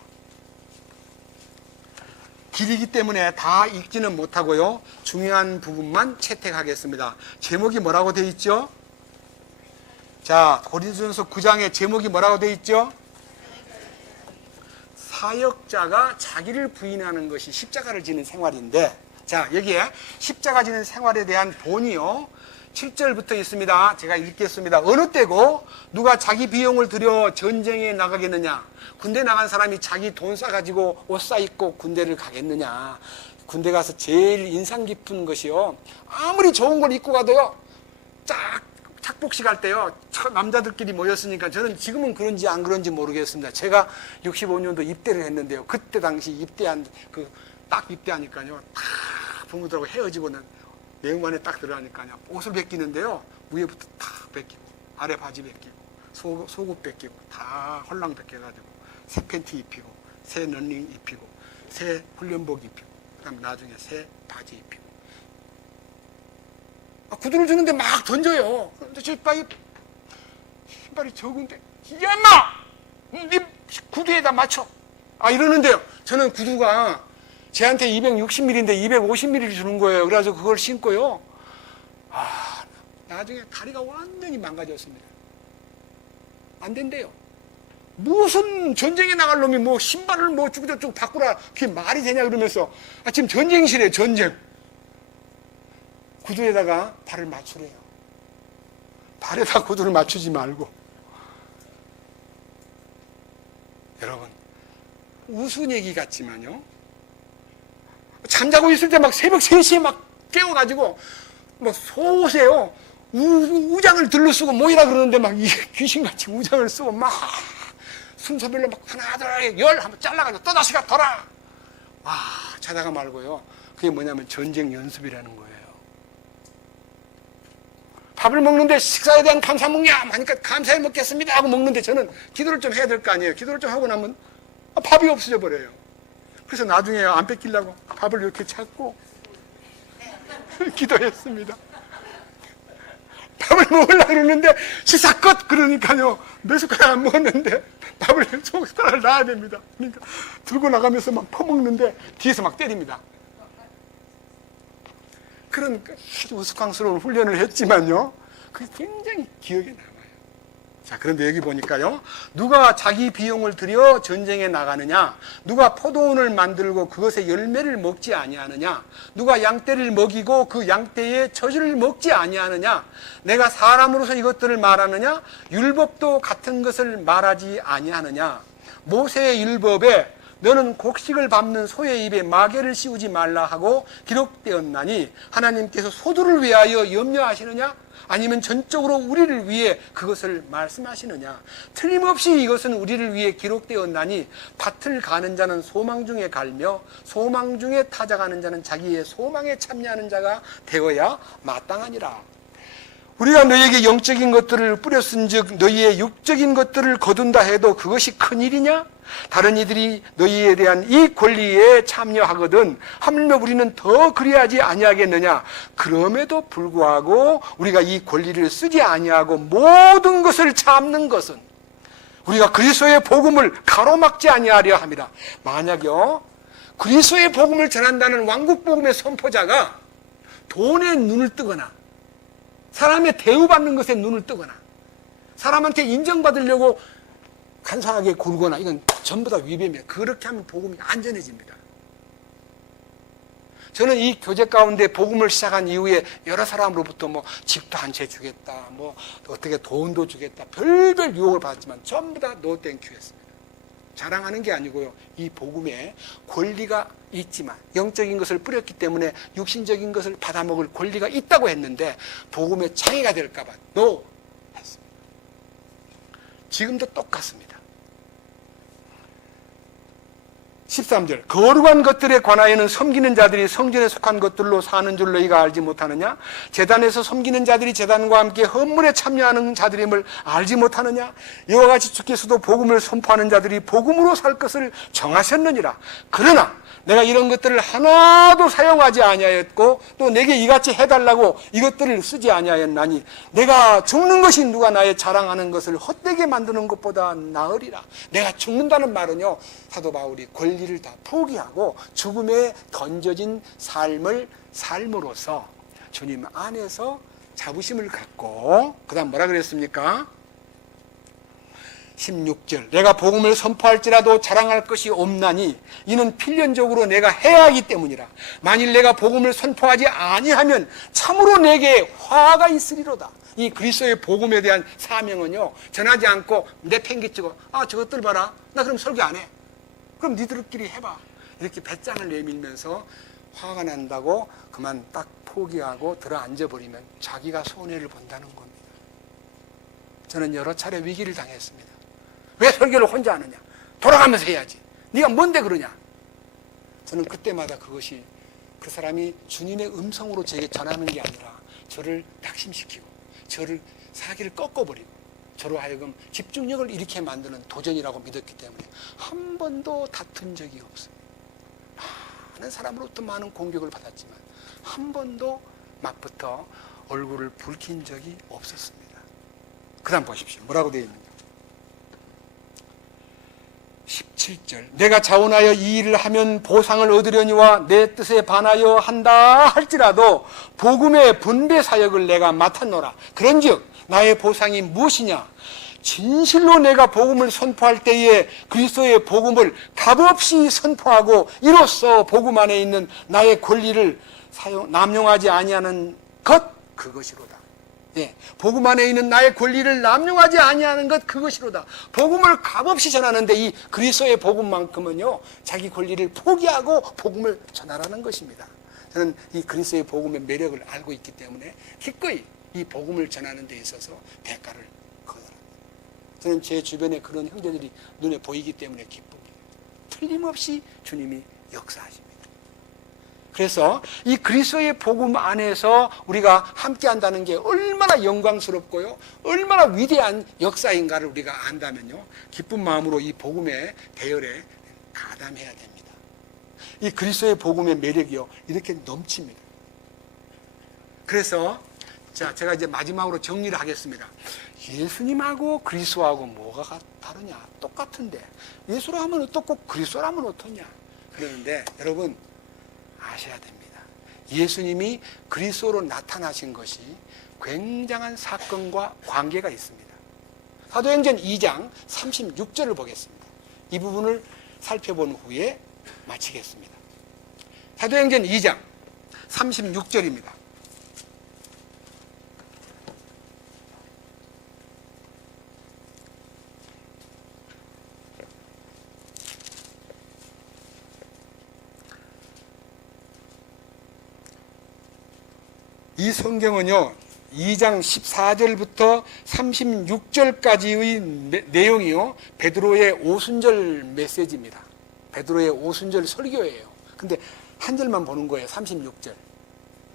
길이기 때문에 다 읽지는 못하고요, 중요한 부분만 채택하겠습니다. 제목이 뭐라고 되어 있죠? 자, 고린도전서 9장의 제목이 뭐라고 되어 있죠? 사역자가 자기를 부인하는 것이 십자가를 지는 생활인데, 자, 여기에 십자가 지는 생활에 대한 본이요, 7절부터 있습니다. 제가 읽겠습니다. 어느 때고 누가 자기 비용을 들여 전쟁에 나가겠느냐? 군대 나간 사람이 자기 돈 싸가지고 옷 싸입고 군대를 가겠느냐? 군대 가서 제일 인상 깊은 것이요, 아무리 좋은 걸 입고 가도요, 착복식 할 때요, 남자들끼리 모였으니까, 저는 지금은 그런지 안 그런지 모르겠습니다. 제가 65년도 입대를 했는데요, 그때 당시 딱 입대하니까요, 다 부모들하고 헤어지고는 내후반에 딱 들어가니까요, 옷을 벗기는데요, 위에부터 탁 벗기고, 아래 바지 벗기고, 속옷 벗기고, 다 홀랑 벗겨가지고, 새 팬티 입히고, 새 런닝 입히고, 새 훈련복 입히고, 그 다음 나중에 새 바지 입히고, 구두를 주는데 막 던져요. 그런데 저 신발이 적은데, 야, 인마! 네 구두에다 맞춰. 이러는데요, 저는 구두가 쟤한테 260mm인데 250mm 주는 거예요. 그래서 그걸 신고요, 나중에 다리가 완전히 망가졌습니다. 안 된대요. 무슨 전쟁에 나갈 놈이 뭐 신발을 뭐 쭉쭉쭉 바꾸라, 그게 말이 되냐 그러면서, 지금 전쟁실에 전쟁. 구두에다가 발을 맞추래요. 발에다 구두를 맞추지 말고. 여러분, 우스운 얘기 같지만요, 잠자고 있을 때 막 새벽 3시에 막 깨워가지고 뭐 속옷에요, 우장을 들러쓰고 뭐이라 그러는데 막 귀신같이 우장을 쓰고 막 순서별로 막 하나 둘 열 한번 잘라가지고 또 다시 돌아. 자다가 말고요, 그게 뭐냐면 전쟁 연습이라는 거예요. 밥을 먹는데 식사에 대한 감사 먹냐 하니까 감사해 먹겠습니다 하고 먹는데, 저는 기도를 좀 해야 될 거 아니에요. 기도를 좀 하고 나면 밥이 없어져 버려요. 그래서 나중에 안 뺏기려고 밥을 이렇게 찾고 기도했습니다. 밥을 먹으려고 그러는데 식사 끝 그러니까요, 몇 숟가락 안 먹었는데 밥을 숟가락을 놔야 됩니다. 그러니까 들고 나가면서 막 퍼먹는데 뒤에서 막 때립니다. 그런 우스꽝스러운 훈련을 했지만요, 그게 굉장히 기억에 남아요. 자, 그런데 여기 보니까요, 누가 자기 비용을 들여 전쟁에 나가느냐? 누가 포도원을 만들고 그것의 열매를 먹지 아니하느냐? 누가 양떼를 먹이고 그 양떼의 젖을 먹지 아니하느냐? 내가 사람으로서 이것들을 말하느냐? 율법도 같은 것을 말하지 아니하느냐? 모세의 율법에 너는 곡식을 밟는 소의 입에 마개를 씌우지 말라 하고 기록되었나니 하나님께서 소들을 위하여 염려하시느냐? 아니면 전적으로 우리를 위해 그것을 말씀하시느냐? 틀림없이 이것은 우리를 위해 기록되었나니 밭을 가는 자는 소망 중에 갈며 소망 중에 타작하는 자는 자기의 소망에 참여하는 자가 되어야 마땅하니라. 우리가 너희에게 영적인 것들을 뿌렸은즉 너희의 육적인 것들을 거둔다 해도 그것이 큰일이냐? 다른 이들이 너희에 대한 이 권리에 참여하거든 하물며 우리는 더 그리하지 아니하겠느냐? 그럼에도 불구하고 우리가 이 권리를 쓰지 아니하고 모든 것을 참는 것은 우리가 그리스도의 복음을 가로막지 아니하려 함이라. 만약요 그리스도의 복음을 전한다는 왕국 복음의 선포자가 돈에 눈을 뜨거나 사람의 대우받는 것에 눈을 뜨거나 사람한테 인정받으려고 간사하게 굴거나 이건 전부 다 위배입니다. 그렇게 하면 복음이 안전해집니다. 저는 이 교제 가운데 복음을 시작한 이후에 여러 사람으로부터 뭐 집도 한 채 주겠다, 뭐 어떻게 돈도 주겠다, 별별 유혹을 받았지만 전부 다 노 땡큐 했습니다. 자랑하는 게 아니고요. 이 복음에 권리가 있지만 영적인 것을 뿌렸기 때문에 육신적인 것을 받아먹을 권리가 있다고 했는데 복음의 창의가 될까 봐 노 했습니다. 지금도 똑같습니다. 13절 거룩한 것들에 관하여는 섬기는 자들이 성전에 속한 것들로 사는 줄 너희가 알지 못하느냐? 제단에서 섬기는 자들이 제단과 함께 헌물에 참여하는 자들임을 알지 못하느냐? 이와 같이 주께서도 복음을 선포하는 자들이 복음으로 살 것을 정하셨느니라. 그러나 내가 이런 것들을 하나도 사용하지 아니하였고 또 내게 이같이 해달라고 이것들을 쓰지 아니하였나니 내가 죽는 것이 누가 나의 자랑하는 것을 헛되게 만드는 것보다 나으리라. 내가 죽는다는 말은요 사도 바울이 권리를 다 포기하고 죽음에 던져진 삶을 삶으로써 주님 안에서 자부심을 갖고 그 다음 뭐라 그랬습니까? 16절 내가 복음을 선포할지라도 자랑할 것이 없나니 이는 필연적으로 내가 해야 하기 때문이라. 만일 내가 복음을 선포하지 아니하면 참으로 내게 화가 있으리로다. 이 그리스도의 복음에 대한 사명은요 전하지 않고 내팽개치고 저것들 봐라 나 그럼 설교 안 해. 그럼 니들끼리 해봐. 이렇게 배짱을 내밀면서 화가 난다고 그만 딱 포기하고 들어앉아버리면 자기가 손해를 본다는 겁니다. 저는 여러 차례 위기를 당했습니다. 왜 설교를 혼자 하느냐? 돌아가면서 해야지. 네가 뭔데 그러냐? 저는 그때마다 그것이 그 사람이 주님의 음성으로 제게 전하는 게 아니라 저를 낙심시키고 저를 사기를 꺾어버리고 저로 하여금 집중력을 이렇게 만드는 도전이라고 믿었기 때문에 한 번도 다툰 적이 없습니다. 많은 사람으로부터 많은 공격을 받았지만 한 번도 막부터 얼굴을 붉힌 적이 없었습니다. 그 다음 보십시오. 뭐라고 되어 있는가? 17절 내가 자원하여 이 일을 하면 보상을 얻으려니와 내 뜻에 반하여 한다 할지라도 복음의 분배 사역을 내가 맡았노라. 그런즉 나의 보상이 무엇이냐? 진실로 내가 복음을 선포할 때에 그리스도의 복음을 값없이 선포하고 이로써 복음 안에 있는 나의 권리를 남용하지 아니하는 것 그것이로다. 예, 복음 안에 있는 나의 권리를 남용하지 아니하는 것 그것이로다. 복음을 값없이 전하는데 이 그리스도의 복음만큼은요 자기 권리를 포기하고 복음을 전하라는 것입니다. 저는 이 그리스도의 복음의 매력을 알고 있기 때문에 기꺼이 이 복음을 전하는 데 있어서 대가를 거둬라. 저는 제 주변에 그런 형제들이 눈에 보이기 때문에 기쁩니다. 틀림없이 주님이 역사하십니다. 그래서 이 그리스도의 복음 안에서 우리가 함께 한다는 게 얼마나 영광스럽고요 얼마나 위대한 역사인가를 우리가 안다면요 기쁜 마음으로 이 복음의 대열에 가담해야 됩니다. 이 그리스도의 복음의 매력이요 이렇게 넘칩니다. 그래서 제가 이제 마지막으로 정리를 하겠습니다. 예수님하고 그리스도하고 뭐가 다르냐? 똑같은데 예수로 하면 어떻고 그리스도로 하면 어떠냐? 그러는데 여러분 아셔야 됩니다. 예수님이 그리스도로 나타나신 것이 굉장한 사건과 관계가 있습니다. 사도행전 2장 36절을 보겠습니다. 이 부분을 살펴본 후에 마치겠습니다. 사도행전 2장 36절입니다. 이 성경은요 2장 14절부터 36절까지의 내용이요 베드로의 오순절 메시지입니다. 베드로의 오순절 설교예요. 근데 한 절만 보는 거예요. 36절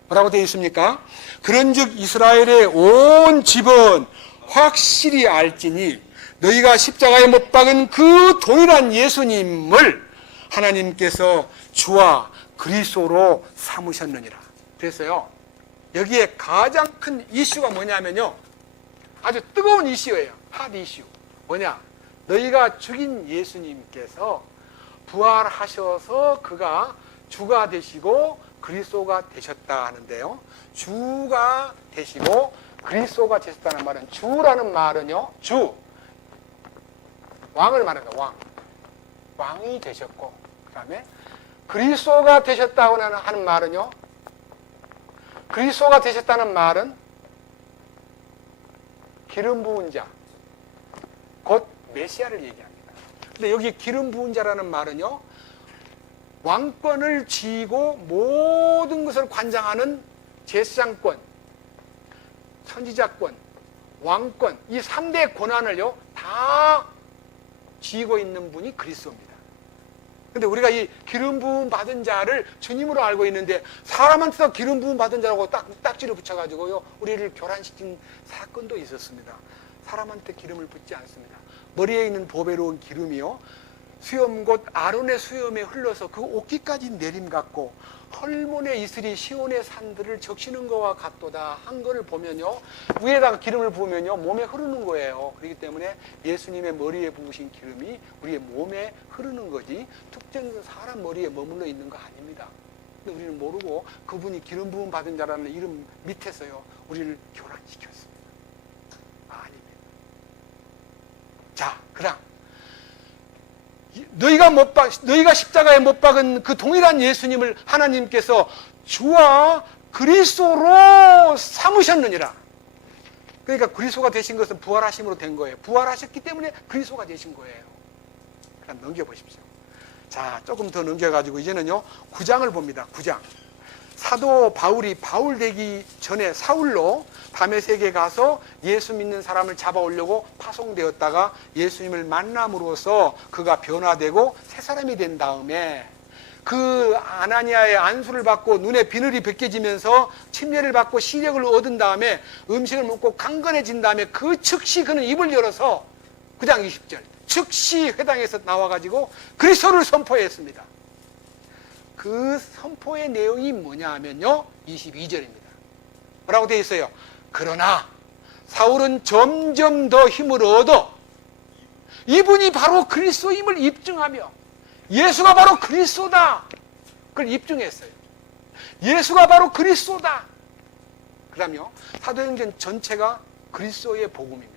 뭐라고 되어 있습니까? 그런즉 이스라엘의 온 집은 확실히 알지니 너희가 십자가에 못 박은 그 동일한 예수님을 하나님께서 주와 그리스도로 삼으셨느니라. 그랬어요. 여기에 가장 큰 이슈가 뭐냐면요, 아주 뜨거운 이슈예요. 핫 이슈. 뭐냐? 너희가 죽인 예수님께서 부활하셔서 그가 주가 되시고 그리스도가 되셨다 하는데요, 주가 되시고 그리스도가 되셨다는 말은, 주라는 말은요, 주 왕을 말합니다. 왕이 되셨고, 그 다음에 그리스도가 되셨다고 하는 말은요, 그리스도가 되셨다는 말은 기름 부은 자, 곧 메시아를 얘기합니다. 근데 여기 기름 부은 자라는 말은요, 왕권을 쥐고 모든 것을 관장하는 제사장권, 선지자권, 왕권, 이 3대 권한을요 다 쥐고 있는 분이 그리스도입니다. 근데 우리가 이 기름 부음 받은 자를 주님으로 알고 있는데, 사람한테서 기름 부음 받은 자라고 딱지를 붙여가지고요 우리를 교란시킨 사건도 있었습니다. 사람한테 기름을 붓지 않습니다. 머리에 있는 보배로운 기름이요, 수염 곧 아론의 수염에 흘러서 그 옷깃까지 내림 같고 헐몬의 이슬이 시온의 산들을 적시는 것과 같도다 한 거를 보면요, 위에다가 기름을 부으면요 몸에 흐르는 거예요. 그렇기 때문에 예수님의 머리에 부으신 기름이 우리의 몸에 흐르는 거지 특정 사람 머리에 머물러 있는 거 아닙니다. 근데 우리는 모르고 그분이 기름 부음 받은 자라는 이름 밑에서요 우리를 교란시켰습니다. 아닙니다. 자, 그다음 너희가 십자가에 못 박은 그 동일한 예수님을 하나님께서 주와 그리스도로 삼으셨느니라. 그러니까 그리스도가 되신 것은 부활하심으로 된 거예요. 부활하셨기 때문에 그리스도가 되신 거예요. 그럼 넘겨보십시오. 자, 조금 더 넘겨가지고 이제는요 9장을 봅니다. 9장. 사도 바울이 바울 되기 전에 사울로 다메섹에 가서 예수 믿는 사람을 잡아오려고 파송되었다가 예수님을 만남으로써 그가 변화되고 새 사람이 된 다음에 그 아나니아의 안수를 받고 눈에 비늘이 벗겨지면서 침례를 받고 시력을 얻은 다음에 음식을 먹고 강건해진 다음에 그 즉시 그는 입을 열어서 9장 20절 즉시 회당에서 나와가지고 그리스도를 선포했습니다. 그 선포의 내용이 뭐냐 하면요 22절입니다. 뭐라고 되어 있어요? 그러나 사울은 점점 더 힘을 얻어 이분이 바로 그리스도임을 입증하며 예수가 바로 그리스도다 그걸 입증했어요. 예수가 바로 그리스도다. 그 다음요 사도행전 전체가 그리스도의 복음입니다.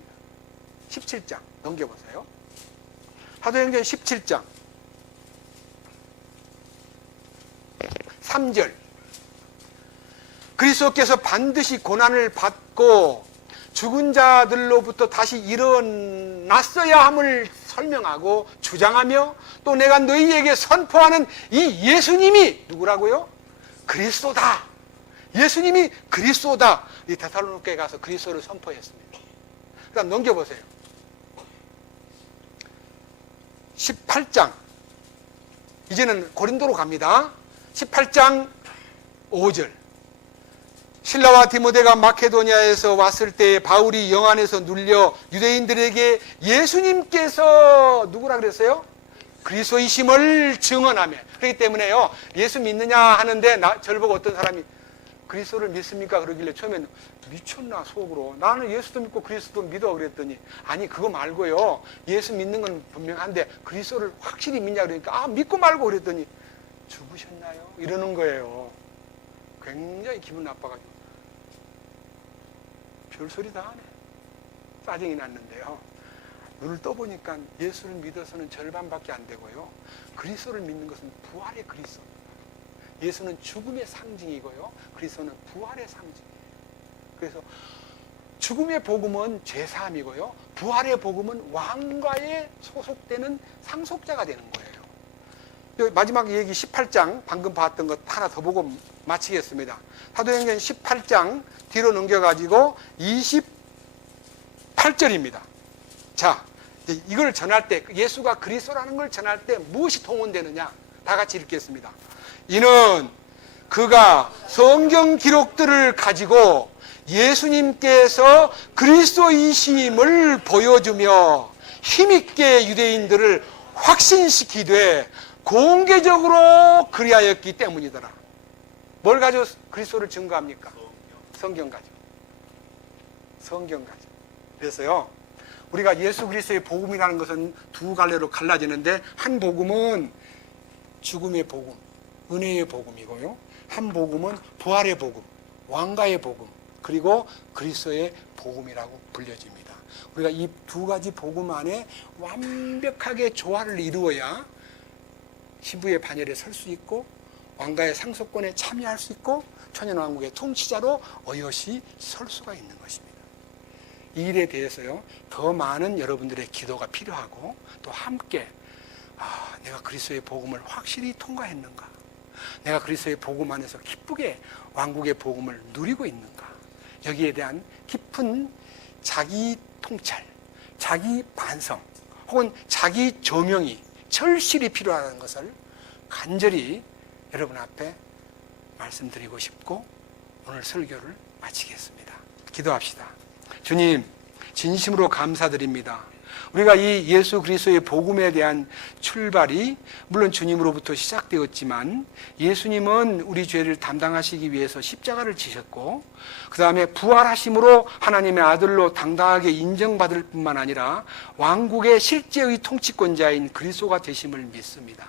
17장 넘겨보세요. 사도행전 17장 3절 그리스도께서 반드시 고난을 받고 죽은 자들로부터 다시 일어났어야 함을 설명하고 주장하며 또 내가 너희에게 선포하는 이 예수님이 누구라고요? 그리스도다. 예수님이 그리스도다. 이 데살로니가에 가서 그리스도를 선포했습니다. 그다음 넘겨보세요. 18장 이제는 고린도로 갑니다. 18장 5절 신라와 디모데가 마케도니아에서 왔을 때 바울이 영 안에서 눌려 유대인들에게 예수님께서 누구라 그랬어요? 그리스도이심을 증언하며. 그렇기 때문에요 예수 믿느냐 하는데 저를 보고 어떤 사람이 그리스도를 믿습니까? 그러길래 처음엔 미쳤나 속으로 나는 예수도 믿고 그리스도도 믿어 그랬더니 아니 그거 말고요 예수 믿는 건 분명한데 그리스도를 확실히 믿냐 그러니까 아 믿고 말고 그랬더니 죽으셨나요? 이러는 거예요. 굉장히 기분 나빠가지고 별소리 다 하네. 짜증이 났는데요. 눈을 떠보니까 예수를 믿어서는 절반밖에 안 되고요. 그리스도를 믿는 것은 부활의 그리스도입니다. 예수는 죽음의 상징이고요. 그리스도는 부활의 상징이에요. 그래서 죽음의 복음은 제사함이고요. 부활의 복음은 왕과에 소속되는 상속자가 되는 거예요. 마지막 얘기 18장 방금 봤던 것 하나 더 보고 마치겠습니다. 사도행전 18장 뒤로 넘겨가지고 28절입니다. 자, 이걸 전할 때 예수가 그리스도라는 걸 전할 때 무엇이 동원되느냐 다 같이 읽겠습니다. 이는 그가 성경 기록들을 가지고 예수님께서 그리스도이심을 보여주며 힘있게 유대인들을 확신시키되 공개적으로 그리하였기 때문이더라. 뭘 가지고 그리스도를 증거합니까? 성경 가지고. 성경 가지고. 그래서요, 우리가 예수 그리스도의 복음이라는 것은 두 갈래로 갈라지는데, 한 복음은 죽음의 복음, 은혜의 복음이고요, 한 복음은 부활의 복음, 왕가의 복음, 그리고 그리스도의 복음이라고 불려집니다. 우리가 이 두 가지 복음 안에 완벽하게 조화를 이루어야 신부의 반열에 설 수 있고 왕가의 상속권에 참여할 수 있고 천연왕국의 통치자로 어여시 설 수가 있는 것입니다. 이 일에 대해서요, 더 많은 여러분들의 기도가 필요하고, 또 함께 내가 그리스도의 복음을 확실히 통과했는가, 내가 그리스도의 복음 안에서 기쁘게 왕국의 복음을 누리고 있는가, 여기에 대한 깊은 자기 통찰, 자기 반성, 혹은 자기 조명이 절실히 필요하다는 것을 간절히 여러분 앞에 말씀드리고 싶고, 오늘 설교를 마치겠습니다. 기도합시다. 주님, 진심으로 감사드립니다. 우리가 이 예수 그리스도의 복음에 대한 출발이 물론 주님으로부터 시작되었지만, 예수님은 우리 죄를 담당하시기 위해서 십자가를 지셨고, 그 다음에 부활하심으로 하나님의 아들로 당당하게 인정받을 뿐만 아니라 왕국의 실제의 통치권자인 그리스도가 되심을 믿습니다.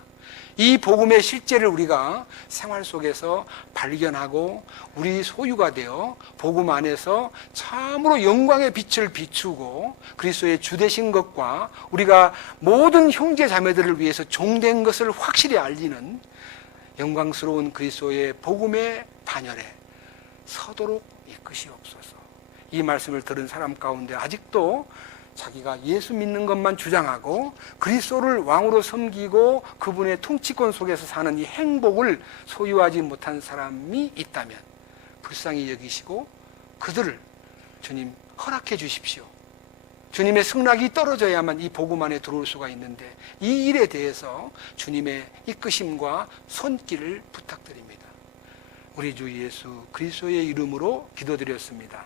이 복음의 실제를 우리가 생활 속에서 발견하고 우리 소유가 되어 복음 안에서 참으로 영광의 빛을 비추고 그리스도의 주되신 것과 우리가 모든 형제 자매들을 위해서 종된 것을 확실히 알리는 영광스러운 그리스도의 복음의 반열에 서도록 이끄시옵소서. 이 말씀을 들은 사람 가운데 아직도 자기가 예수 믿는 것만 주장하고 그리스도를 왕으로 섬기고 그분의 통치권 속에서 사는 이 행복을 소유하지 못한 사람이 있다면 불쌍히 여기시고 그들을 주님 허락해 주십시오. 주님의 승낙이 떨어져야만 이 복음 안에 들어올 수가 있는데, 이 일에 대해서 주님의 이끄심과 손길을 부탁드립니다. 우리 주 예수 그리스도의 이름으로 기도드렸습니다.